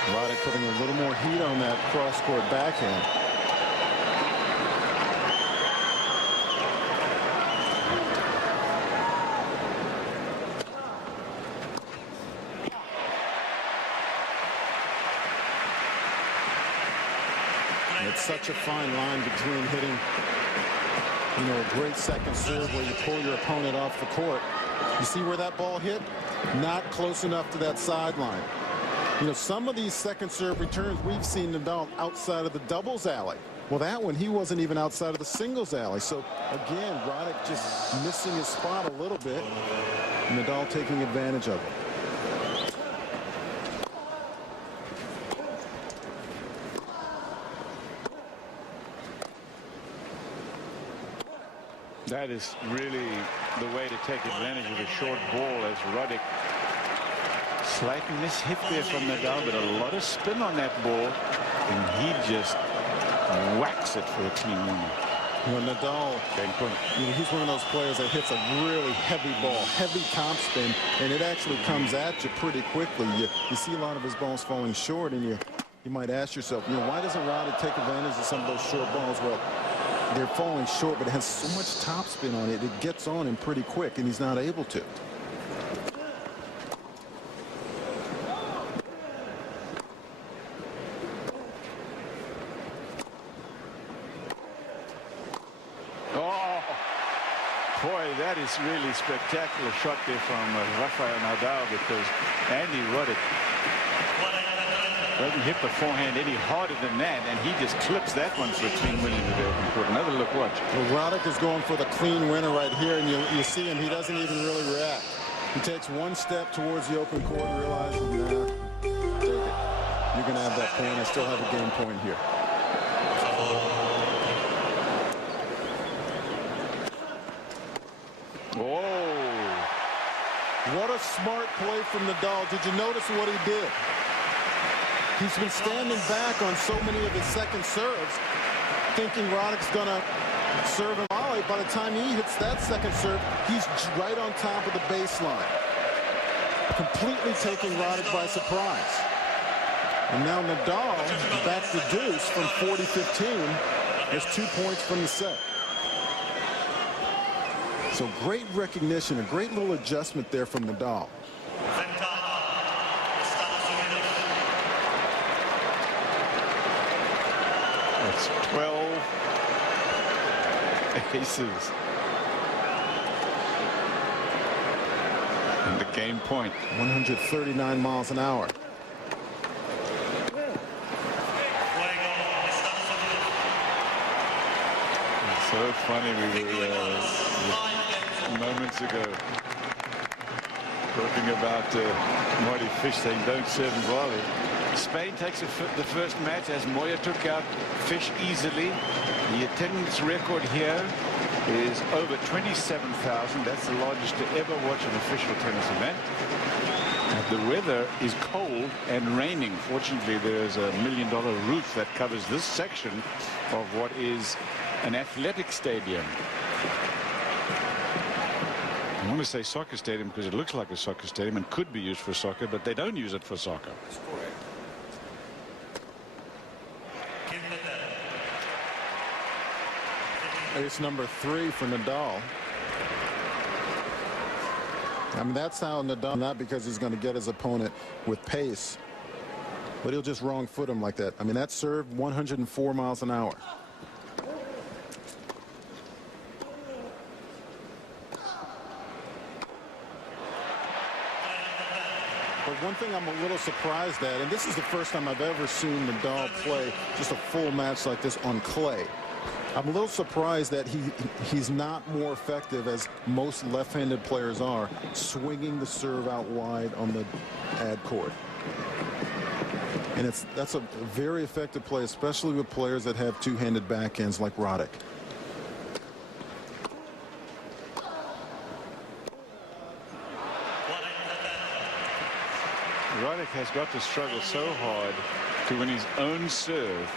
Roddick putting a little more heat on that cross-court backhand. It's such a fine line between hitting, a great second serve where you pull your opponent off the court. You see where that ball hit? Not close enough to that sideline. Some of these second serve returns we've seen Nadal outside of the doubles alley. Well, that one, he wasn't even outside of the singles alley. So, again, Roddick just missing his spot a little bit. Nadal taking advantage of it. That is really the way to take advantage of a short ball, as Roddick slight mishit there from Nadal, but a lot of spin on that ball, and he just whacks it for a clean winner. Nadal, he's one of those players that hits a really heavy ball, heavy top spin, and it actually comes at you pretty quickly. You see a lot of his balls falling short, and you might ask yourself, why doesn't Roddick take advantage of some of those short balls? Well, they're falling short, but it has so much top spin on it, it gets on him pretty quick, and he's not able to. Oh, boy, that is really spectacular shot there from Rafael Nadal, because Andy Roddick doesn't hit the forehand any harder than that, and he just clips that one for a clean win into the open court. Another look, watch. Well, Roddick is going for the clean winner right here, and you see him, he doesn't even really react. He takes one step towards the open court and realizes, nah, take it. You're going to have that point. I still have a game point here. Oh, what a smart play from Nadal. Did you notice what he did? He's been standing back on so many of his second serves, thinking Roddick's going to serve him volley. By the time he hits that second serve, he's right on top of the baseline, completely taking Roddick by surprise. And now Nadal back to deuce from 40-15. There's 2 points from the set. So great recognition, a great little adjustment there from Nadal. It's 12 aces. And the game point. 139 miles an hour. It's so funny. We were moments ago talking about Marty Fish saying don't serve and volley. Spain takes the first match as Moya took out Fish easily. The attendance record here is over 27,000. That's the largest to ever watch an official tennis event. And the weather is cold and raining. Fortunately, there's $1 million roof that covers this section of what is an athletic stadium. I want to say soccer stadium because it looks like a soccer stadium and could be used for soccer, but they don't use it for soccer. Ace number 3 for Nadal. I mean, that's how Nadal, not because he's going to get his opponent with pace, but he'll just wrong foot him like that. I mean, that serve 104 miles an hour. But one thing I'm a little surprised at, and this is the first time I've ever seen Nadal play just a full match like this on clay. I'm a little surprised that he's not more effective, as most left-handed players are, swinging the serve out wide on the ad court. And that's a very effective play, especially with players that have two-handed backhands like Roddick. Roddick has got to struggle so hard to win his own serve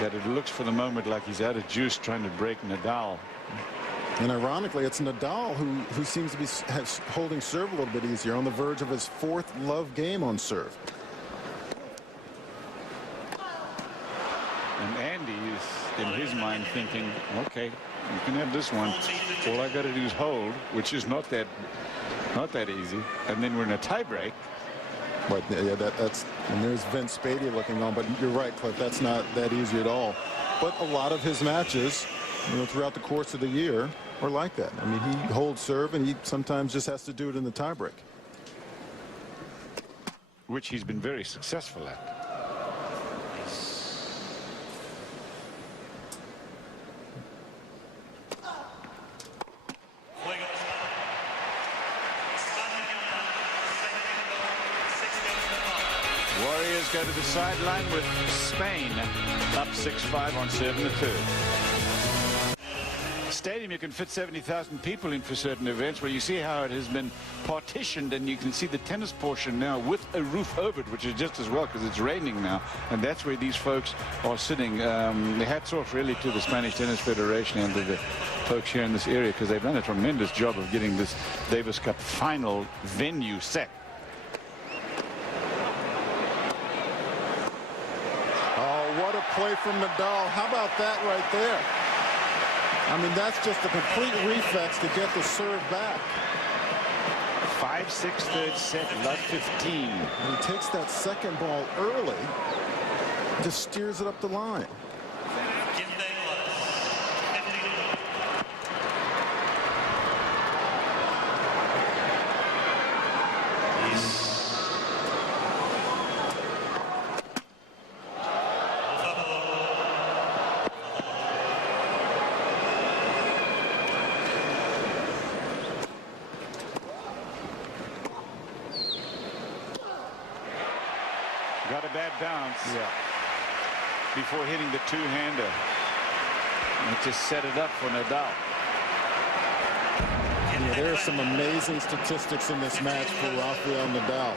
that it looks for the moment like he's out of juice trying to break Nadal. And ironically, it's Nadal who seems to be holding serve a little bit easier, on the verge of his 4th love game on serve. And Andy is, in his mind, thinking, okay, you can have this one. All I got to do is hold, which is not that easy. And then we're in a tiebreak. But yeah, that's and there's Vince Spady looking on. But you're right, Cliff. That's not that easy at all. But a lot of his matches, throughout the course of the year, are like that. I mean, he holds serve, and he sometimes just has to do it in the tiebreak, which he's been very successful at. Warriors go to the sideline with Spain up 6-5 on serve in the third. Stadium, you can fit 70,000 people in for certain events, where you see how it has been partitioned, and you can see the tennis portion now with a roof over it, which is just as well because it's raining now, and that's where these folks are sitting. The hats off really to the Spanish Tennis Federation and to the folks here in this area, because they've done a tremendous job of getting this Davis Cup final venue set. Oh, what a play from Nadal. How about that right there? I mean, that's just a complete reflex to get the serve back. 5-6 third set, love 15. And he takes that second ball early, just steers it up the line. Got a bad bounce before hitting the two-hander. And it just set it up for Nadal. Yeah, there are some amazing statistics in this match for Rafael Nadal.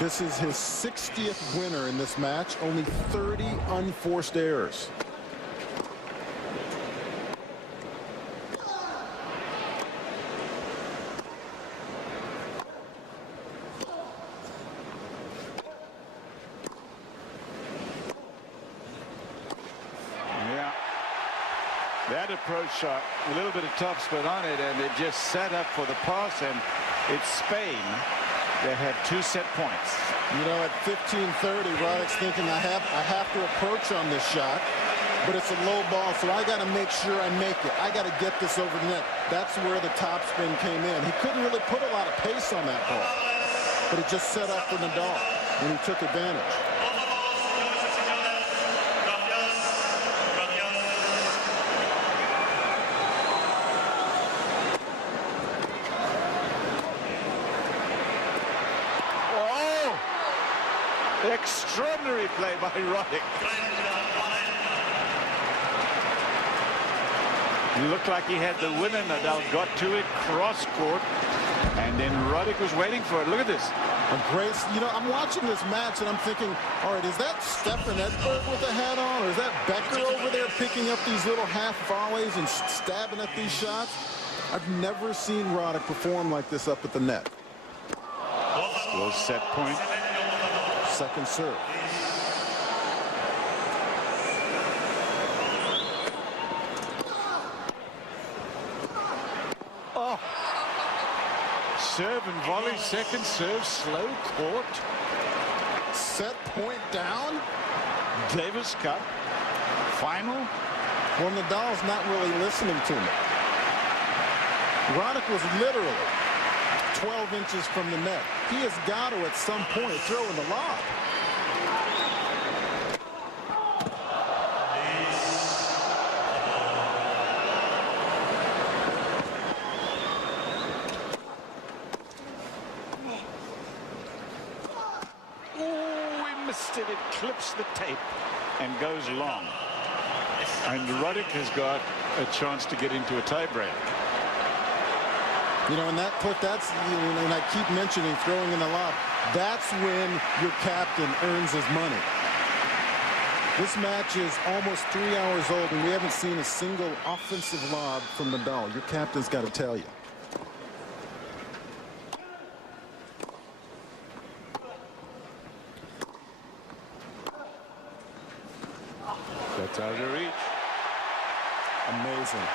This is his 60th winner in this match, only 30 unforced errors. That approach shot, a little bit of topspin on it, and it just set up for the pass, and it's Spain that had 2 set points. At 15:30, Roddick's thinking, I have to approach on this shot, but it's a low ball, so I got to make sure I make it. I got to get this over the net. That's where the topspin came in. He couldn't really put a lot of pace on that ball, but it just set up for Nadal, and he took advantage. Extraordinary play by Roddick. Looked like he had the winner. Nadal got to it, cross court, and then Roddick was waiting for it. Look at this. A great, I'm watching this match and I'm thinking, all right, is that Stefan Edberg with a hat on, or is that Becker over there picking up these little half volleys and stabbing at these shots? I've never seen Roddick perform like this up at the net. Still set point. Second serve. Oh. Serve and volley, second serve, slow court. Set point down. Davis Cup final. Well, Nadal's not really listening to me. Roddick was literally 12 inches from the net. He has got to, at some point, throw in the lob. Oh, he missed it. It clips the tape and goes long. And Roddick has got a chance to get into a tiebreak. And that clip, that's, and I keep mentioning throwing in the lob. That's when your captain earns his money. This match is almost 3 hours old, and we haven't seen a single offensive lob from Nadal. Your captain's got to tell you. It's out of reach. Amazing.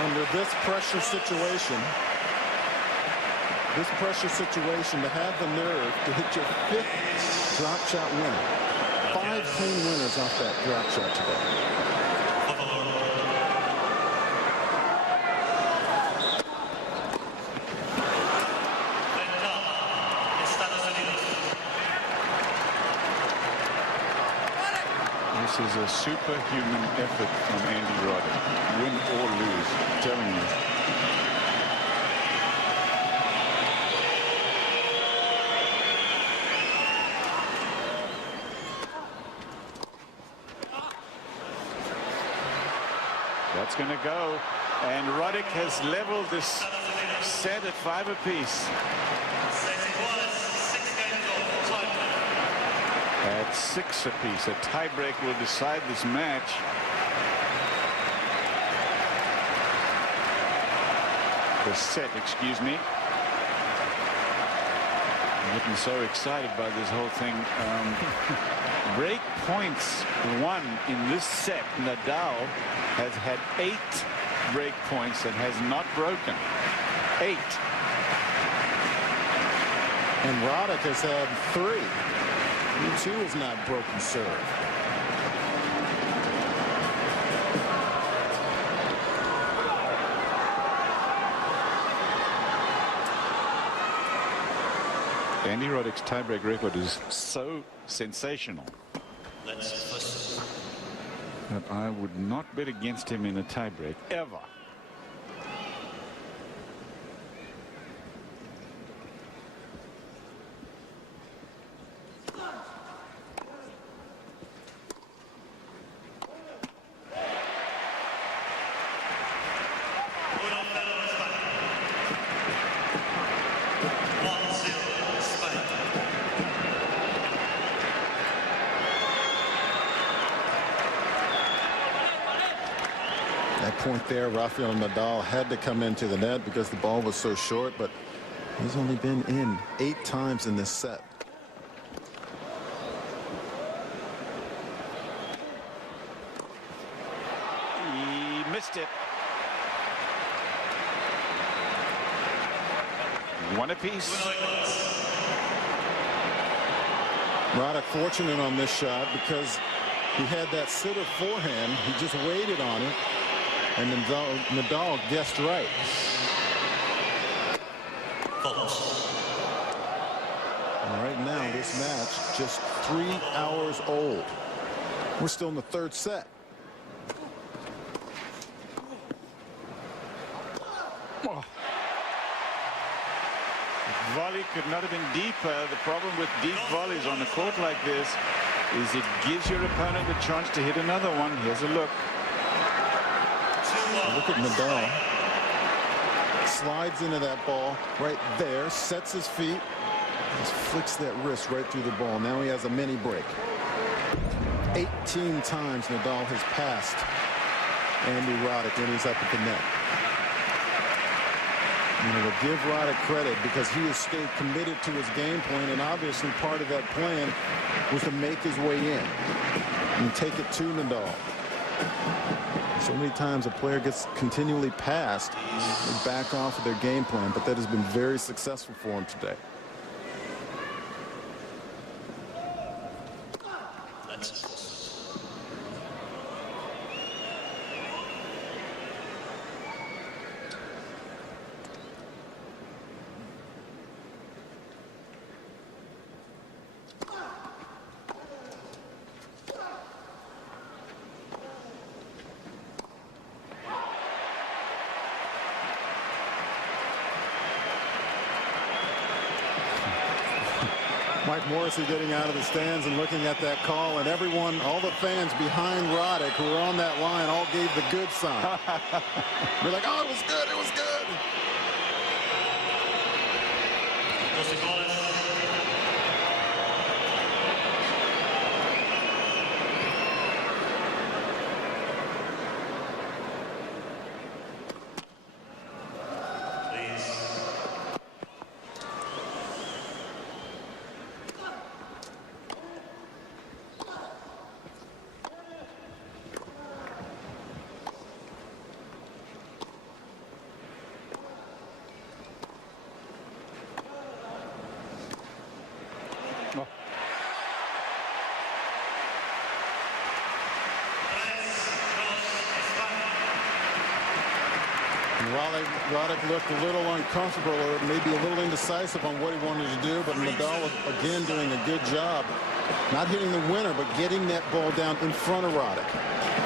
Under this pressure situation, to have the nerve to hit your 5th drop shot winner. 5 clean winners off that drop shot today. This is a superhuman effort from Andy Roddick. Win or lose, I'm telling you. That's going to go. And Roddick has leveled this set at 5 apiece. At 6 apiece, a tiebreak will decide this match. The set, excuse me. I'm getting so excited by this whole thing. Break points won in this set. Nadal has had 8 break points and has not broken. 8. And Roddick has had 3. He too is not broken serve. Andy Roddick's tiebreak record is so sensational that I would not bet against him in a tiebreak ever. Point there, Rafael Nadal had to come into the net because the ball was so short, but he's only been in 8 times in this set. He missed it. 1 apiece. Roddick fortunate on this shot because he had that sitter forehand. He just waited on it. And Nadal guessed right. And right now, this match just 3 hours old. We're still in the 3rd set. Oh. The volley could not have been deeper. The problem with deep volleys on a court like this is it gives your opponent a chance to hit another one. Here's a look. Look at Nadal. Slides into that ball right there, sets his feet, just flicks that wrist right through the ball. Now he has a mini break. 18 times Nadal has passed Andy Roddick when he's up at the net. You know, to give Roddick credit because he has stayed committed to his game plan, and obviously part of that plan was to make his way in and take it to Nadal. So many times a player gets continually passed, they back off of their game plan, but that has been very successful for him today. Mike Morrissey getting out of the stands and looking at that call, and everyone, all the fans behind Roddick who were on that line all gave the good sign. They're like, oh, it was good, it was good. Roddick looked a little uncomfortable or maybe a little indecisive on what he wanted to do, but Nadal again doing a good job. Not hitting the winner, but getting that ball down in front of Roddick.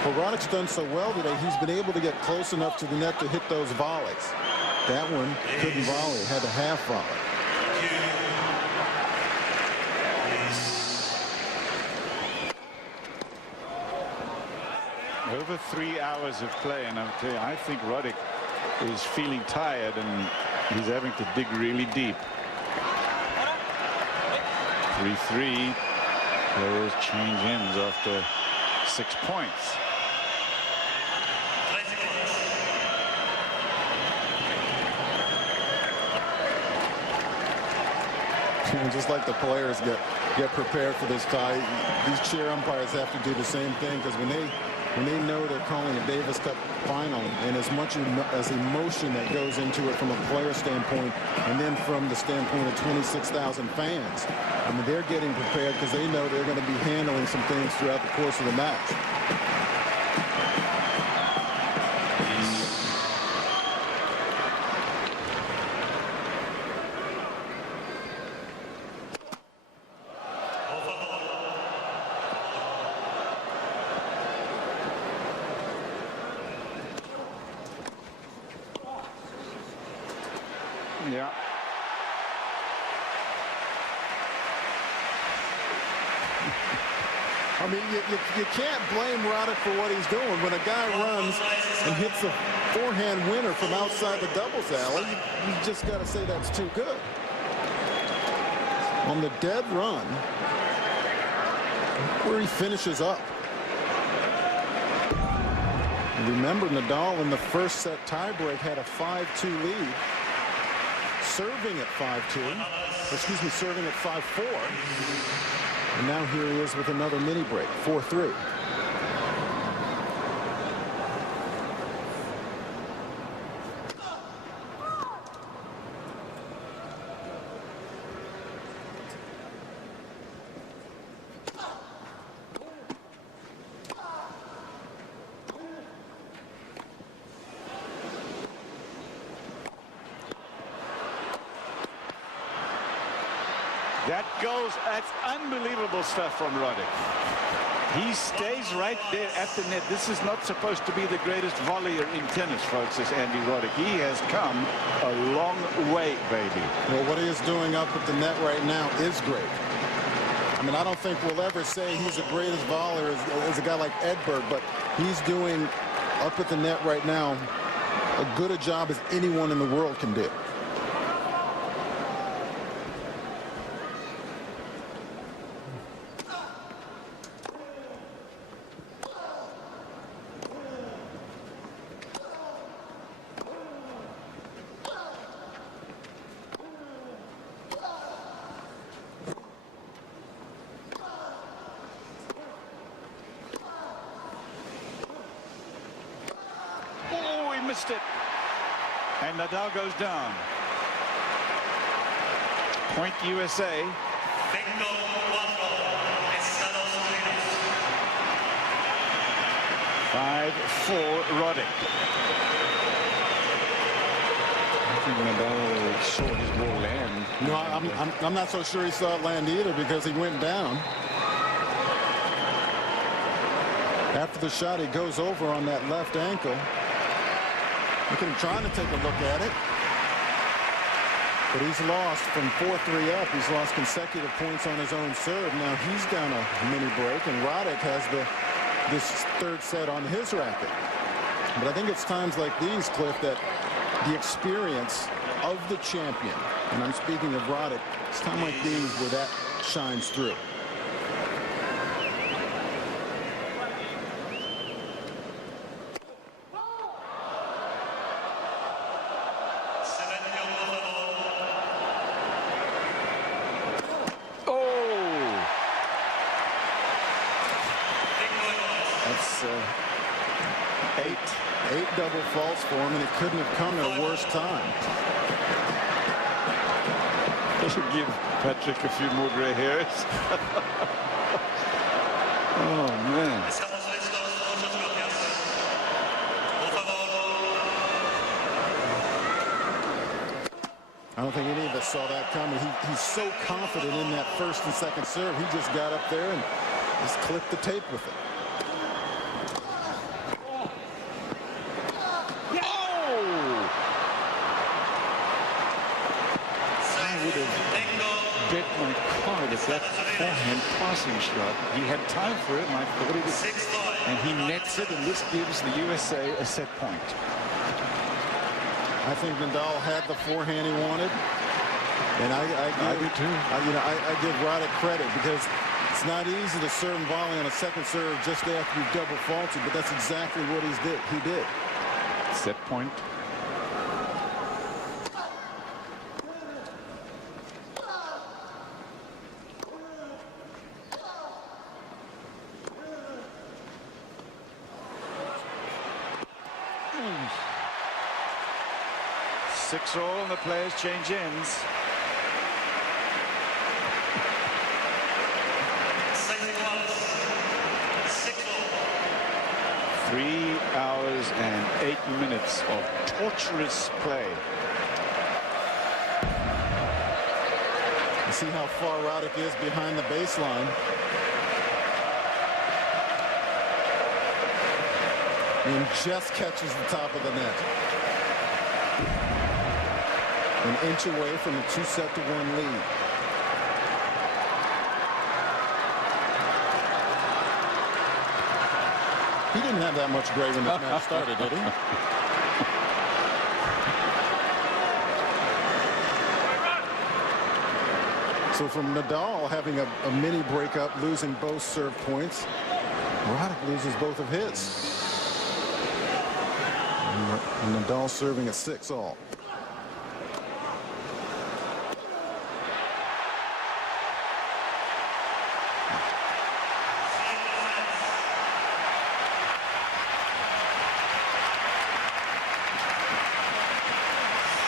Well, Roddick's done so well today, he's been able to get close enough to the net to hit those volleys. That one couldn't volley, had a half volley. Over 3 hours of play, and I'll tell you, I think Roddick is feeling tired and he's having to dig really deep. 3-3. Players change ends after 6 points. And just like the players get prepared for this tie, these chair umpires have to do the same thing, because when they know they're calling a Davis Cup final, and as much as emotion that goes into it from a player standpoint, and then from the standpoint of 26,000 fans, I mean, they're getting prepared because they know they're going to be handling some things throughout the course of the match. Yeah. I mean, you can't blame Roddick for what he's doing. When a guy runs and hits a forehand winner from outside the doubles alley, you just got to say that's too good. On the dead run, where he finishes up. Remember, Nadal in the first set tiebreak had a 5-2 lead. Serving at 5-2, excuse me, serving at 5-4. And now here he is with another mini break, 4-3. That goes, that's unbelievable stuff from Roddick. He stays right there at the net. This is not supposed to be the greatest volleyer in tennis, folks, this Andy Roddick. He has come a long way, baby. Well, what he is doing up at the net right now is great. I mean, I don't think we'll ever say he's the greatest volleyer as a guy like Edberg, but he's doing up at the net right now as good a job as anyone in the world can do. Missed it, and Nadal goes down. Point USA. 5-4 Roddick. I think Nadal saw his ball land. No, I'm not so sure he saw it land either, because he went down. After the shot, he goes over on that left ankle. Look at him trying to take a look at it. But he's lost from 4-3 up. He's lost consecutive points on his own serve. Now he's down a mini break, and Roddick has this third set on his racket. But I think it's times like these, Cliff, that the experience of the champion, and I'm speaking of Roddick, it's time like these where that shines through. Eight double faults for him, and it couldn't have come at a worse time. They should give Patrick a few more gray hairs. Oh, man. I don't think any of us saw that coming. He's so confident in that first and second serve. He just got up there and just clipped the tape with it. Bet my card if that forehand passing shot. He had time for it, and I thought he would. And he nets it, and this gives the USA a set point. I think Nadal had the forehand he wanted, and I do too. I give Roddick credit because it's not easy to serve and volley on a second serve just after you've double faulted, but that's exactly what he did. Set point. Six all, and the players change ends. Three hours and 8 minutes of torturous play. You see how far Roddick is behind the baseline. And just catches the top of the net. An inch away from a 2-set-to-1 lead. He didn't have that much gray when this match started, did he? So from Nadal having a mini breakup, losing both serve points, Roddick loses both of his. And Nadal serving a 6-all.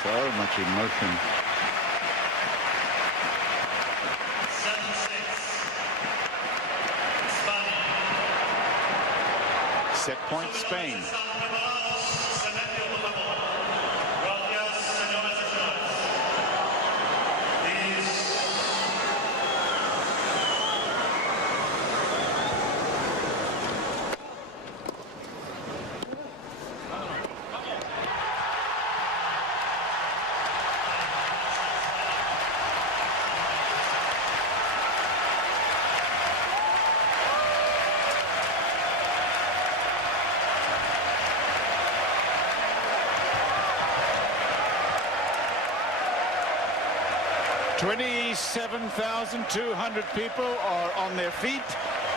So much emotion. 7-6. Set point Spain. $27,200 people are on their feet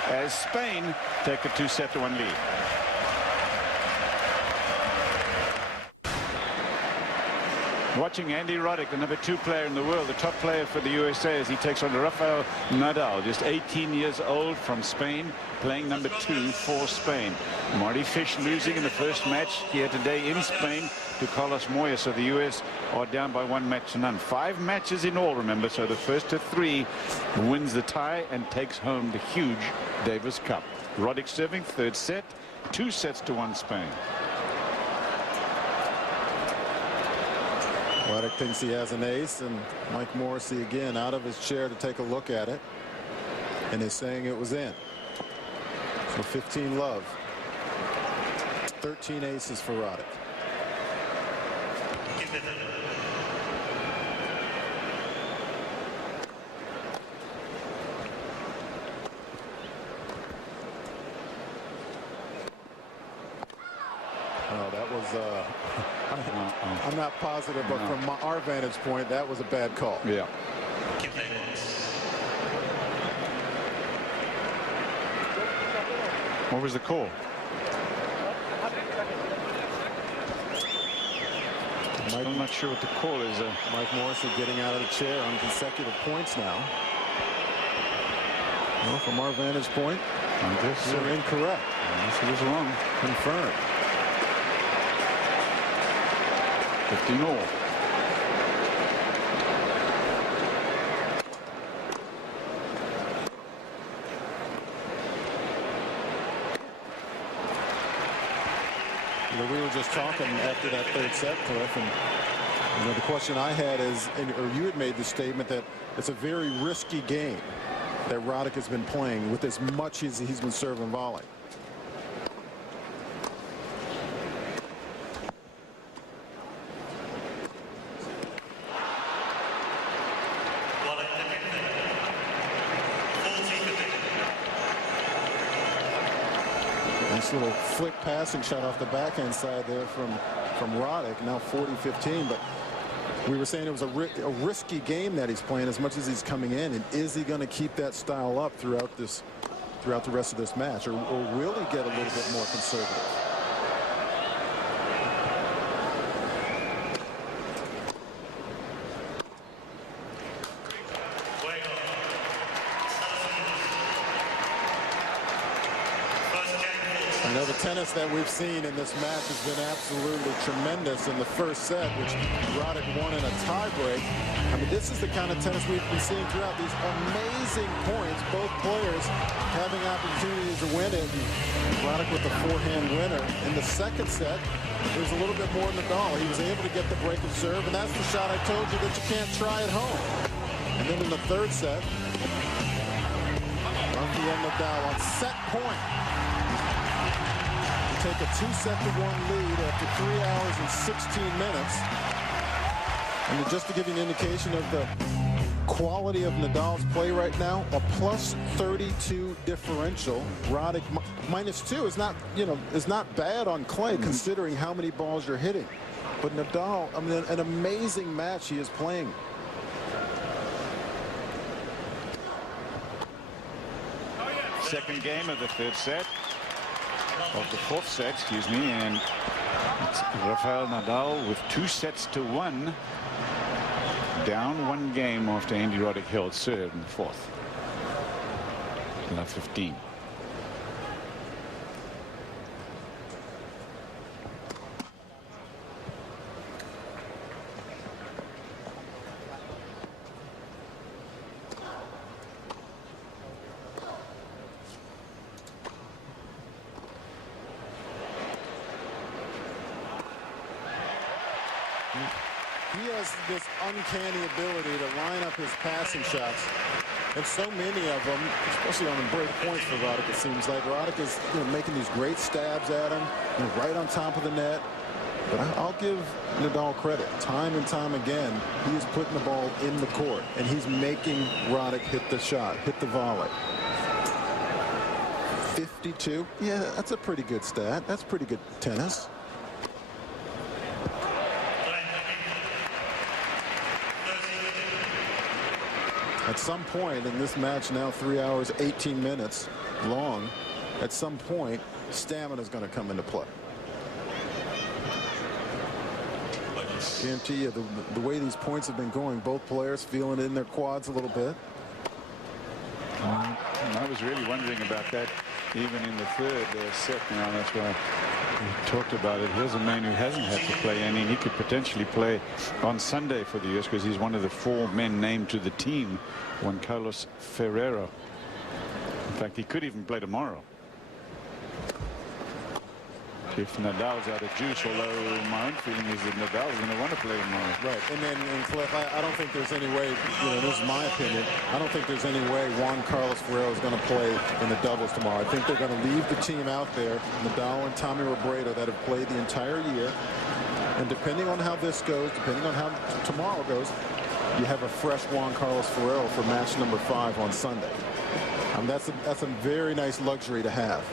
as Spain take a 2-set-to-1 lead. Watching Andy Roddick, the #2 player in the world, the top player for the USA, as he takes on Rafael Nadal, just 18 years old, from Spain, playing #2 for Spain. Marty Fish losing in the first match here today in Spain to Carlos Moya, so the US are down by 1-0. 5 matches in all, remember, so the first to 3 wins the tie and takes home the huge Davis Cup. Roddick serving, third set, 2-sets-to-1 Spain. Roddick thinks he has an ace, and Mike Morrissey again out of his chair to take a look at it, and is saying it was in. So 15 love. 13 aces for Roddick. Oh, that was I'm not positive, but from our vantage point, that was a bad call. Yeah. What was the call? I'm not sure what the call is. Mike Morrissey getting out of the chair on consecutive points now. Well, from our vantage point, I guess you're incorrect. I guess he was wrong. Confirmed. 15 all. We were just talking after that third set, Cliff, and You know, the question I had is, or you had made the statement that it's a very risky game that Roddick has been playing with as much as he's been serving volley. Nice little flick passing shot off the backhand side there from Roddick. Now 40-15, but we were saying it was a risky game that he's playing as much as he's coming in. And is he going to keep that style up throughout the rest of this match, or will he get a little bit more conservative? I know the tennis that we've seen in this match has been absolutely tremendous in the first set, which Roddick won in a tiebreak. I mean, this is the kind of tennis we've been seeing throughout. These amazing points, both players having opportunities to win it. And Roddick with the forehand winner. In the second set, there was a little bit more Nadal. He was able to get the break and serve, and that's the shot I told you that you can't try at home. And then in the third set, Rafael Nadal on set point. Take a 2-set-to-1 lead after 3 hours and 16 minutes. And just to give you an indication of the quality of Nadal's play right now, a plus 32 differential. Roddick -2 is not, is not bad on clay considering how many balls you're hitting. But Nadal, I mean, an amazing match he is playing. Second game of the third set. Of the fourth set, excuse me, and it's Rafael Nadal with 2-1, down 1 game after Andy Roddick held serve in the fourth. Love 15. He has this uncanny ability to line up his passing shots, and so many of them, especially on the break points for Roddick, it seems like Roddick is making these great stabs at him, right on top of the net. But I'll give Nadal credit. Time and time again, he is putting the ball in the court, and he's making Roddick hit the shot, hit the volley. 52, yeah, that's a pretty good stat. That's pretty good tennis. At some point in this match, now 3 hours 18 minutes long, at some point stamina is going to come into play. Guarantee you the way these points have been going, both players feeling it in their quads a little bit. I was really wondering about that even in the third set now. That's why we talked about it. Here's a man who hasn't had to play any, and he could potentially play on Sunday for the U.S. because he's one of the 4 men named to the team, Juan Carlos Ferrero. In fact, he could even play tomorrow if Nadal's out of juice, although my own feeling is that Nadal's going to want to play tomorrow. Right, and then Cliff, I don't think there's any way, this is my opinion, I don't think there's any way Juan Carlos Ferrero is going to play in the doubles tomorrow. I think they're going to leave the team out there, Nadal and Tommy Robredo, that have played the entire year. And depending on how this goes, depending on how tomorrow goes, you have a fresh Juan Carlos Ferrero for match number 5 on Sunday. That's a very nice luxury to have.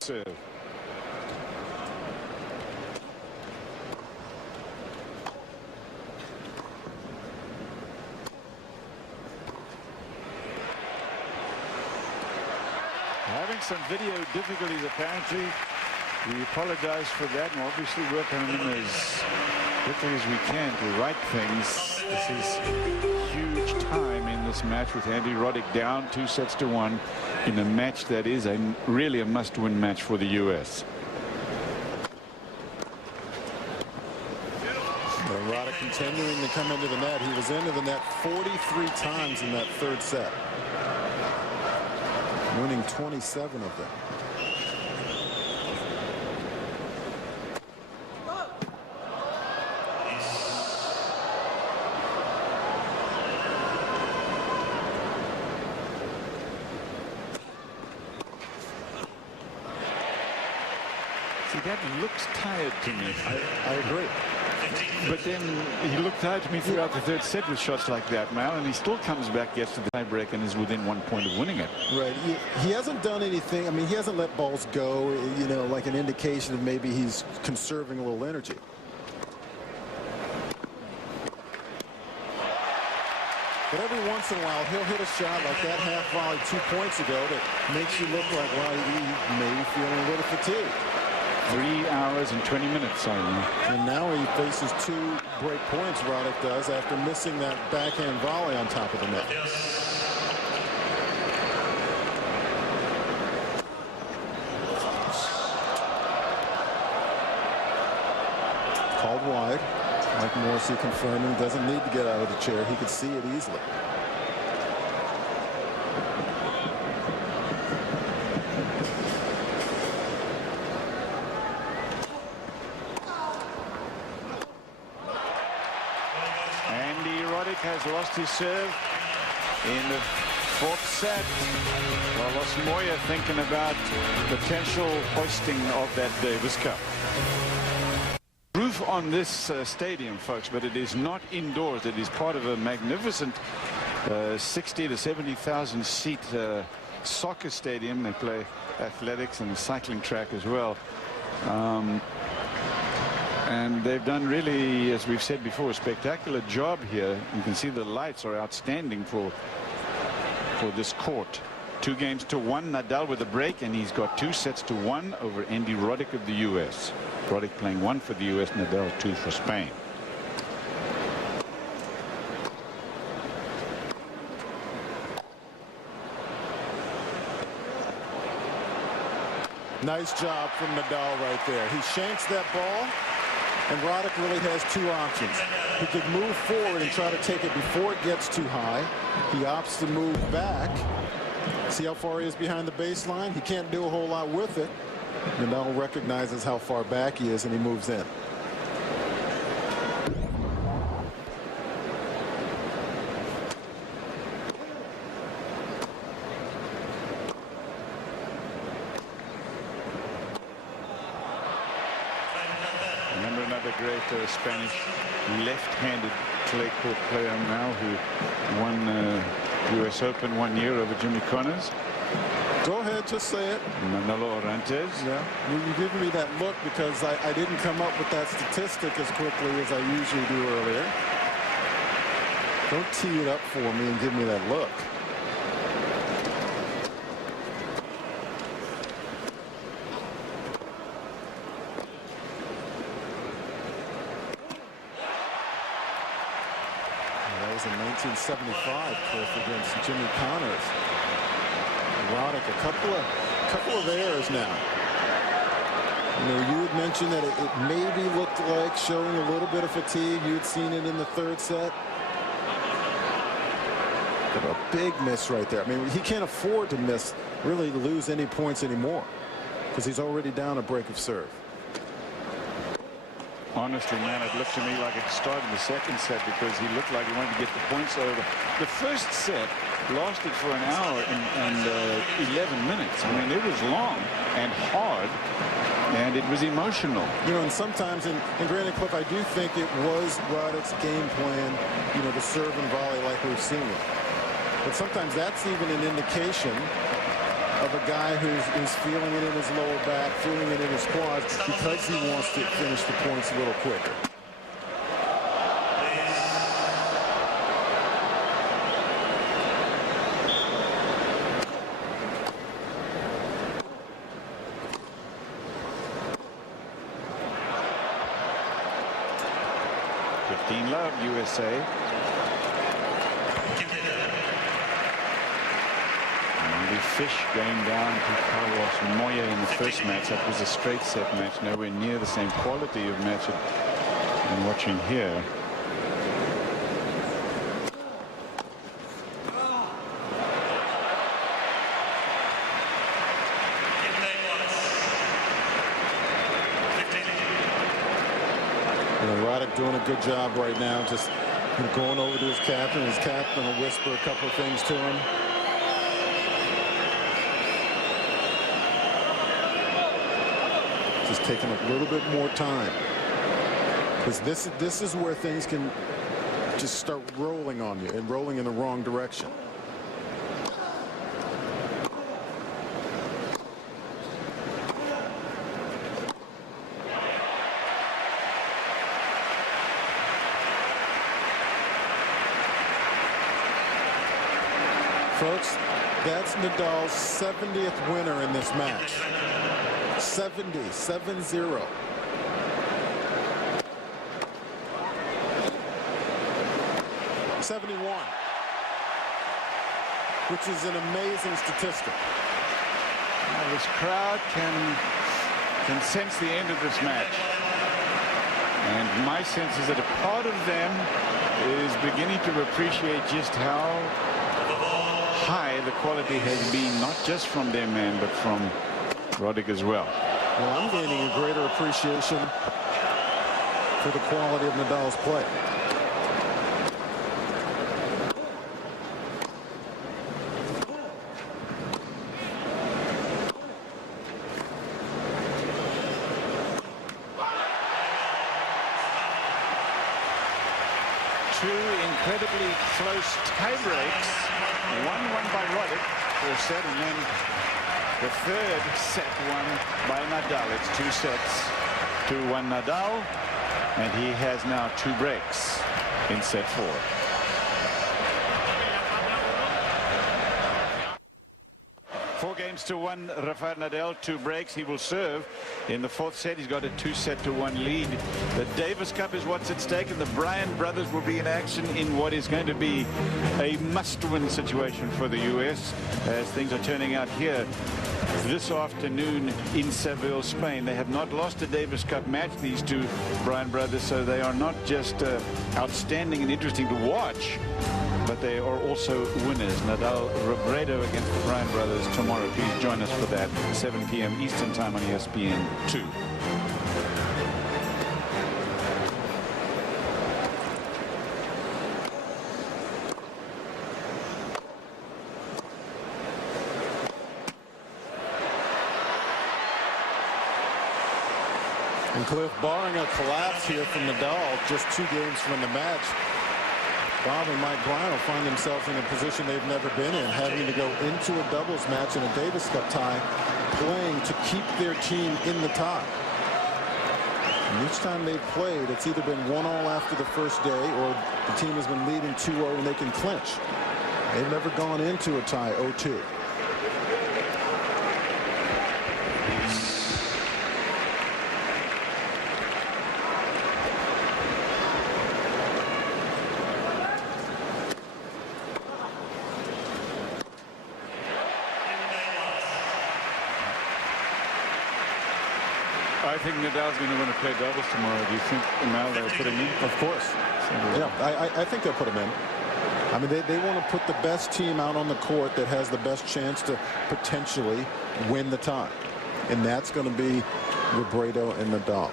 Serve. Having some video difficulties apparently. We apologize for that, and obviously work on them as quickly as we can to right things. This is huge time in this match with Andy Roddick down 2-1 in a match that is really a must-win match for the U.S. Roddick continuing to come into the net. He was into the net 43 times in that third set, winning 27 of them. See, that looks tired to me. I agree. But then he looked tired to me throughout the third set with shots like that, Mal, and he still comes back, gets to the tiebreak, and is within 1 point of winning it. Right. He hasn't done anything. I mean, he hasn't let balls go, you know, like an indication of maybe he's conserving a little energy. But every once in a while, he'll hit a shot like that half volley 2 points ago that makes you look like, well, he may be feeling a little fatigued. 3 hours and 20 minutes, and now he faces 2 break points, Roddick does, after missing that backhand volley on top of the net. Called wide. Mike Morrissey confirming he doesn't need to get out of the chair. He could see it easily. Has lost his serve in the fourth set. Carlos Moya thinking about potential hoisting of that Davis Cup. Roof on this stadium, folks, but it is not indoors. It is part of a magnificent 60 to 70,000 seat soccer stadium. They play athletics and cycling track as well. And they've done really, as we've said before, a spectacular job here. You can see the lights are outstanding for this court. 2-1, Nadal with a break, and he's got 2-1 over Andy Roddick of the U.S. Roddick playing 1 for the U.S., Nadal 2 for Spain. Nice job from Nadal right there. He shanks that ball. And Roddick really has 2 options. He could move forward and try to take it before it gets too high. He opts to move back. See how far he is behind the baseline? He can't do a whole lot with it. Nadal recognizes how far back he is, and he moves in. Great Spanish left-handed clay court player now who won U.S. Open 1 year over Jimmy Connors. Go ahead, just say it. Manolo Orantes. Yeah, you give me that look because I didn't come up with that statistic as quickly as I usually do earlier. Don't tee it up for me and give me that look. In 1975, Cliff, against Jimmy Connors. Roddick, a couple of errors now. You know, you had mentioned that it maybe looked like showing a little bit of fatigue. You had seen it in the third set. But a big miss right there. I mean, he can't afford to miss, really lose any points anymore, because he's already down a break of serve. Honestly, man, it looked to me like it started the second set because he looked like he wanted to get the points over. The first set lasted for an hour and 11 minutes. I mean, it was long and hard, and it was emotional. You know, and sometimes, and granted, Cliff, I do think it was Roddick's game plan, you know, the serve and volley like we've seen it. But sometimes that's even an indication of a guy who's feeling it in his lower back, feeling it in his quads, because he wants to finish the points a little quicker. Love, USA. Fish going down to Carlos Moya in the first match. That was a straight set match, nowhere near the same quality of match I'm watching here. Roddick doing a good job right now, just going over to his captain. His captain will whisper a couple of things to him. Just taking a little bit more time, because this is where things can just start rolling on you and rolling in the wrong direction. Folks, that's Nadal's 70th winner in this match. 7-0. 71, which is an amazing statistic. Well, this crowd can sense the end of this match. And my sense is that a part of them is beginning to appreciate just how high the quality has been, not just from their man, but from Roddick as well. Well, I'm gaining a greater appreciation for the quality of Nadal's play. Two incredibly close tie breaks. 1-1 by Roddick for a set, and then the third set won by Nadal. It's 2 sets to 1 Nadal, and he has now 2 breaks in set 4. Four games to 1, Rafael Nadal, 2 breaks. He will serve in the 4th set. He's got a 2-set-to-1 lead. The Davis Cup is what's at stake, and the Bryan brothers will be in action in what is going to be a must-win situation for the U.S. as things are turning out here this afternoon in Seville, Spain. They have not lost a Davis Cup match, these two Bryan brothers, so they are not just outstanding and interesting to watch, but they are also winners. Nadal, Robredo against the Bryan brothers tomorrow. Please join us for that, 7 p.m. Eastern Time on ESPN2. And Cliff, barring a collapse here from Nadal, just 2 games from the match, Bob and Mike Bryan will find themselves in a position they've never been in, having to go into a doubles match in a Davis Cup tie, playing to keep their team in the tie. And each time they've played, it's either been 1-1 after the first day, or the team has been leading 2-0 and they can clinch. They've never gone into a tie 0-2. I think Nadal's going to want to play doubles tomorrow. Do you think now they'll put him in? Of course. Yeah, I think they'll put him in. I mean, they want to put the best team out on the court that has the best chance to potentially win the tie. And that's going to be Robredo and Nadal.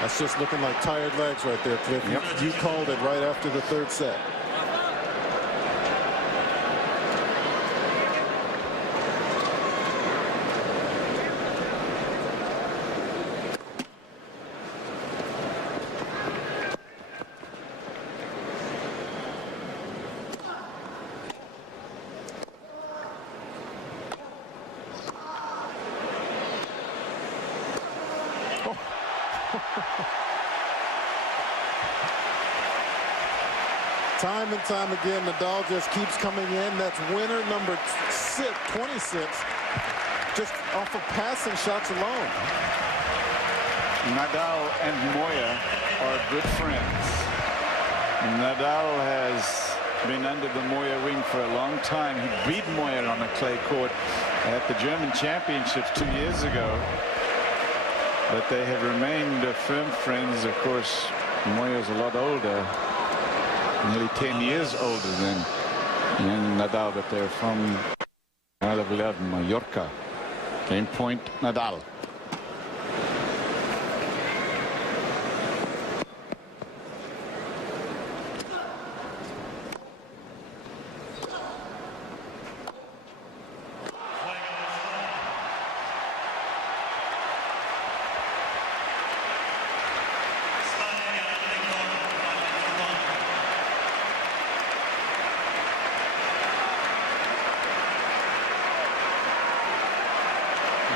That's just looking like tired legs right there, Cliff. Yep. You called it right after the 3rd set. Time and time again, Nadal just keeps coming in. That's winner number 26, just off of passing shots alone. Nadal and Moya are good friends. Nadal has been under the Moya wing for a long time. He beat Moya on a clay court at the German Championships 2 years ago. But they have remained firm friends. Of course, Moya's a lot older. nearly 10 years older than Nadal, but they're from Isle of Mallorca. Game point, Nadal.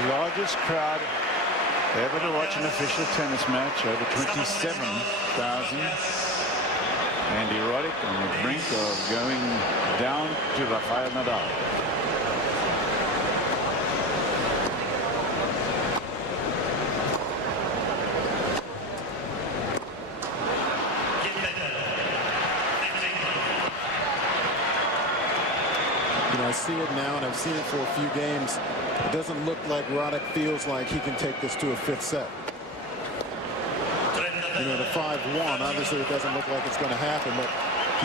Largest crowd ever to watch an official tennis match, over 27,000. Andy Roddick on the brink of going down to Rafael Nadal. I see it now, and I've seen it for a few games. It doesn't look like Roddick feels like he can take this to a fifth set. The 5-1, obviously it doesn't look like it's going to happen, but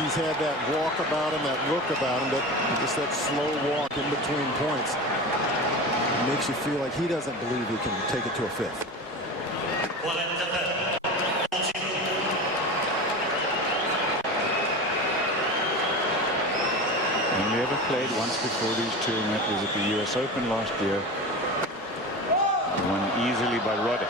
he's had that walk about him, that look about him, just that slow walk in between points. It makes you feel like he doesn't believe he can take it to a fifth. Only ever played once before these two, and that was at the US Open last year. Won easily by Roddick.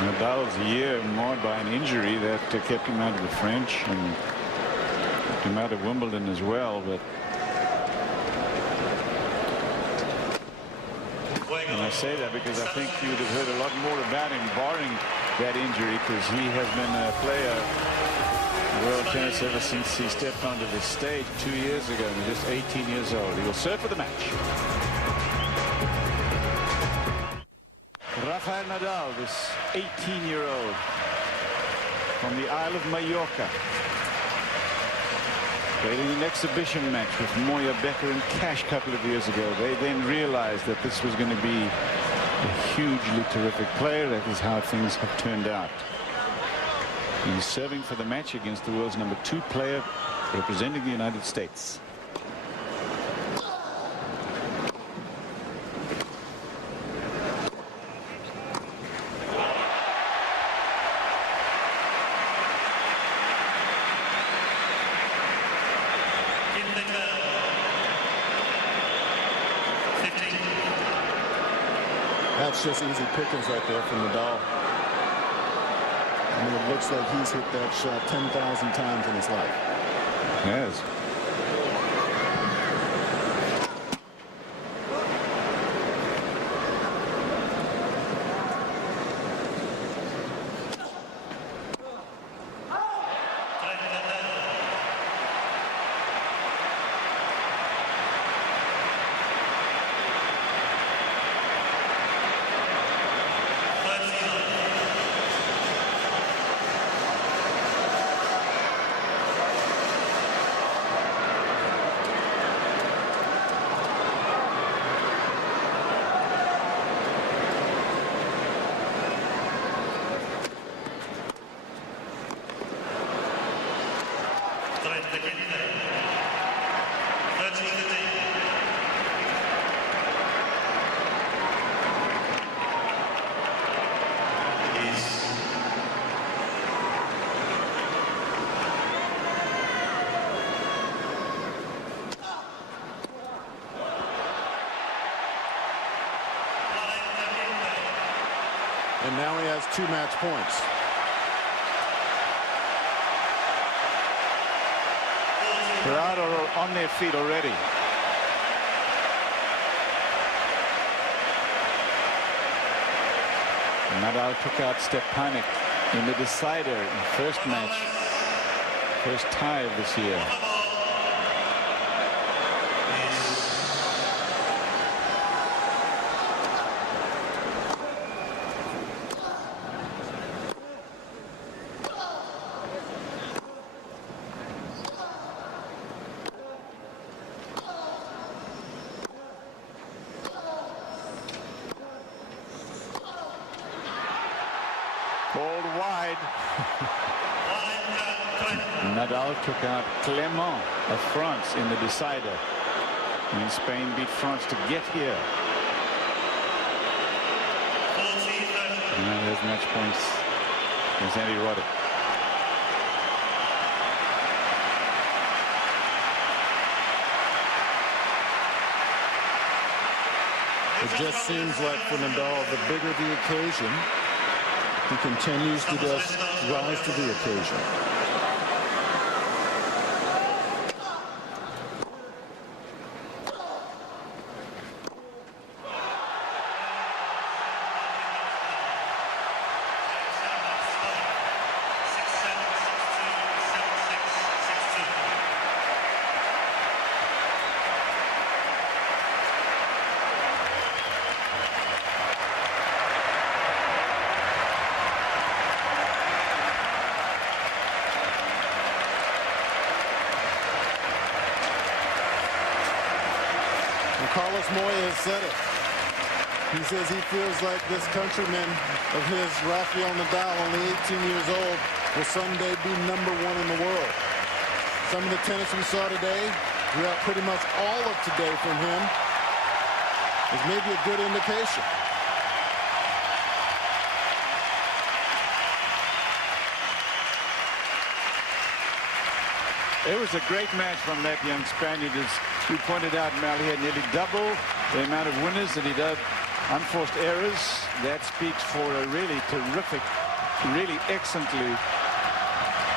Nadal's year marred by an injury that kept him out of the French and kept him out of Wimbledon as well, but and I say that because I think you would have heard a lot more about him barring that injury, because he has been a player in world tennis ever since he stepped onto the stage 2 years ago. He's just 18 years old. He will serve for the match. Rafael Nadal, this 18-year-old from the Isle of Mallorca, played in an exhibition match with Moya, Becker and Cash a couple of years ago. They then realized that this was going to be a hugely terrific player. That is how things have turned out. He's serving for the match against the world's #2 player representing the United States. That's just easy pickings right there from Nadal. I mean, it looks like he's hit that shot 10,000 times in his life. Yes. And now he has 2 match points. Crowd are on their feet already. Nadal took out Stepanek in the decider in the first match, first tie of this year. Nadal took out Clément of France in the decider when Spain beat France to get here. And there's match points. There's Andy Roddick. It just seems like for Nadal, the bigger the occasion, he continues to just rise to the occasion. Carlos Moya has said it. He says he feels like this countryman of his, Rafael Nadal, only 18 years old, will someday be #1 in the world. Some of the tennis we saw today, throughout pretty much all of today from him, is maybe a good indication. It was a great match from that young Spaniard. As you pointed out, Mal, he had nearly double the amount of winners that he did unforced errors. That speaks for a really terrific, really excellently,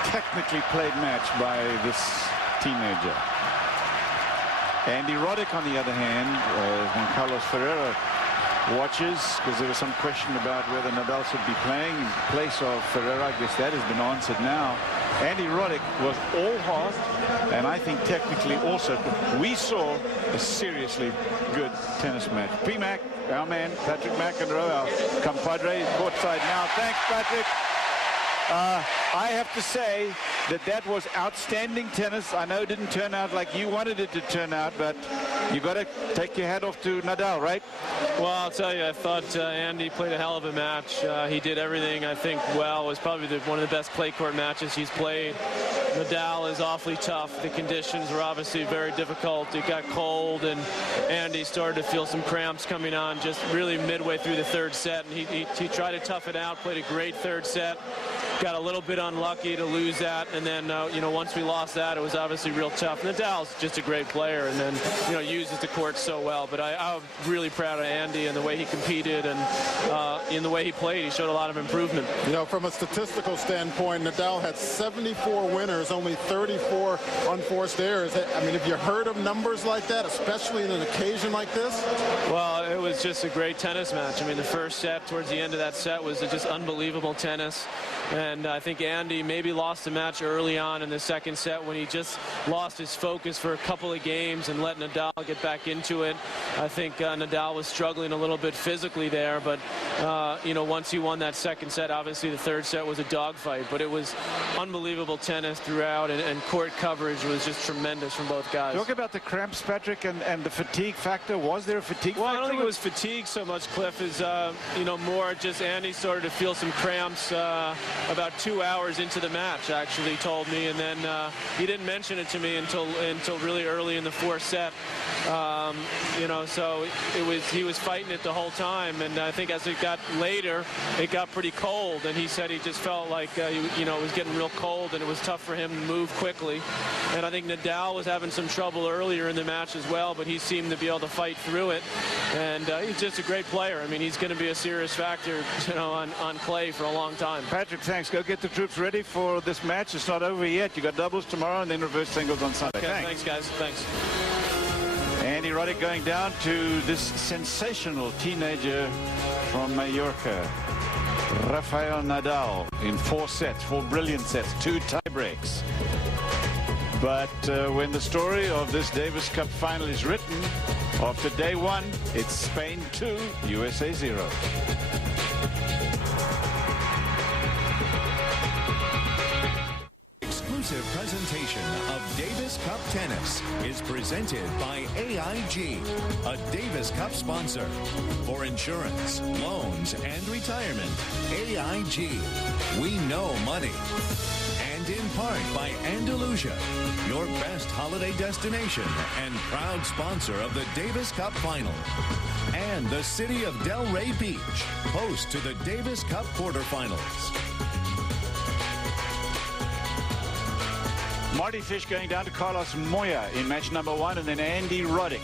technically played match by this teenager. Andy Roddick, on the other hand, Juan Carlos Ferreira watches, because there was some question about whether Nadal should be playing in place of Ferreira. I guess that has been answered now. Andy Roddick was all heart, and I think technically also. We saw a seriously good tennis match. P-Mac, our man, Patrick McEnroe, our compadre, courtside now. Thanks, Patrick. I have to say that was outstanding tennis. I know it didn't turn out like you wanted it to turn out, but you got to take your hat off to Nadal, right? Well, I'll tell you, I thought Andy played a hell of a match. He did everything, I think, well. It was probably one of the best clay court matches he's played. Nadal is awfully tough. The conditions were obviously very difficult. It got cold, and Andy started to feel some cramps coming on just really midway through the third set. And he tried to tough it out, played a great third set. Got a little bit unlucky to lose that, and then once we lost that, it was obviously real tough. Nadal's just a great player, and then uses the court so well. But I'm really proud of Andy and the way he competed, and in the way he played. He showed a lot of improvement. From a statistical standpoint, Nadal had 74 winners, only 34 unforced errors. I mean, have you heard of numbers like that, especially in an occasion like this? Well, it was just a great tennis match. I mean, the first set, towards the end of that set, was just unbelievable tennis. And I think Andy maybe lost the match early on in the second set when he just lost his focus for a couple of games and let Nadal get back into it. I think Nadal was struggling a little bit physically there, but once he won that second set, obviously the third set was a dogfight. But it was unbelievable tennis throughout, and court coverage was just tremendous from both guys. Talk about the cramps, Patrick, and the fatigue factor. Was there a fatigue factor? Well, I don't think it was fatigue so much, Cliff, as more just Andy started to feel some cramps about 2 hours into the match, actually told me, and then he didn't mention it to me until really early in the fourth set. So he was fighting it the whole time, and I think as it got later, it got pretty cold, and he said he just felt like it was getting real cold, and it was tough for him to move quickly. And I think Nadal was having some trouble earlier in the match as well, but he seemed to be able to fight through it, and he's just a great player. I mean, he's going to be a serious factor, on clay for a long time. Patrick, thanks. Go get the troops ready for this match. It's not over yet. You got doubles tomorrow and then reverse singles on Sunday. Okay, thanks, guys. Thanks. Andy Roddick going down to this sensational teenager from Mallorca, Rafael Nadal, in 4 sets, 4 brilliant sets, 2 tie breaks. But when the story of this Davis Cup final is written, after day 1, it's Spain 2, USA 0. Exclusive presentation of Davis Cup Tennis is presented by AIG, a Davis Cup sponsor. For insurance, loans, and retirement, AIG. We know money. And in part by Andalusia, your best holiday destination and proud sponsor of the Davis Cup Final. And the city of Delray Beach, host to the Davis Cup quarterfinals. Marty Fish going down to Carlos Moya in match number 1, and then Andy Roddick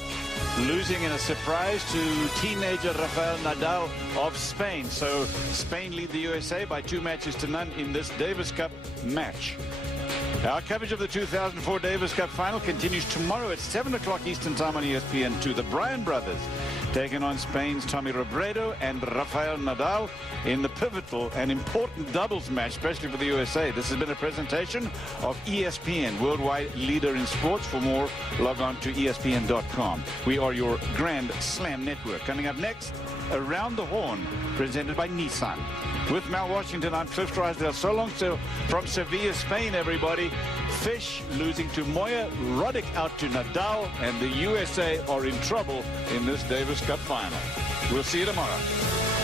losing in a surprise to teenager Rafael Nadal of Spain. So Spain lead the USA by 2-0 in this Davis Cup match. Our coverage of the 2004 Davis Cup final continues tomorrow at 7 o'clock Eastern Time on ESPN2. The Bryan brothers taking on Spain's Tommy Robredo and Rafael Nadal in the pivotal and important doubles match, especially for the USA. This has been a presentation of ESPN, worldwide leader in sports. For more, log on to ESPN.com. We are your Grand Slam network. Coming up next, Around the Horn, presented by Nissan. With Mal Washington, I'm Cliff Drysdale. So long from Seville, Spain, everybody. Fish losing to Moya, Roddick out to Nadal, and the USA are in trouble in this Davis Cup final. We'll see you tomorrow.